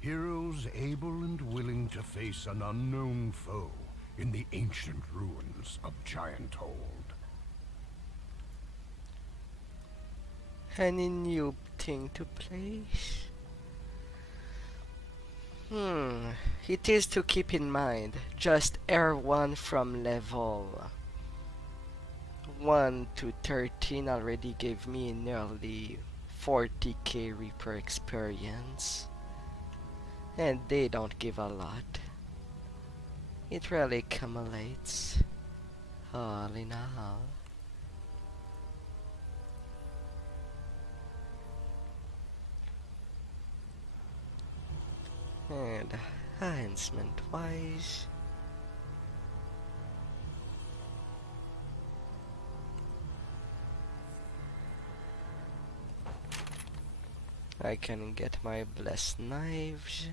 Heroes able and willing to face an unknown foe in the ancient ruins of Giant Hold. Any new thing to place? It is to keep in mind, just R1 from level 1 to 13 already gave me nearly 40k Reaper experience. And they don't give a lot. It really accumulates, all in all. And enhancement wise, I can get my blessed knives.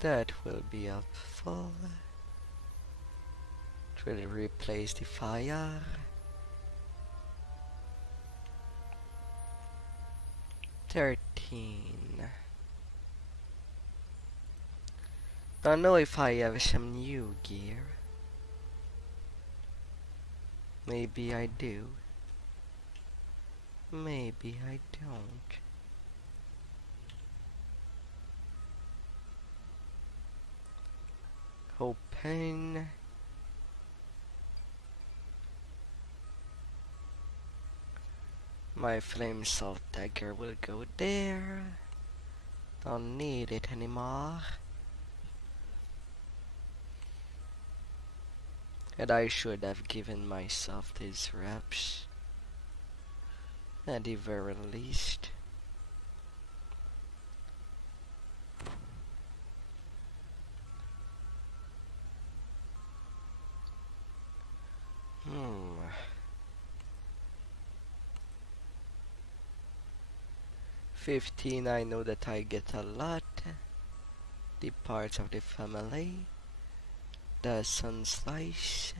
That will be helpful. It will replace the fire. Don't know if I have some new gear. Maybe I do. Maybe I don't. Open. My flame salt dagger will go there. Don't need it anymore. And I should have given myself these reps. At the very least. Hmm. 15, I know that I get a lot. the parts of the family, the sun slice.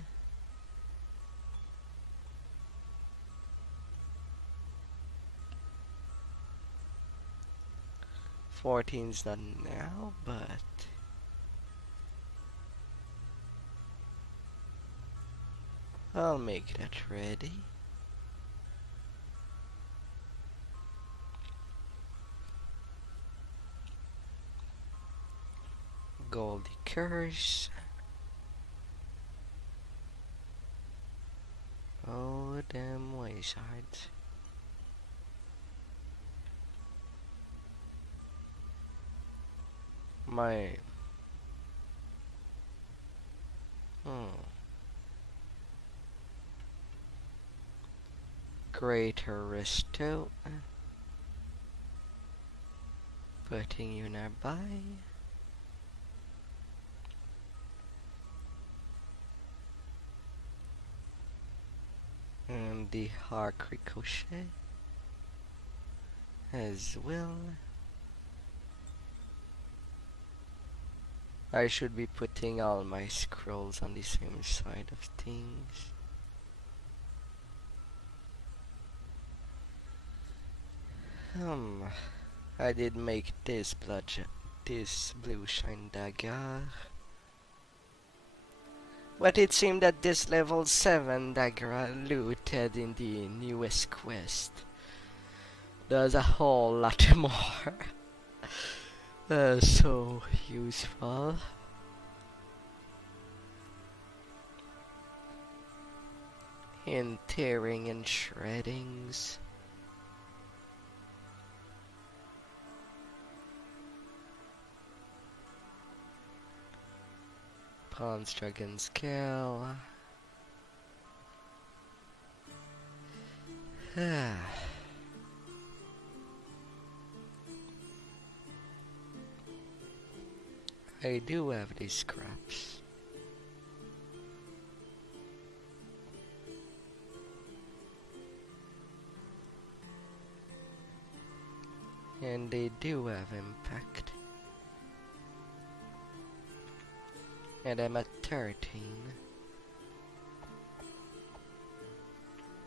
Fourteen's not now, but I'll make that ready. Goldie curse. Oh, damn wizards. My Greater resto. Putting you nearby. And the arc ricochet as well. I should be putting all my scrolls on the same side of things. I did make this this blue shine dagger. But it seemed that this level 7 dagger I looted in the newest quest does a whole lot more. So useful. In tearing and shreddings. Pawn's Dragon Scale. I do have these scraps. And they do have impact. And I'm at 13.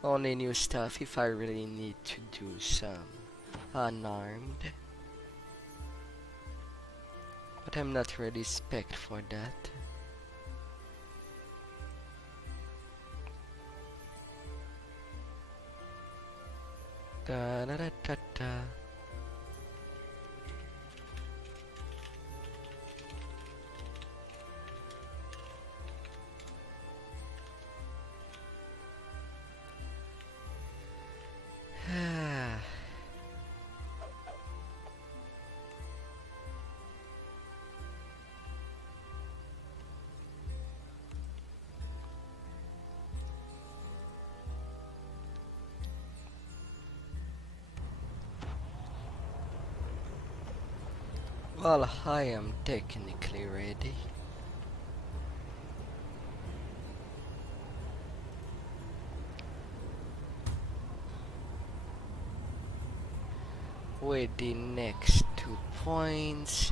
Only new stuff if I really need to do some unarmed. But I'm not really spec'd for that. Da da da da da. Well, I am technically ready. With the next 2 points.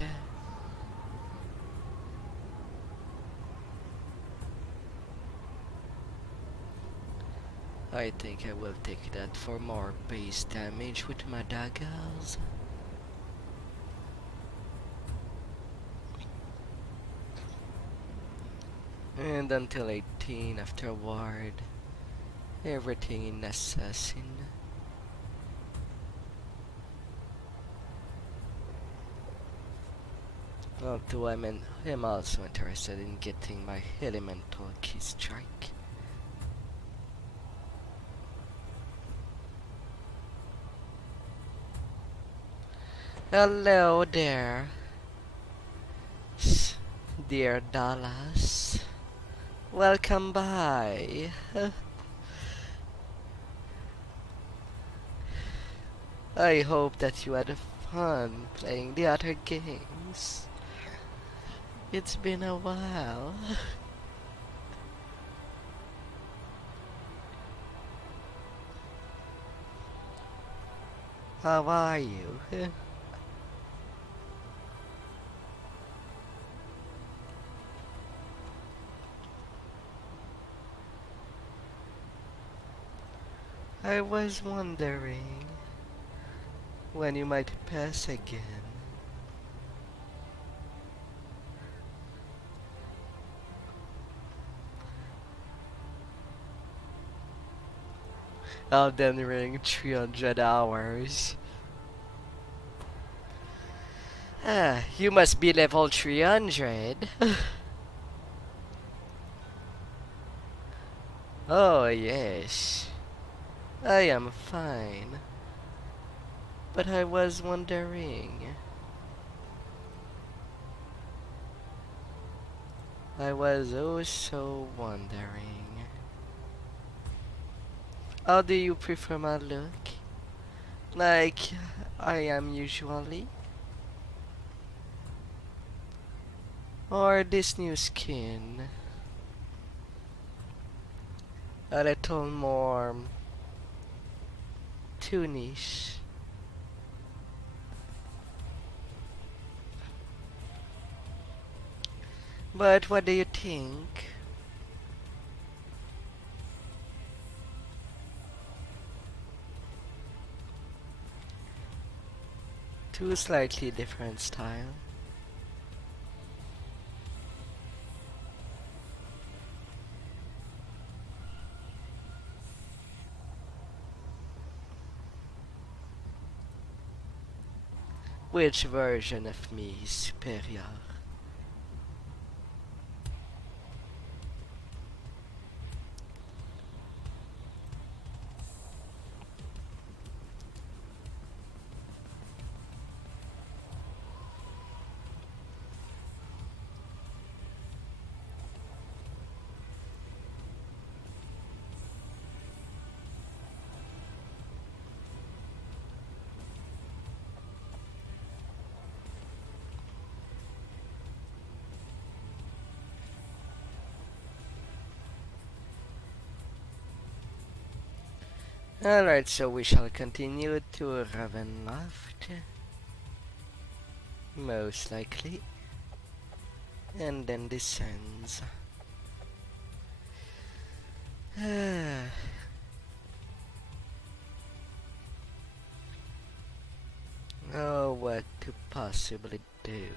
I think I will take that for more base damage with my daggers. And until 18 afterward, everything in assassin. Although I'm also interested in getting my elemental key strike. Hello there, dear Dallas. Welcome by. I hope that you had fun playing the other games. It's been a while. How are you? I was wondering when you might pass again. Elden Ring 300 hours. Ah, you must be level 300. Oh yes, I am fine. But I was wondering. I was oh so wondering. How do you prefer my look? Like I am usually? Or this new skin? A little more toonish. But what do you think? Two slightly different style. Which version of me is superior? Alright, so we shall continue to Ravenloft. Most likely. And then descends. Oh, what to possibly do?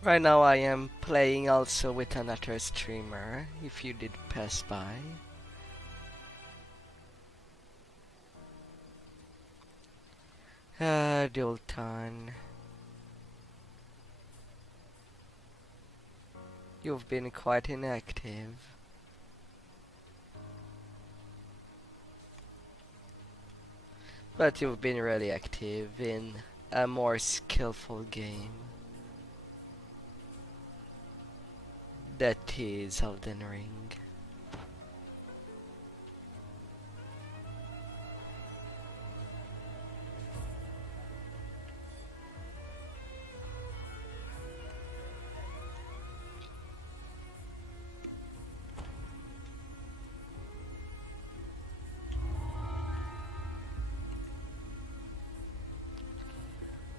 Right now I am playing also with another streamer, if you did pass by. Dultan. You've been quite inactive. But you've been really active in a more skillful game. That is Elden Ring.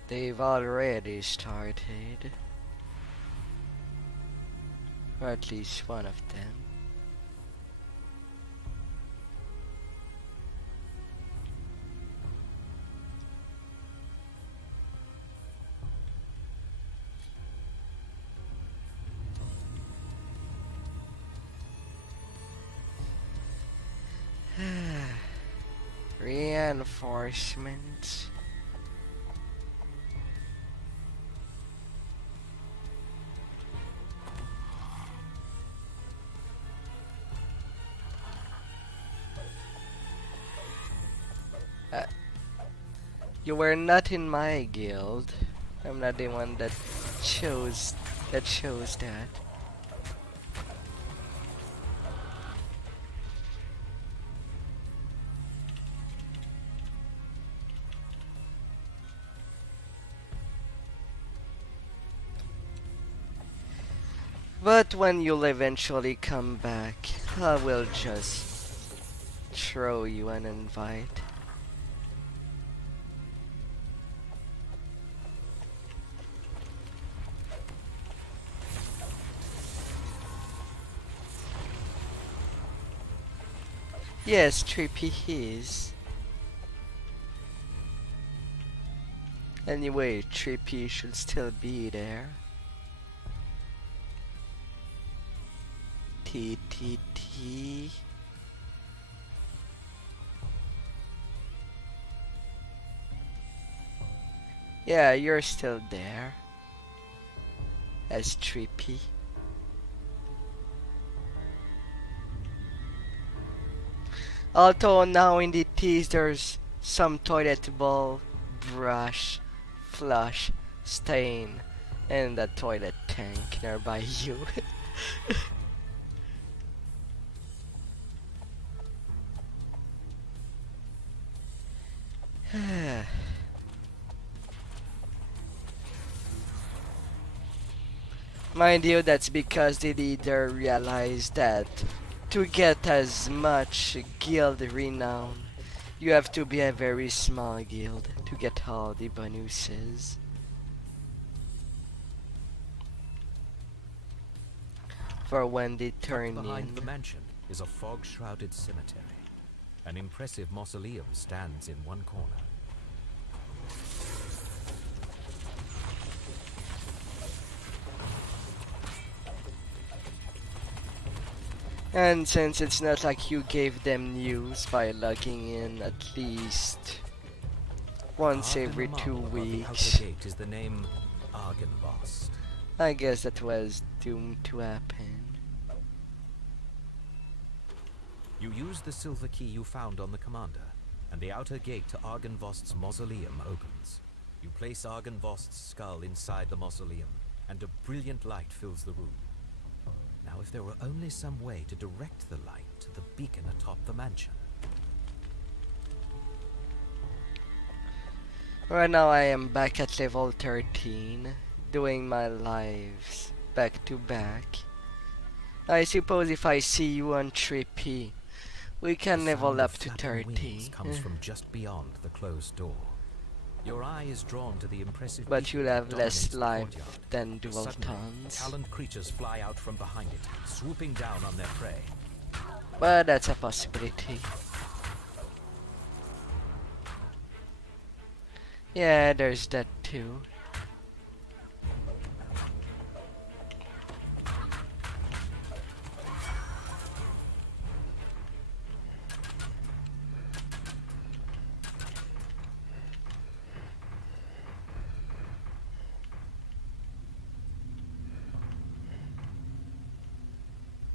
They've already started. Or at least one of them. Reinforcements. You were not in my guild. I'm not the one that chose that. But when you'll eventually come back, I will just throw you an invite. Yes, Trippy is. Anyway, Trippy should still be there. T. Yeah, you're still there. As Trippy. Although now in the T's there's some toilet bowl, brush, flush, stain, and the toilet tank nearby you. Mind you, that's because the leader realized that to get as much guild renown, you have to be a very small guild to get all the bonuses. For when they turn Tucked behind in. the mansion is a fog-shrouded cemetery. An impressive mausoleum stands in one corner. And since it's not like you gave them news by logging in at least once every 2 weeks, The gate is the name Argynvost. I guess that was doomed to happen. You use the silver key you found on the commander, and the outer gate to Argynvost's mausoleum opens. You place Argynvost's skull inside the mausoleum, and a brilliant light fills the room. Now, if there were only some way to direct the light to the beacon atop the mansion. Right now I am back at level 13, doing my lives back to back. I suppose if I see you on Trippy, we can The level sound up of to flapping 30. wings comes from just beyond the closed door. Your eye is drawn to the impressive But beacon you'll that have less dominates the life courtyard. than dual Suddenly, tons. taloned creatures fly out from behind it, swooping down on their prey. But that's a possibility. Yeah, there's that too.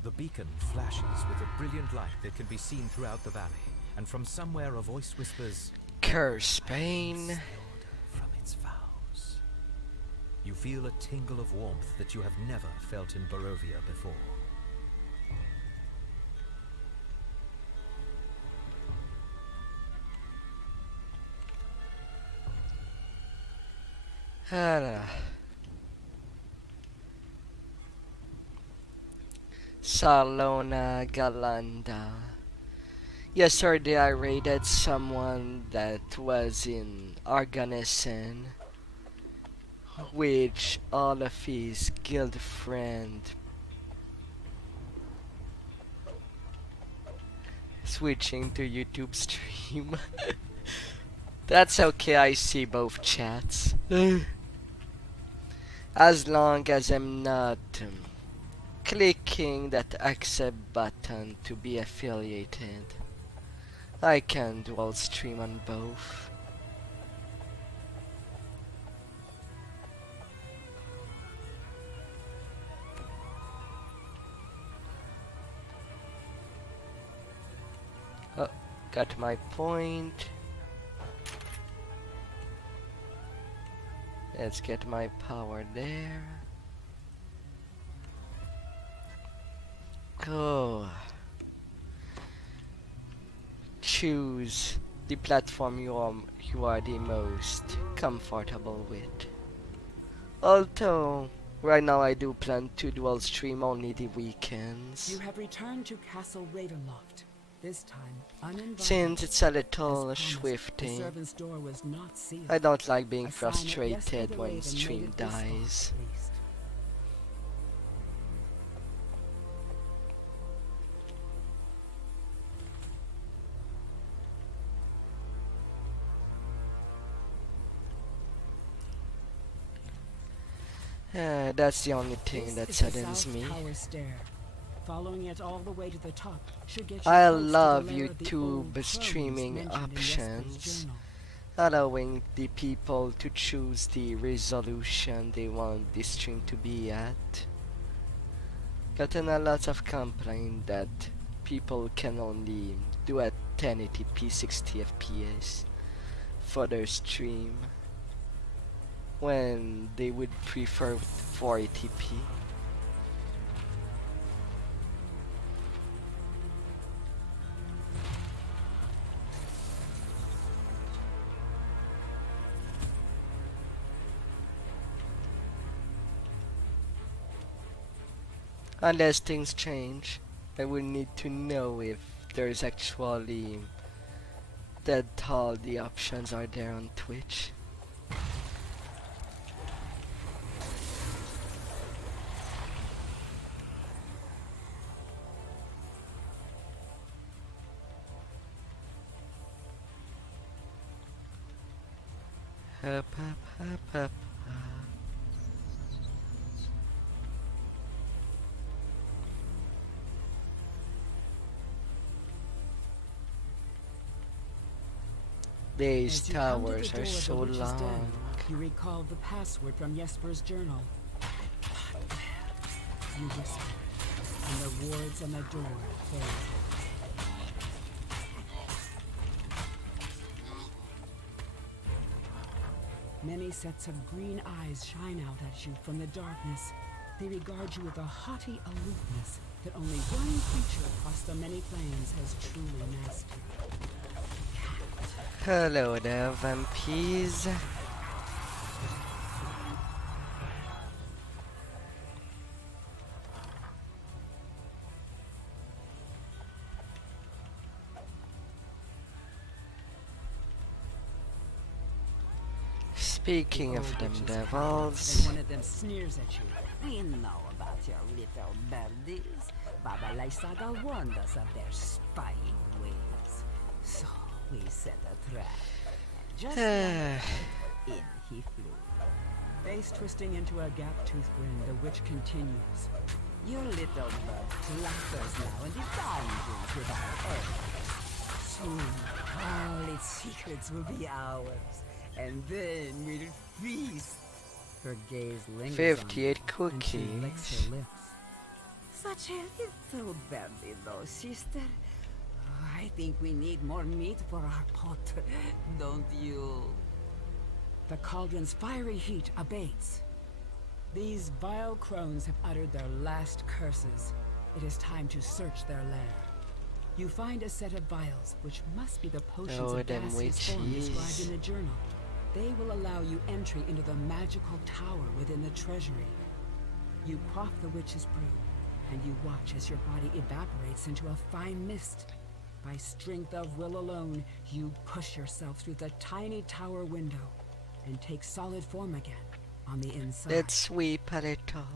The beacon flashes with a brilliant light that can be seen throughout the valley, and from somewhere a voice whispers, Curse pain. "Sealed from its vows." You feel a tingle of warmth that you have never felt in Barovia before. Salona Galanda. Yesterday I raided someone that was in Arganesen, which all of his guild friend switching to YouTube stream. That's okay, I see both chats. As long as I'm not clicking that accept button to be affiliated, I can dual stream on both. Oh, got my point. Let's get my power there. Go. Choose the platform you are the most comfortable with. Although right now I do plan to dual stream only the weekends, You have returned to Castle Ravenloft. This time, uninvited. since it's a little As promised, the swifting. servant's door was not sealed. I don't like being A sign that Yester frustrated the when Raven stream made it this far, dies. at least. That's the only thing This that is the saddens South me. Tower stair. Following it all the way to the top should get you I close to the love lair of the old YouTube crones streaming mentioned in options, Jesper's journal. allowing the people to choose the resolution they want the stream to be at. Gotten a lot of complaint that people can only do at 1080p 60 fps for their stream when they would prefer 480p. Unless things change, I would need to know if there's actually that all the options are there on Twitch. Up, up, up, up. These As you come to the towers door are of the so Witch's Den, long. you recall the password from Jesper's journal. You whisper, and the wards on the door fade. Many sets of green eyes shine out at you from the darkness. They regard you with a haughty aloofness that only one creature across the many planes has truly mastered. Hello there, vampires. Speaking of them devils, And one of them sneers at you. We know about your little birdies. Baba Lysaga warned us of their spying ways. So we set a trap. And just like in he flew. Face twisting into a gap-toothed grin, the witch continues. Your little bud flutters now in the dungeons with our earth. Soon, all its secrets will be ours. And then we'll feast. Her gaze lingers 58 on you, and she licks cookies. her lips. Such a little birdie though, sister. I think we need more meat for our pot, don't you? The cauldron's fiery heat abates. These vile crones have uttered their last curses. It is time to search their lair. You find a set of vials, which must be the potions Oh, of them gaseous form described witches. in the journal. They will allow you entry into the magical tower within the treasury. You quaff the witch's brew, and you watch as your body evaporates into a fine mist. By strength of will alone, you push yourself through the tiny tower window and take solid form again on the inside. Let's sweep a little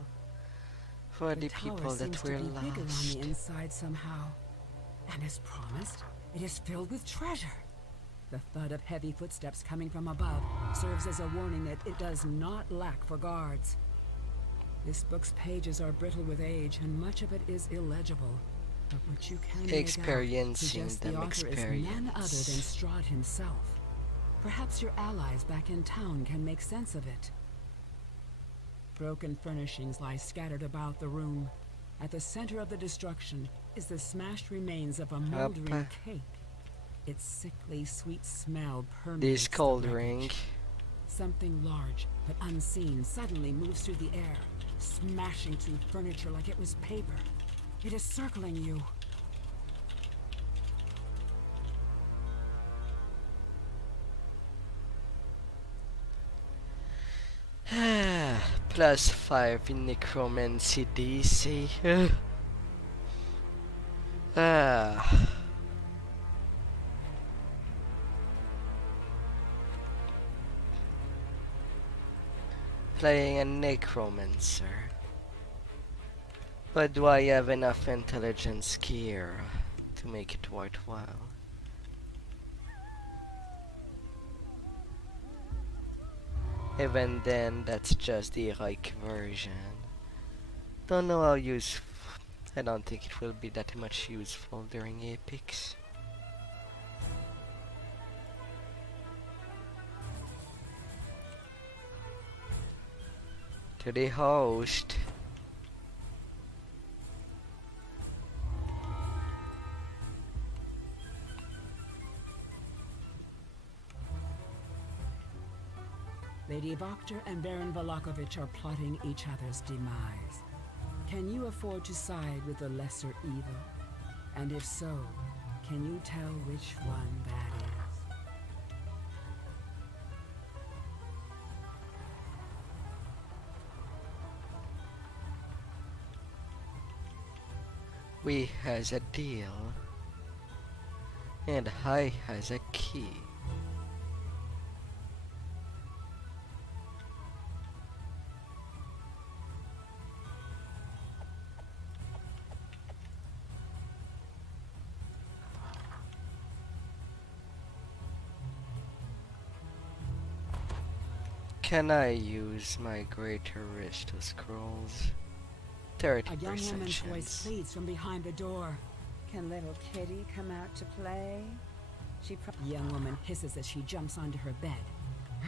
for the tower people seems that were to be bigger on lost. the inside somehow. And as promised, it is filled with treasure. The thud of heavy footsteps coming from above serves as a warning that it does not lack for guards. This book's pages are brittle with age, and much of it is illegible. But what you can make out Experiencing suggests the them author is none other than experience. Strahd himself. Perhaps your allies back in town can make sense of it. Broken furnishings lie scattered about the room. At the center of the destruction is the smashed remains of a moldering cake. Its sickly sweet smell permeates This the cold wreckage. ring. Something large but unseen suddenly moves through the air, smashing through furniture like it was paper. It is circling you. +5 in necromancy DC. Ah. Playing a necromancer. But do I have enough intelligence gear to make it worthwhile? Even then, that's just the heroic version. Don't know how useful. I don't think it will be that much useful during epics. To the host. Lady Vokter and Baron Valakovich are plotting each other's demise. Can you afford to side with the lesser evil? And if so, can you tell which one that is? We has a deal. And I has a key. Can I use my greater wish to scrolls? 30% A young woman's voice chance. pleads from behind the door. Can little Kitty come out to play? The young woman hisses as she jumps onto her bed.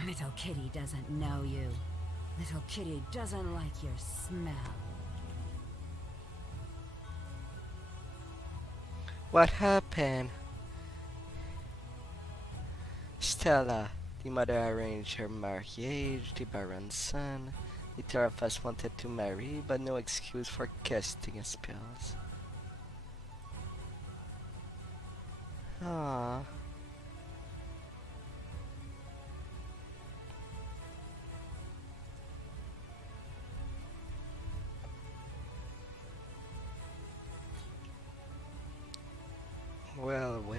Little Kitty doesn't know you. Little Kitty doesn't like your smell. What happened? Stella, the mother arranged her marriage, the Baron's son. The three of us wanted to marry, but no excuse for casting spells. Ah. Well, well.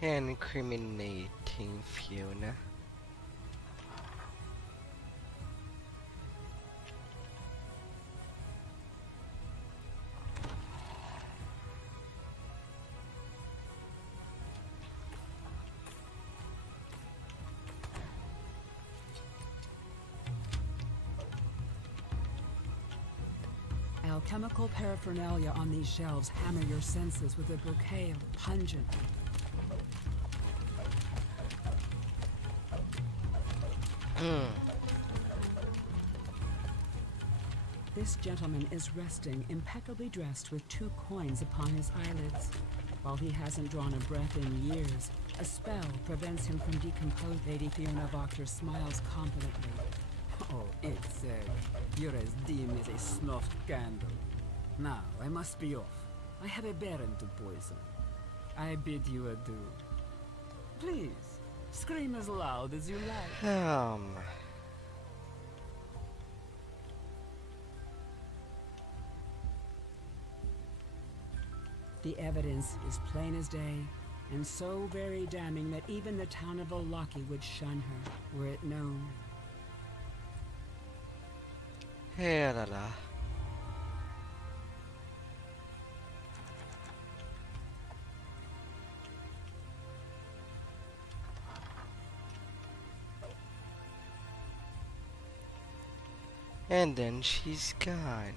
Incriminating Fiona. Alchemical paraphernalia on these shelves hammer your senses with a bouquet of pungent, This gentleman is resting, impeccably dressed with 2 coins upon his eyelids. While he hasn't drawn a breath in years, a spell prevents him from decomposing. Lady Fiona Vokter smiles confidently. Oh, it's you're as dim as a snuffed candle. Now, I must be off. I have a baron to poison. I bid you adieu. Please, scream as loud as you like. The evidence is plain as day, and so very damning that even the town of Olaki would shun her, were it known. Hey, la la. And then she's gone.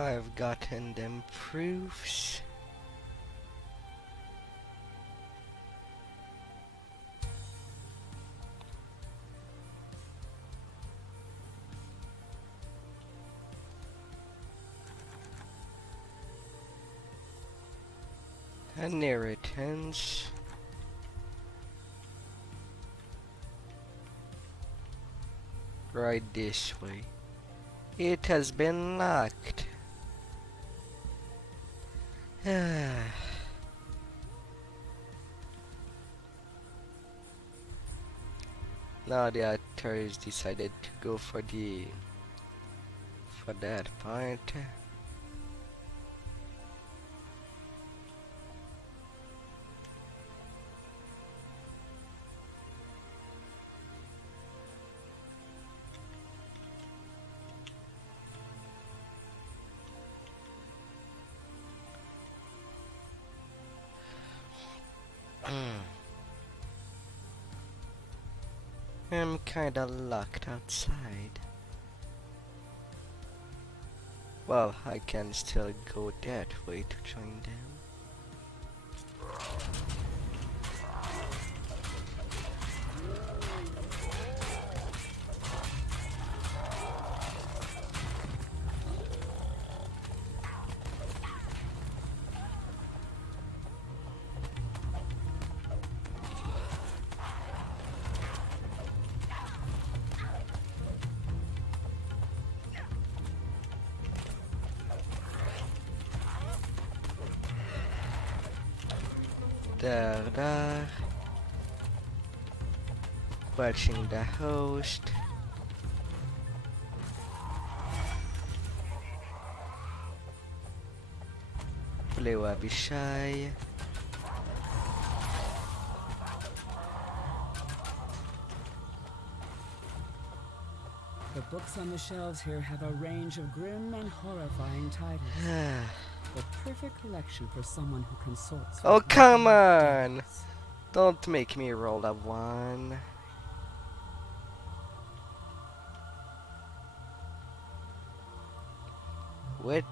I've gotten them proofs. Inheritance. Right this way. It has been locked. Now the authorities decided to go for that point. I'm kinda locked outside. Well, I can still go that way to join them. There. Watching the host. Play Wabishai. The books on the shelves here have a range of grim and horrifying titles. The perfect collection for someone who consults. Oh, come on! Don't make me roll a 1. What?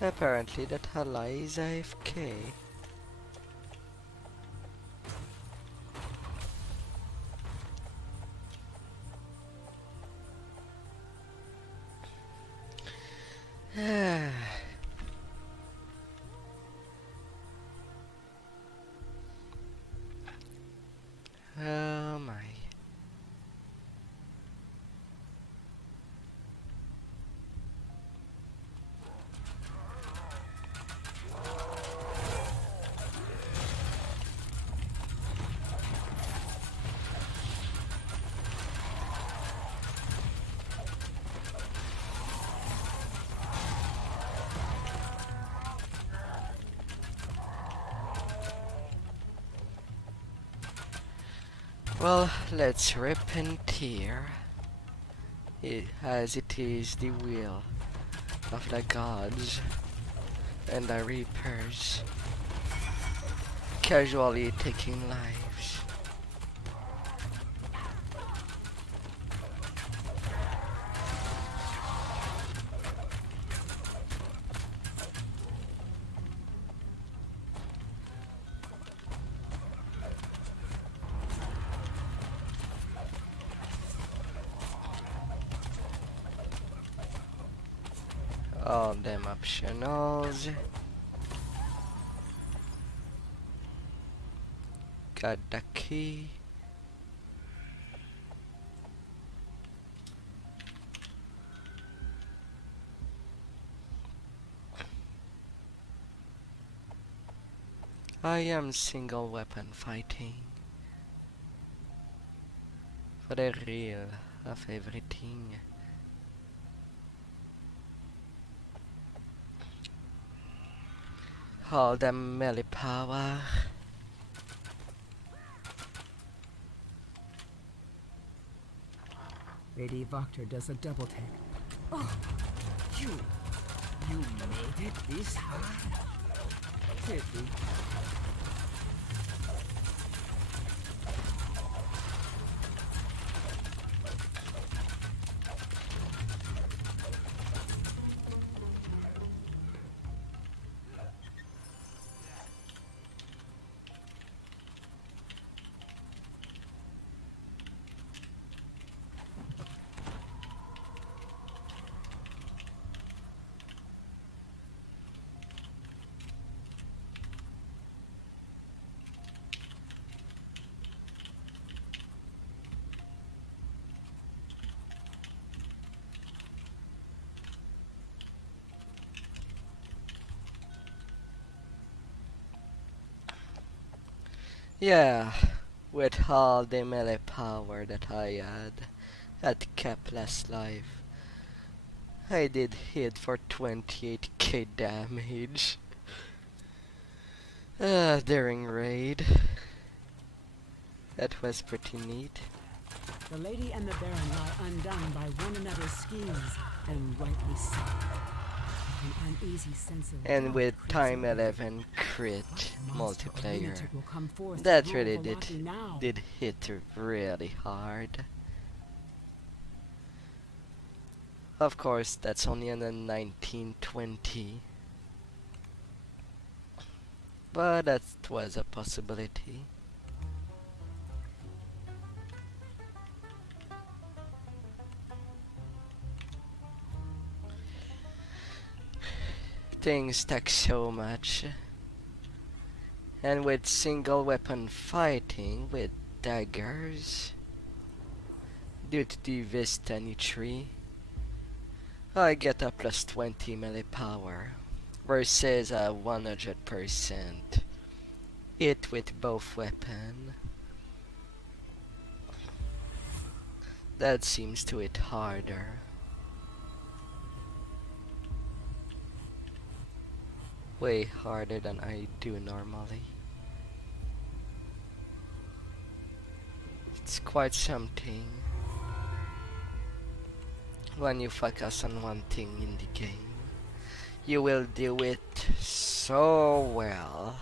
Apparently that ally is AFK. Oh my. Well, let's rip and tear, as it is the will of the gods and the reapers, casually taking lives. All them optionals. Got the key. I am single weapon fighting for the real of everything. All the melee power. Lady Voctor does a double take. Oh, you made it this hard? Pity. Yeah, with all the melee power that I had at cap last life, I did hit for 28k damage during raid. That was pretty neat. The lady and the baron lie undone by one another's schemes, and rightly so. An uneasy sense of And doubt with creeps time over me. 11 crit What monster or multiplayer, lunatic will come forth to that rule really Velaki now? did hit really hard. Of course, that's only on a 1920, but that was a possibility. Things take so much, and with single weapon fighting with daggers due to the Vistani tree, I get a plus 20 melee power versus a 100% hit with both weapon. That seems to hit harder. Way harder than I do normally. It's quite something when you focus on one thing in the game. You will do it so well.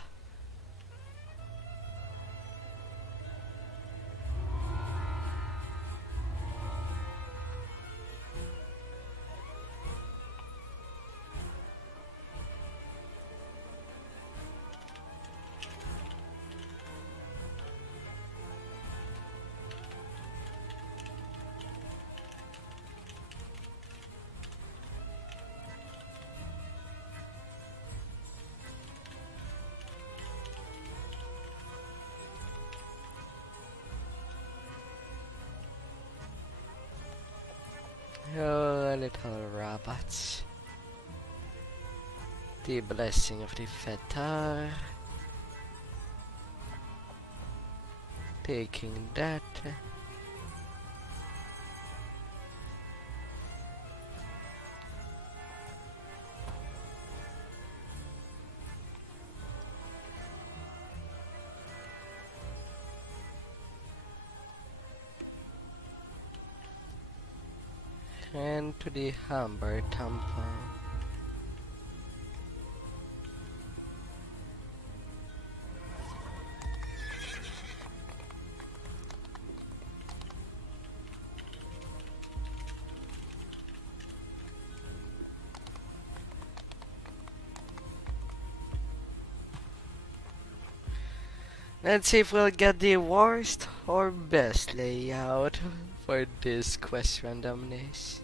Oh, little robots. The blessing of the Fetar. Taking that. And to the Humber Temple. Let's see if we'll get the worst or best layout for this quest randomness.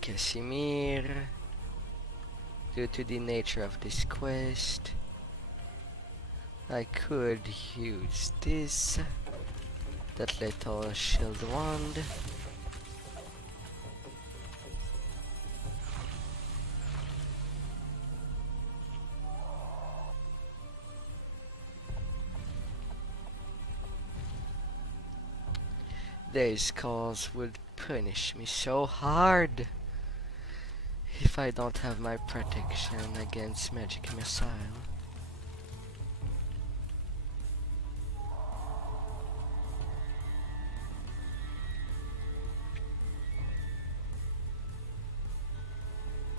Casimir. Due to the nature of this quest, I could use this, that little shield wand. These calls would punish me so hard if I don't have my protection against magic missile.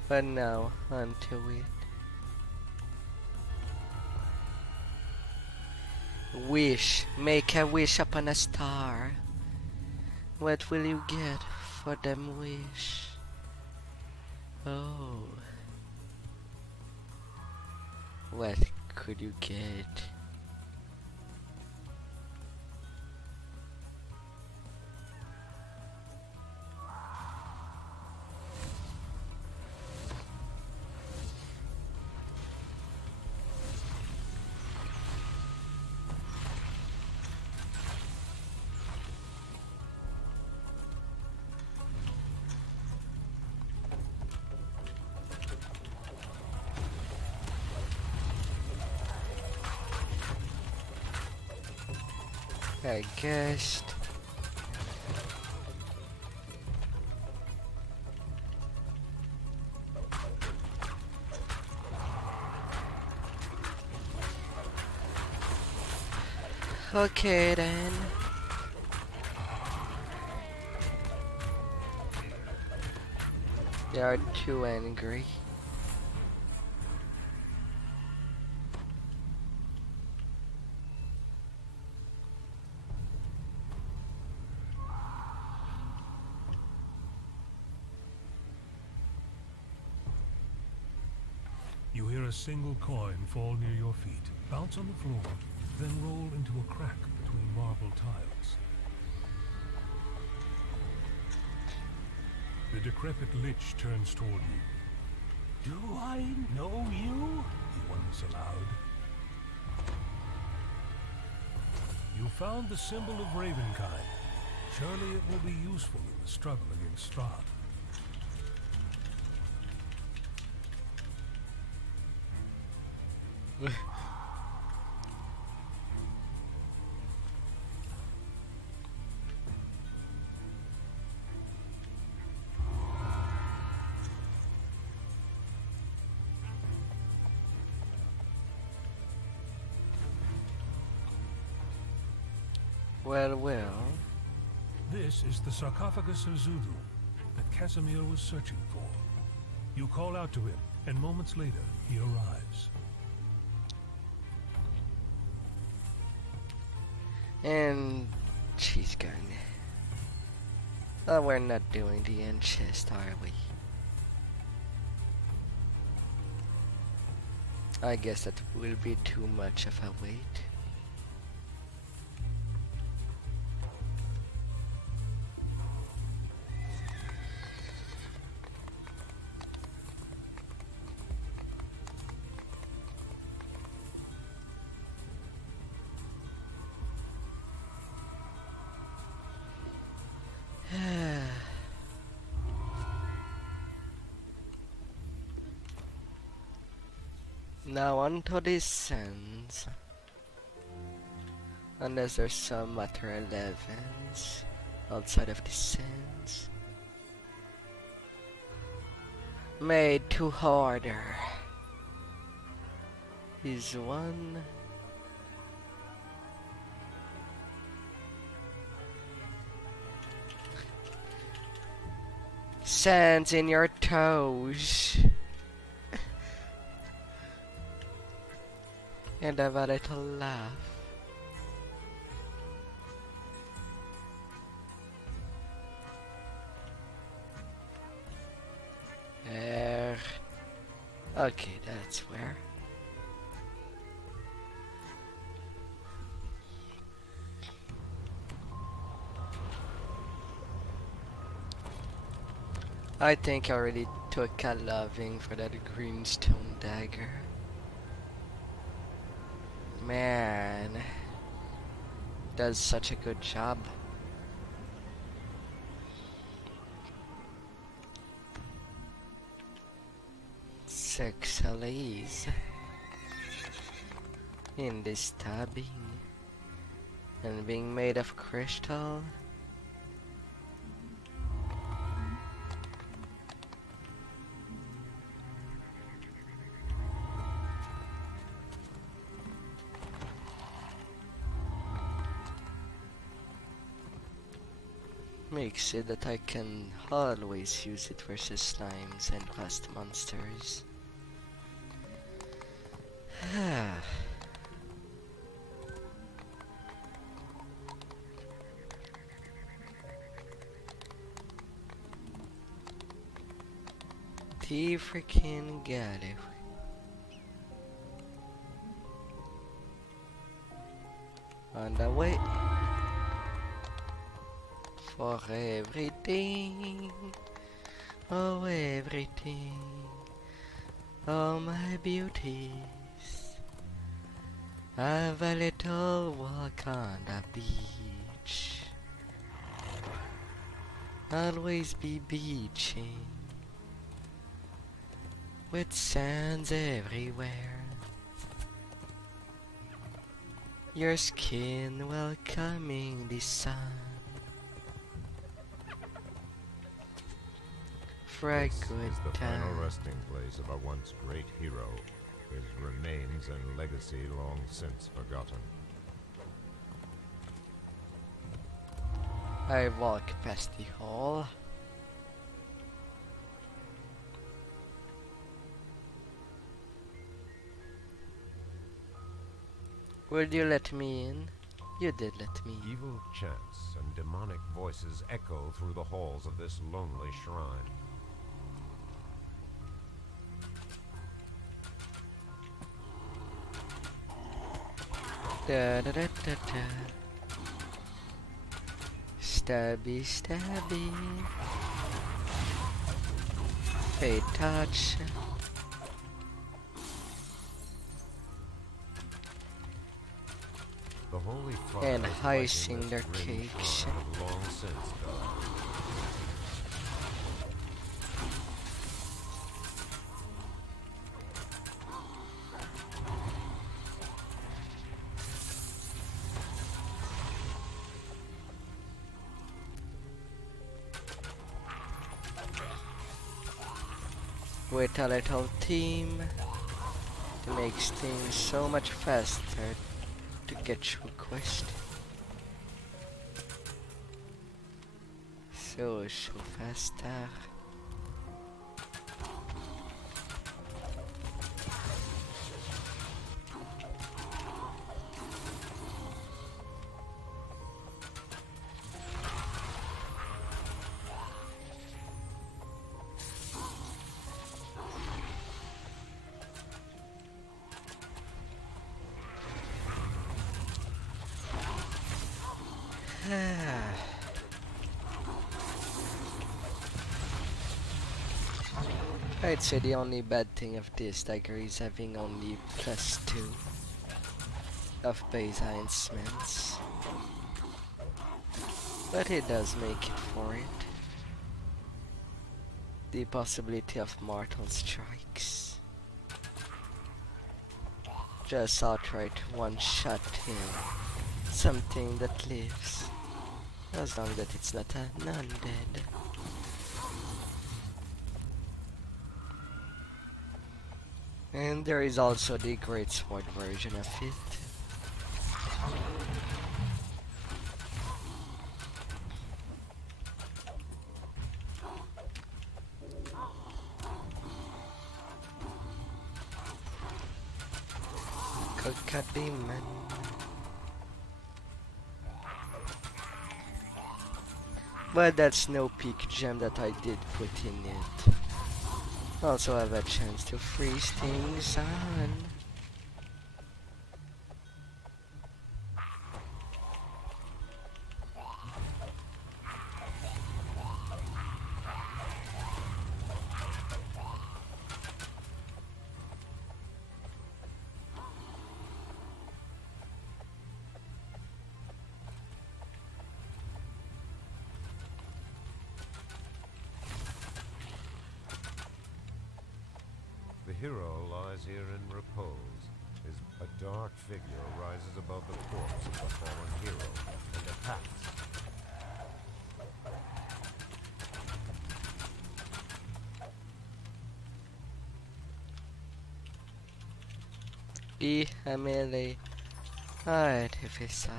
But now, onto it. Wish. Make a wish upon a star. What will you get for them wish? Oh. What could you get? I guessed. Okay then. They are too angry. You hear a single coin fall near your feet, bounce on the floor, then roll into a crack between marble tiles. The decrepit lich turns toward you. Do I know you? He wonders aloud. You found the symbol of Ravenkind. Surely it will be useful in the struggle against Strahd. Well. This is the sarcophagus of Zudu that Casimir was searching for. You call out to him, and moments later, he arrives. And she's gone. Oh, we're not doing the end chest, are we? I guess that will be too much of a wait. Now onto these sands. Unless there's some matter 11s outside of the sands. Made to harder. Is one. Sands in your toes. And have a little laugh. There. Okay, that's where. I think I already took a loving for that greenstone dagger. Man, does such a good job. Six LAs in this stabbing and being made of crystal. Makes it that I can always use it versus slimes and rust monsters. The freaking gallery. On the way. For everything, oh everything, oh my beauties, have a little walk on the beach, always be beaching, with sands everywhere. Your skin welcoming the sun. This is Fragrant the final town. resting place of a once great hero, his remains and legacy long since forgotten. I walk past the hall. Would you let me in? You did let me in. Evil chants and demonic voices echo through the halls of this lonely shrine. Da da da da da. Stabby, stabby. Fade touch. The holy fire And is icing lighting their this grim cakes. shrine of long since died. With a little team, it makes things so much faster to get through quest. So faster. I'd say the only bad thing of this dagger is having only +2 of base enhancements. But it does make it for it. The possibility of mortal strikes. Just outright one-shot him. Something that lives. As long as it's not a non-dead. And there is also the great sword version of it. Demon. But that's no peak gem that I did put in it. Also have a chance to freeze things on. The hero lies here in repose. A dark figure rises above the corpse of the fallen hero and attacks. E a melee artificer.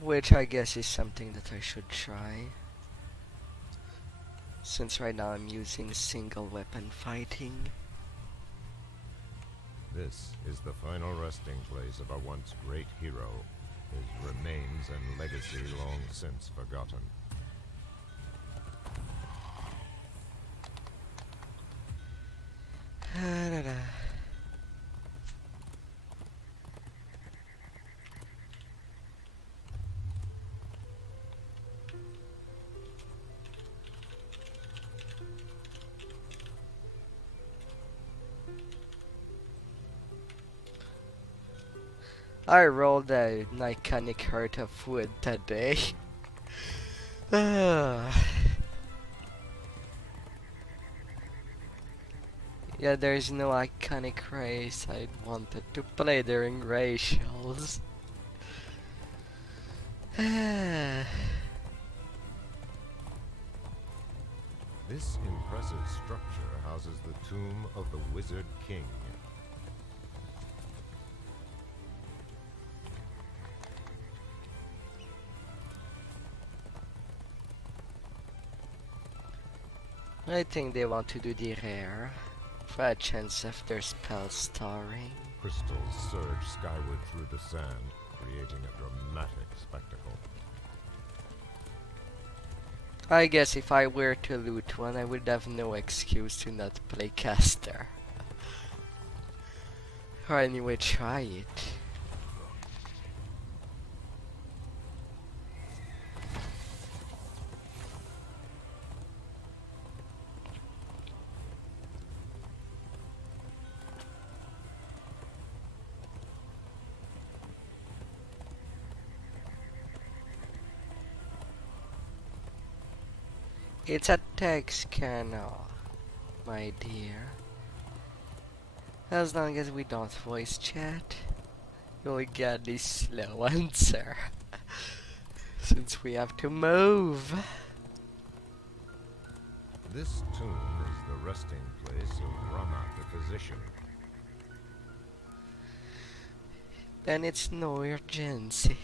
Which I guess is something that I should try. Since right now I'm using single weapon fighting. This is the final resting place of a once great hero, his remains and legacy long since forgotten. I rolled an iconic Heart of Wood today. Yeah, there's no iconic race I wanted to play during racials. This impressive structure houses the tomb of the Wizard King. I think they want to do the rare for a chance of their spell starring. Crystals surge skyward through the sand, creating a dramatic spectacle. I guess if I were to loot one, I would have no excuse to not play caster. Or anyway, try it. It's a text canal, my dear. As long as we don't voice chat, you'll get this slow answer. Since we have to move. This tomb is the resting place of Rama the physician. Then it's no urgency.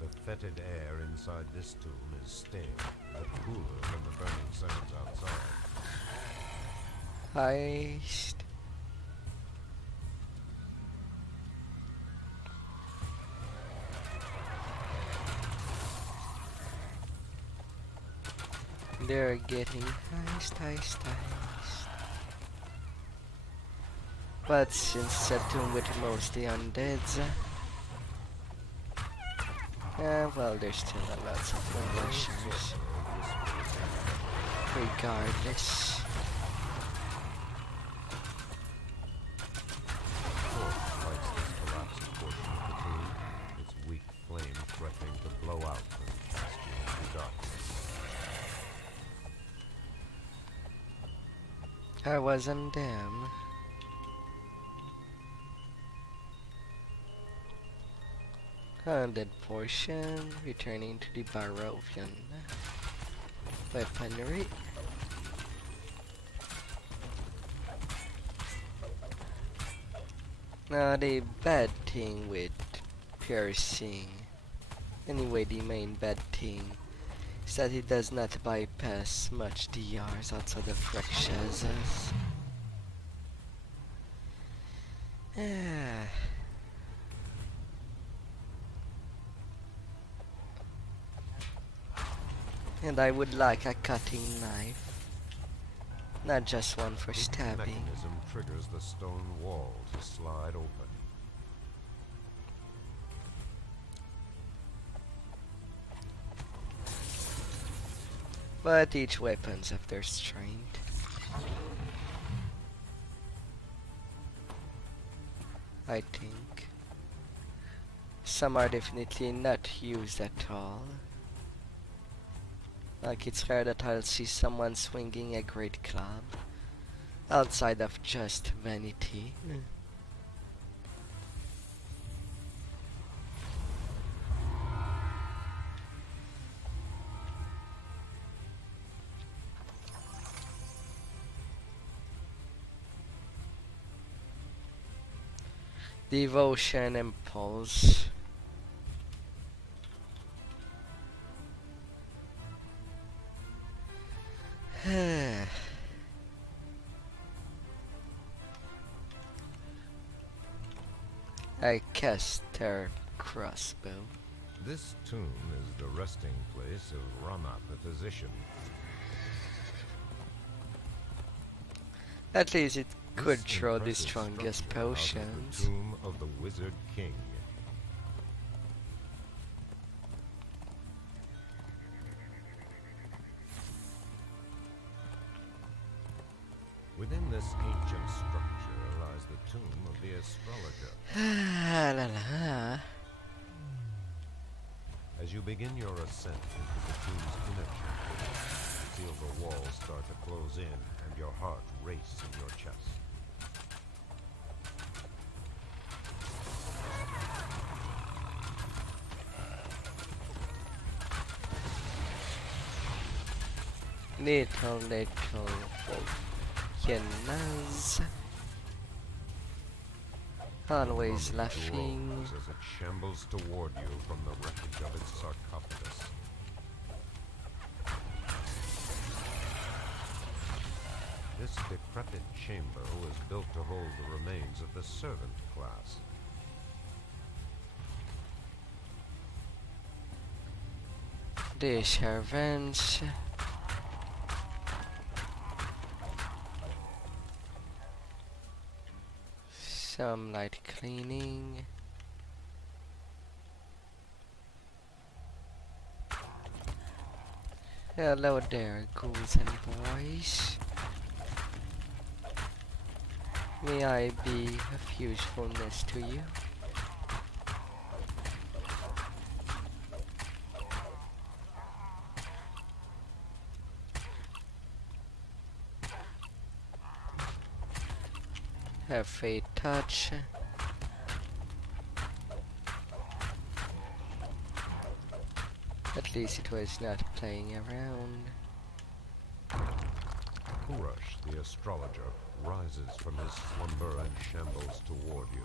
The fetid air inside this tomb is stale, but cooler than the burning sands outside. Heist. They're getting heist. But since it's a tomb with mostly undeads, well, there's still a lot of rushers. Regardless. Torch lights this collapsed portion of the tomb, its weak flame threatening to blow out and cast you into darkness. I wasn't them. Undead portion, returning to the Barovian weaponry. Now the bad thing with piercing, anyway the main bad thing, is that it does not bypass much DRs outside of Rakshasas. And I would like a cutting knife, not just one for This stabbing. mechanism triggers the stone wall to slide open. But each weapons have their strength. I think. Some are definitely not used at all. Like it's rare that I'll see someone swinging a great club outside of just vanity. Devotion impulse. I cast their crossbow. This tomb is the resting place of Rama the physician. At least it could This throw the impressive strongest structure houses potions. The tomb of the Wizard King. this ancient structure lies the tomb of the astrologer. La la. As you begin your ascent into the tomb's inner chamber, feel the walls start to close in and your heart race in your chest. Little Yenaz. Always laughing. Grows as it shambles toward you from the wreckage of its sarcophagus. This decrepit chamber was built to hold the remains of the servant class. The servants. Some light cleaning. Hello there, ghouls and boys. May I be of usefulness to you? Have a touch. At least it was not playing around. Kurush, the astrologer, rises from his slumber and shambles toward you.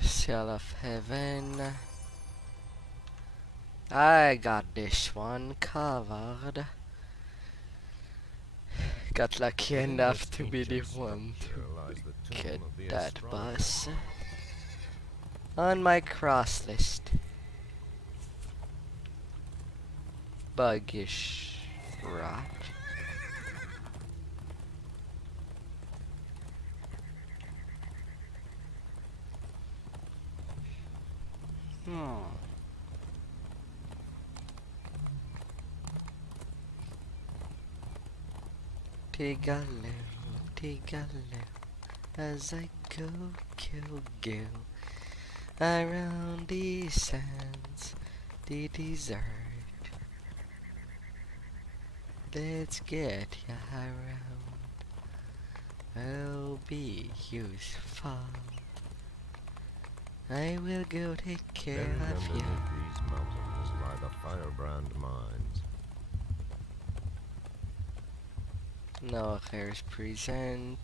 Cell of Heaven. I got this one covered. Got lucky enough to be the one to get that bus on my cross list. Buggish rot. Take a little, as I go around the sands, the desert. Let's get ya around, I'll be useful. I will go take care Buried of you. underneath these mountains lie the firebrand mines. No affairs present.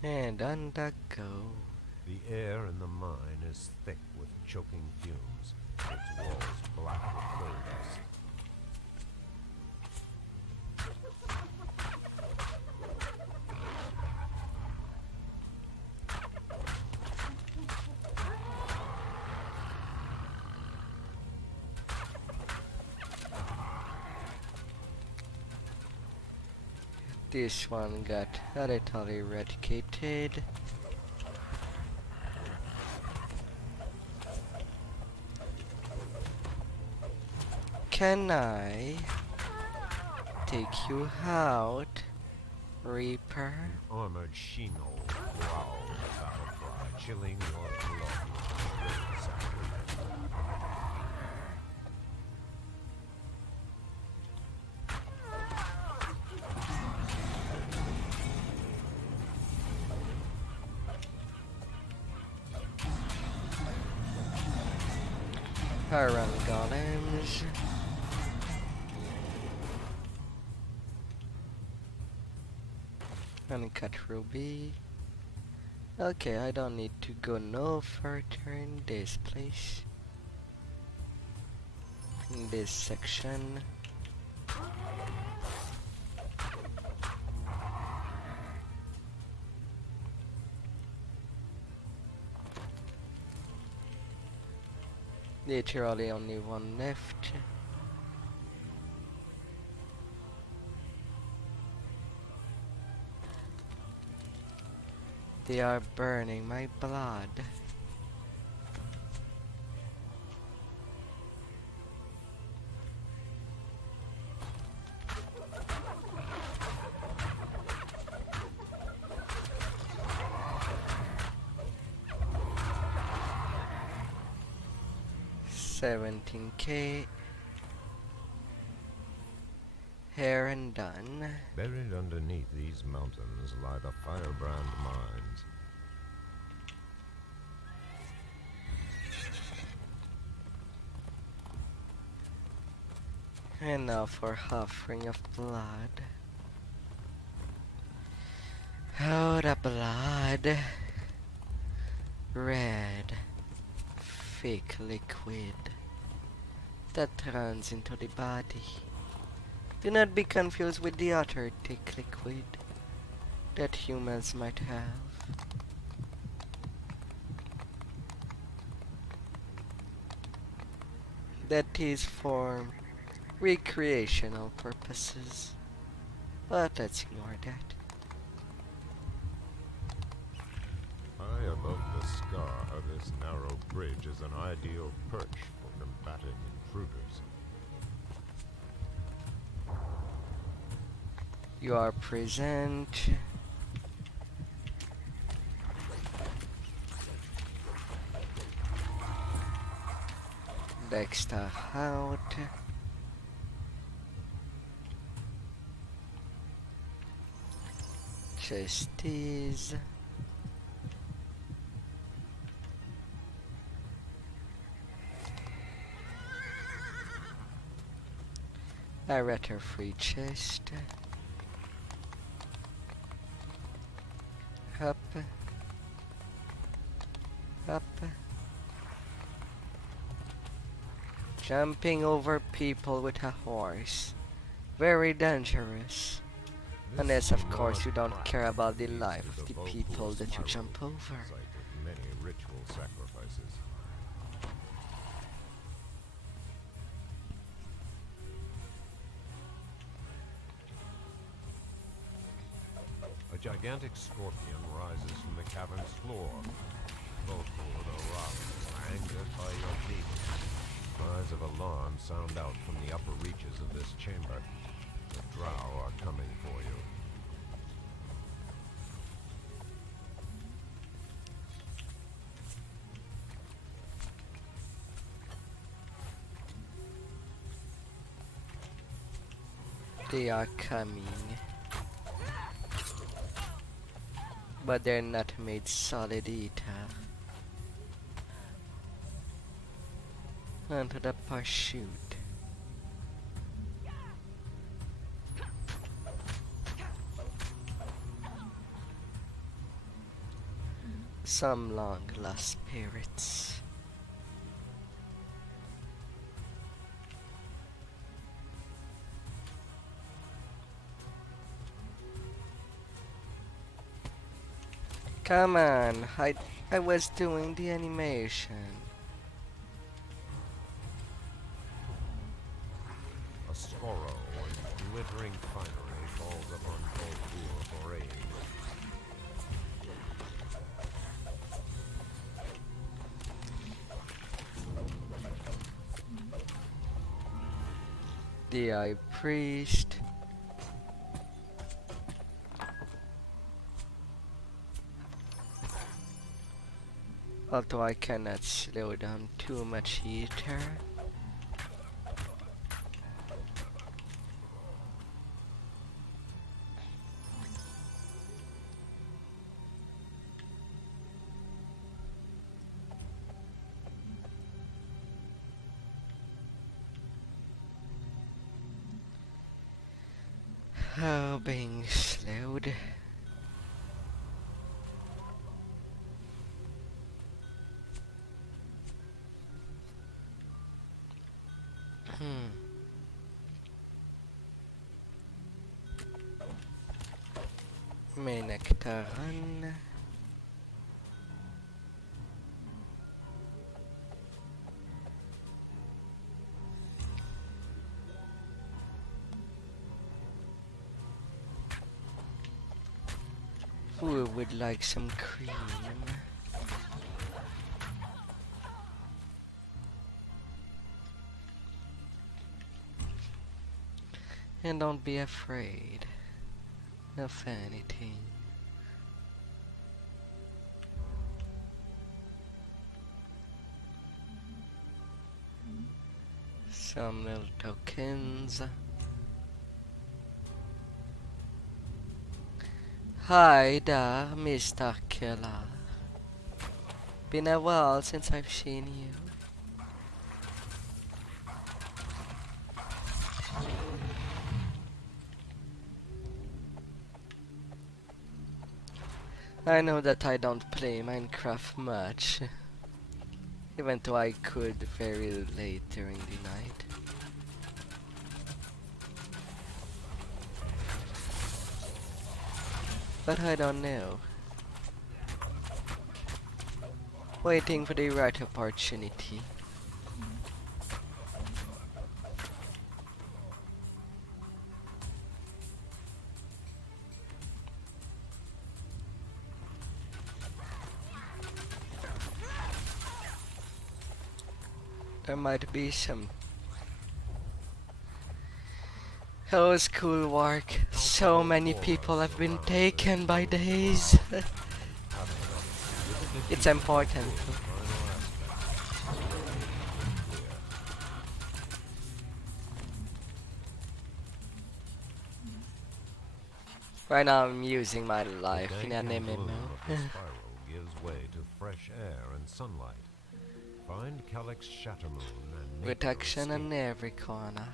And on the go. The air in the mine is thick with choking fumes, its walls black with coal dust. This one got a little eradicated. Can I take you out, Reaper? An armored Shino growls a battle cry, chilling your blood with the shrill sound. Around golems. Uncut ruby. Okay, I don't need to go no further in this place. In this section. Literally only one left. They are burning my blood. $17K. Hair and done. Buried underneath these mountains lie the firebrand mines. And now for offering of blood. Oh, the blood. Red. Fake liquid that runs into the body. Do not be confused with the other thick liquid that humans might have. That is for recreational purposes. But let's ignore that. High above the scar, this narrow bridge is an ideal perch for combating intruders. You are present. Dexter out. Chesties. I read her free chest. Up. Up. Jumping over people with a horse. Very dangerous. Unless of course you don't care about the life of the people that you jump over. Site of many ritual sacrifices. A gigantic scorpion rises from the cavern's floor. Vocal with a rock, angered by your deeds. Cries of alarm sound out from the upper reaches of this chamber. The drow are coming for you. They are coming. But they're not made solid either. Onto the pursuit. Some long lost spirits. Come on, I was doing the animation. A Scorrow in glittering finery falls upon Austrakear for aid. The High Priest. Although I cannot slow down too much either. Oh, being slowed. May nectaran. Who would would like some cream. And don't be afraid of anything. Some little tokens. Hi there, Mr. Killer. Been a while since I've seen you. I know that I don't play Minecraft much, even though I could very late during the night. But I don't know. Waiting for the right opportunity. There might be some school work. So many people have been taken by days. It's important. Right now I'm using my life in an MMO. The spiral gives way to fresh air and sunlight. Find Calyx Shattermoon and make Protection your in escape. every corner.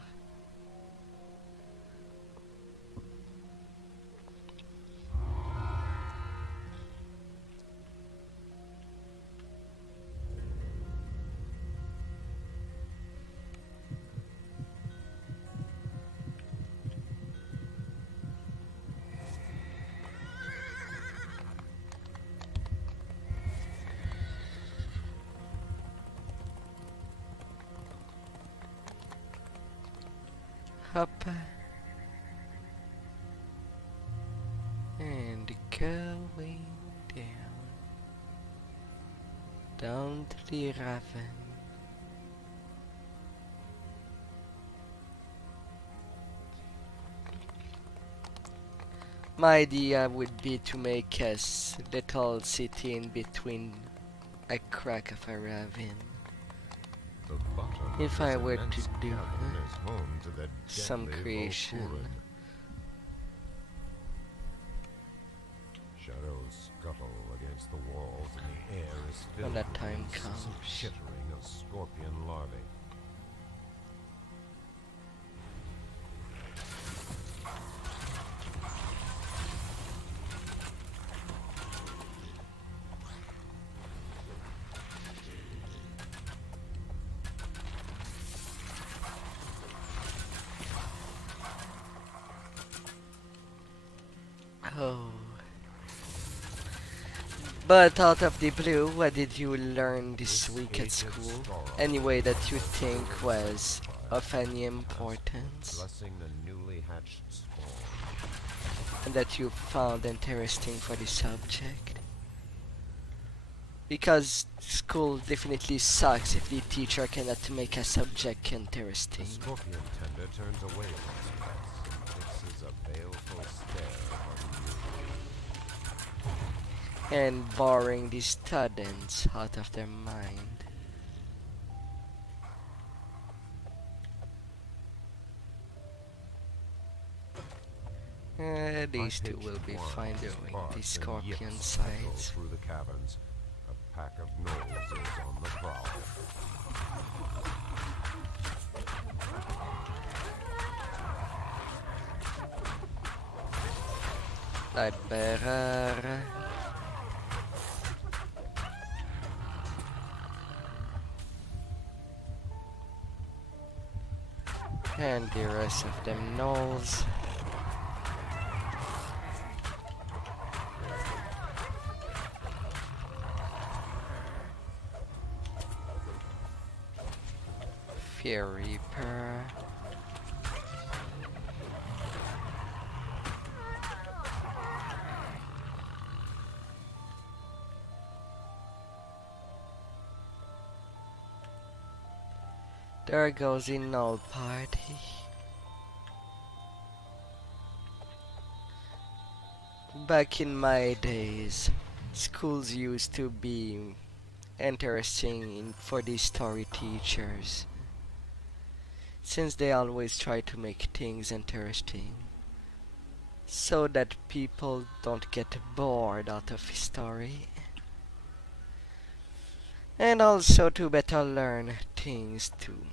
Up and going down to the ravine. My idea would be to make a little city in between a crack of a ravine. The bottom of If this I were to immense do cavern is home to the some deadly creation. Volphurin. Shadows scuttle against the walls and the air is filled When that with time the incessant comes. chittering of scorpion larvae. Oh. But out of the blue, what did you learn this week at school? Anyway, that you think was of any importance? Blessing the newly hatched spawn. And that you found interesting for the subject? Because school definitely sucks if the teacher cannot make a subject The interesting. scorpion tender turns away from his pets and fixes a baleful stare upon you. And boring the students out of their mind. These two will be fine doing the scorpion sides. Through the caverns, a pack of gnolls is on the prowl. I'd better. And the rest of them gnolls. Fear Reaper. There goes the null party. Back in my days, schools used to be interesting for the story teachers, since they always try to make things interesting, so that people don't get bored out of history, and also to better learn things too.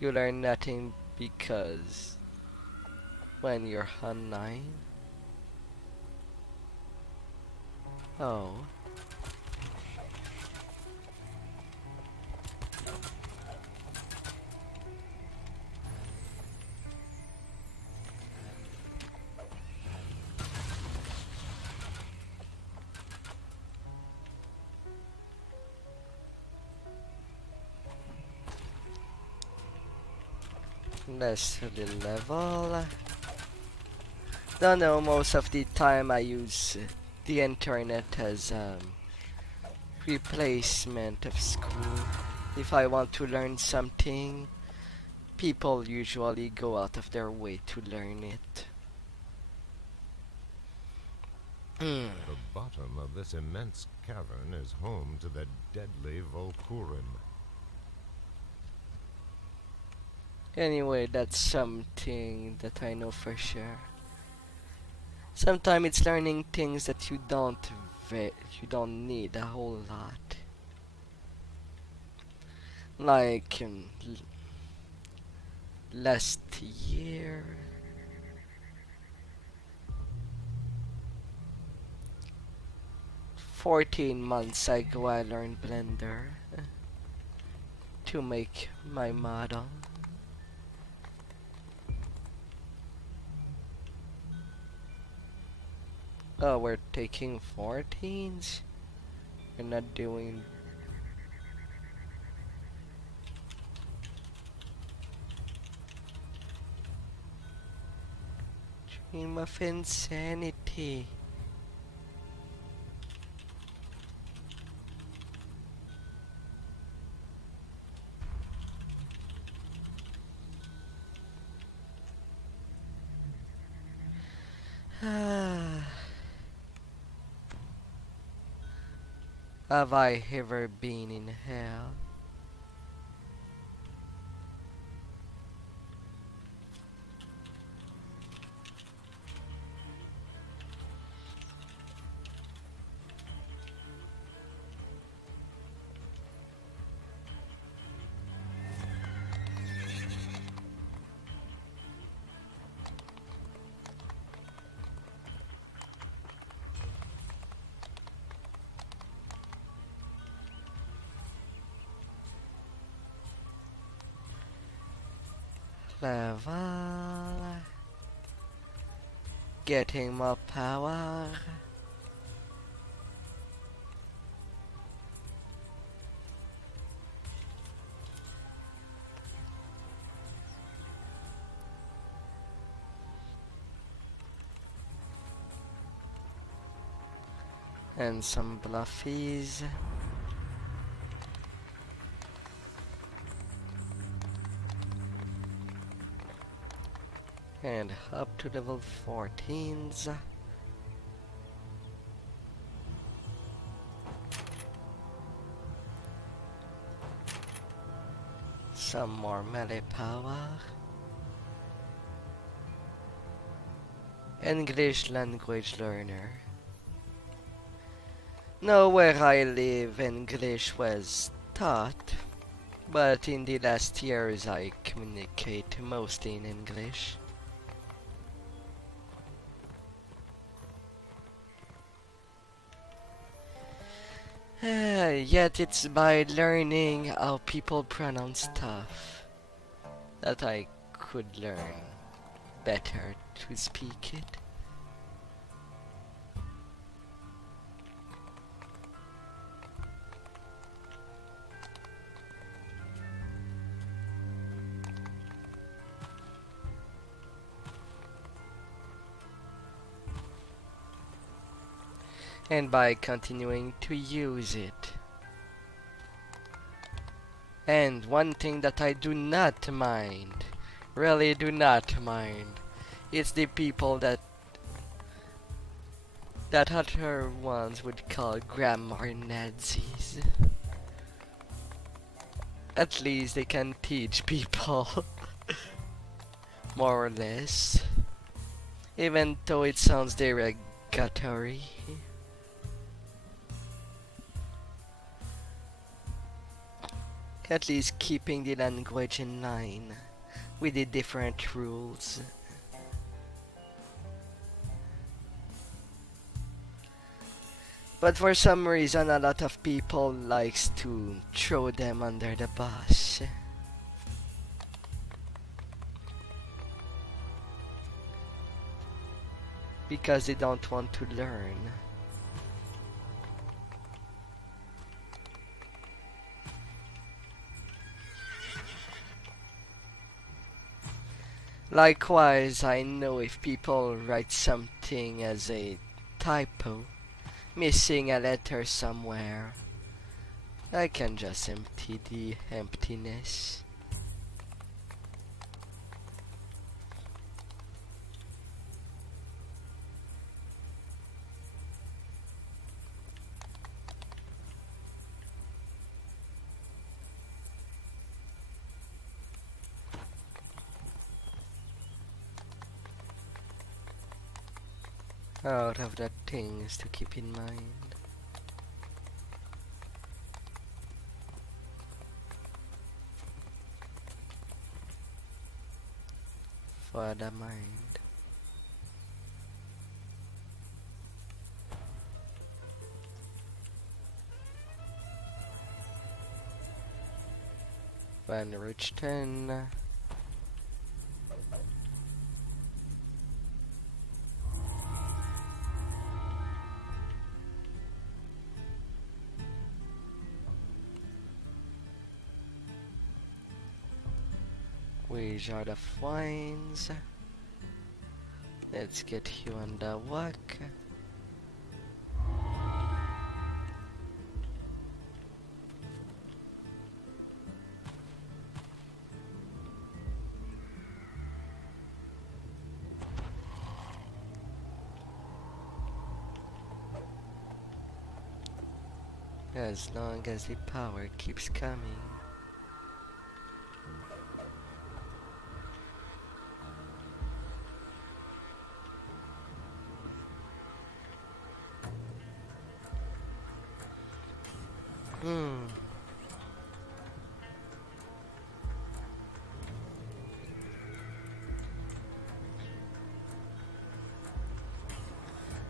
You learn nothing because when you're online. Oh. Let's the level. Don't know, most of the time I use the internet as replacement of school. If I want to learn something, people usually go out of their way to learn it. The bottom of this immense cavern is home to the deadly Volkurim. Anyway, that's something that I know for sure. Sometimes it's learning things that you don't need a whole lot. Like last year, "14 months ago, I learned Blender to make my model. Oh, we're taking 14s? We're not doing... Dream of insanity. Have I ever been in hell? Level. Getting more power. And some bluffies. And up to level 14s. Some more melee power. English language learner. Now where I live, English was taught, but in the last years I communicate mostly in English. Yet it's by learning how people pronounce stuff that I could learn better to speak it. and by continuing to use it. And one thing that I do not mind, really do not mind, it's the people that other ones would call grammar Nazis. At least they can teach people more or less, even though it sounds derogatory. At least keeping the language in line with the different rules. But for some reason, a lot of people likes to throw them under the bus. Because they don't want to learn. Likewise, I know if people write something as a typo, missing a letter somewhere, I can just empty the emptiness. Out of the things to keep in mind. For the mind. When reach 10. Wizard of Wines. Let's get you on the walk. As long as the power keeps coming.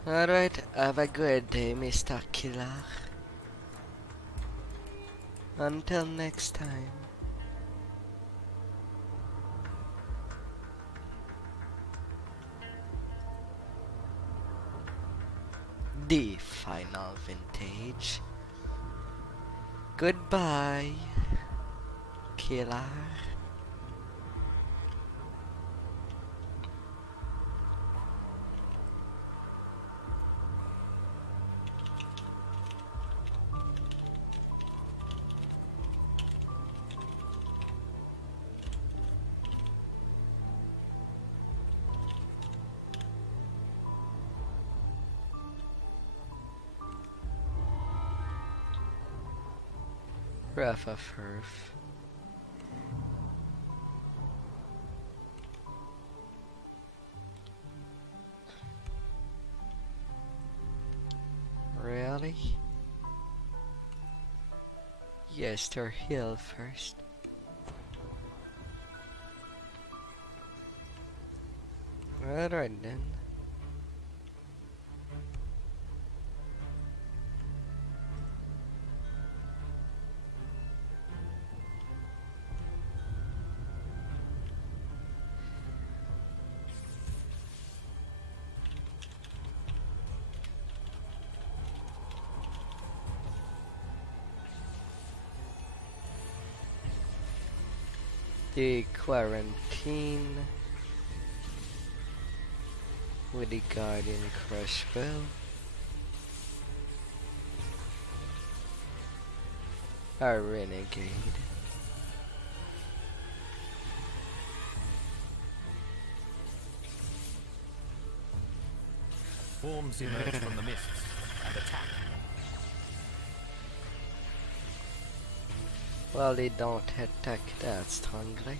Alright, have a good day, Mr. Killer. Until next time. The final vintage. Goodbye, Killer. Breath of Earth. Really? Yes, they're heal first. Alright then. The quarantine with the Guardian Crush Bell. A renegade. Forms emerge from the mists and attack. Well, they don't attack that strongly.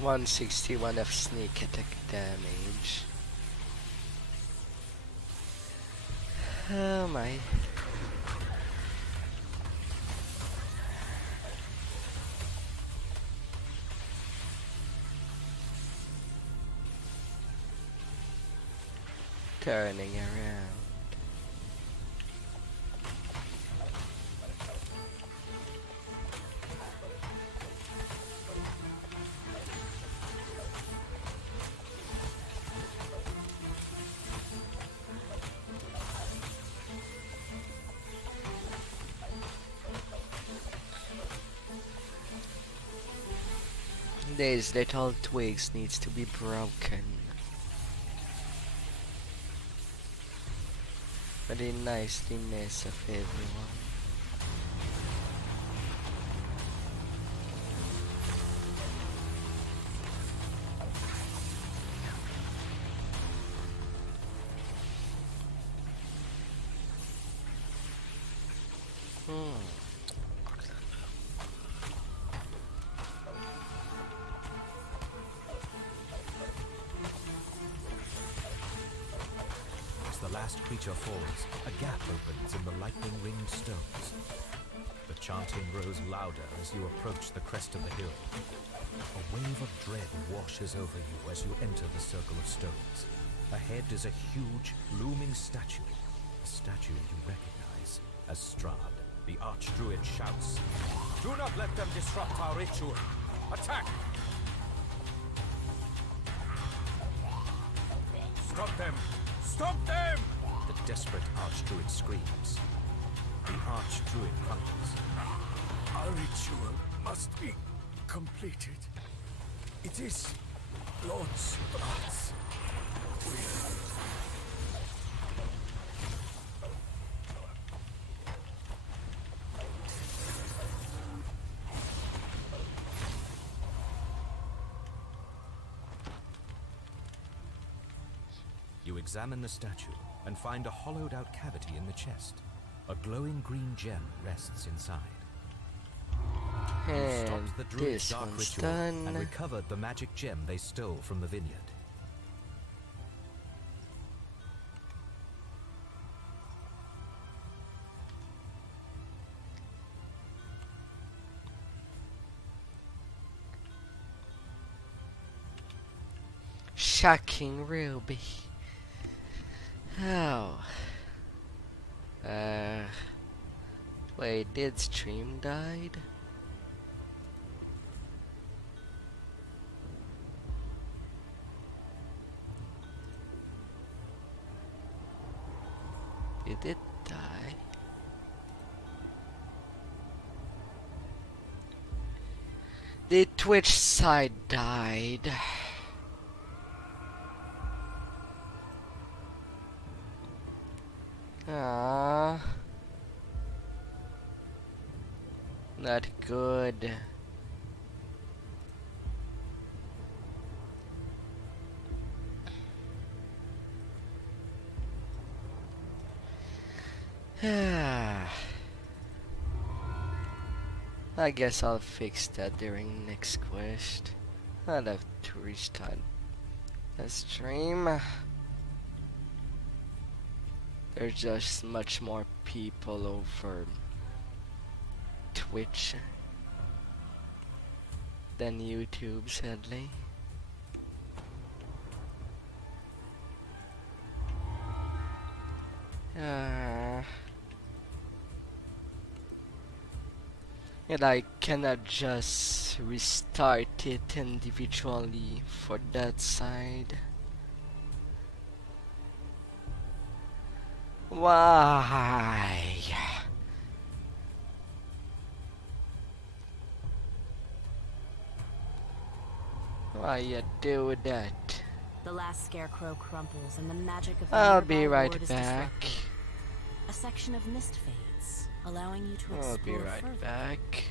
$161 of sneak attack damage. Oh my. Turning around. These little twigs needs to be broken. For the niceliness of everyone. As the last creature falls, a gap opens in the lightning-ringed stones. The chanting grows louder as you approach the crest of the hill. A wave of dread washes over you as you enter the circle of stones. Ahead is a huge, looming statue. A statue you recognize as Strahd. The Archdruid shouts, "Do not let them disrupt our ritual! Attack!" "Stop them! Stop them!" The desperate Archdruid screams. The Archdruid punches. Our ritual must be completed. It is Lord Strahd's will. You examine the statue and find a hollowed-out cavity in the chest. A glowing green gem rests inside. You And stopped the druid's this dark one's ritual done. and recovered the magic gem they stole from the vineyard. Shocking ruby. Oh. Wait, did stream died? Did it die? The Twitch side died. Ah, not good. I guess I'll fix that during next quest. I'll have to restart the stream. There's just much more people over Twitch than YouTube, sadly. And I cannot just restart it individually for that side. Why? Why you do that? The last scarecrow crumples and the magic of the I'll nearby be right ward is back. disrupted. A section of mist fades, allowing you to I'll explore be right further. back.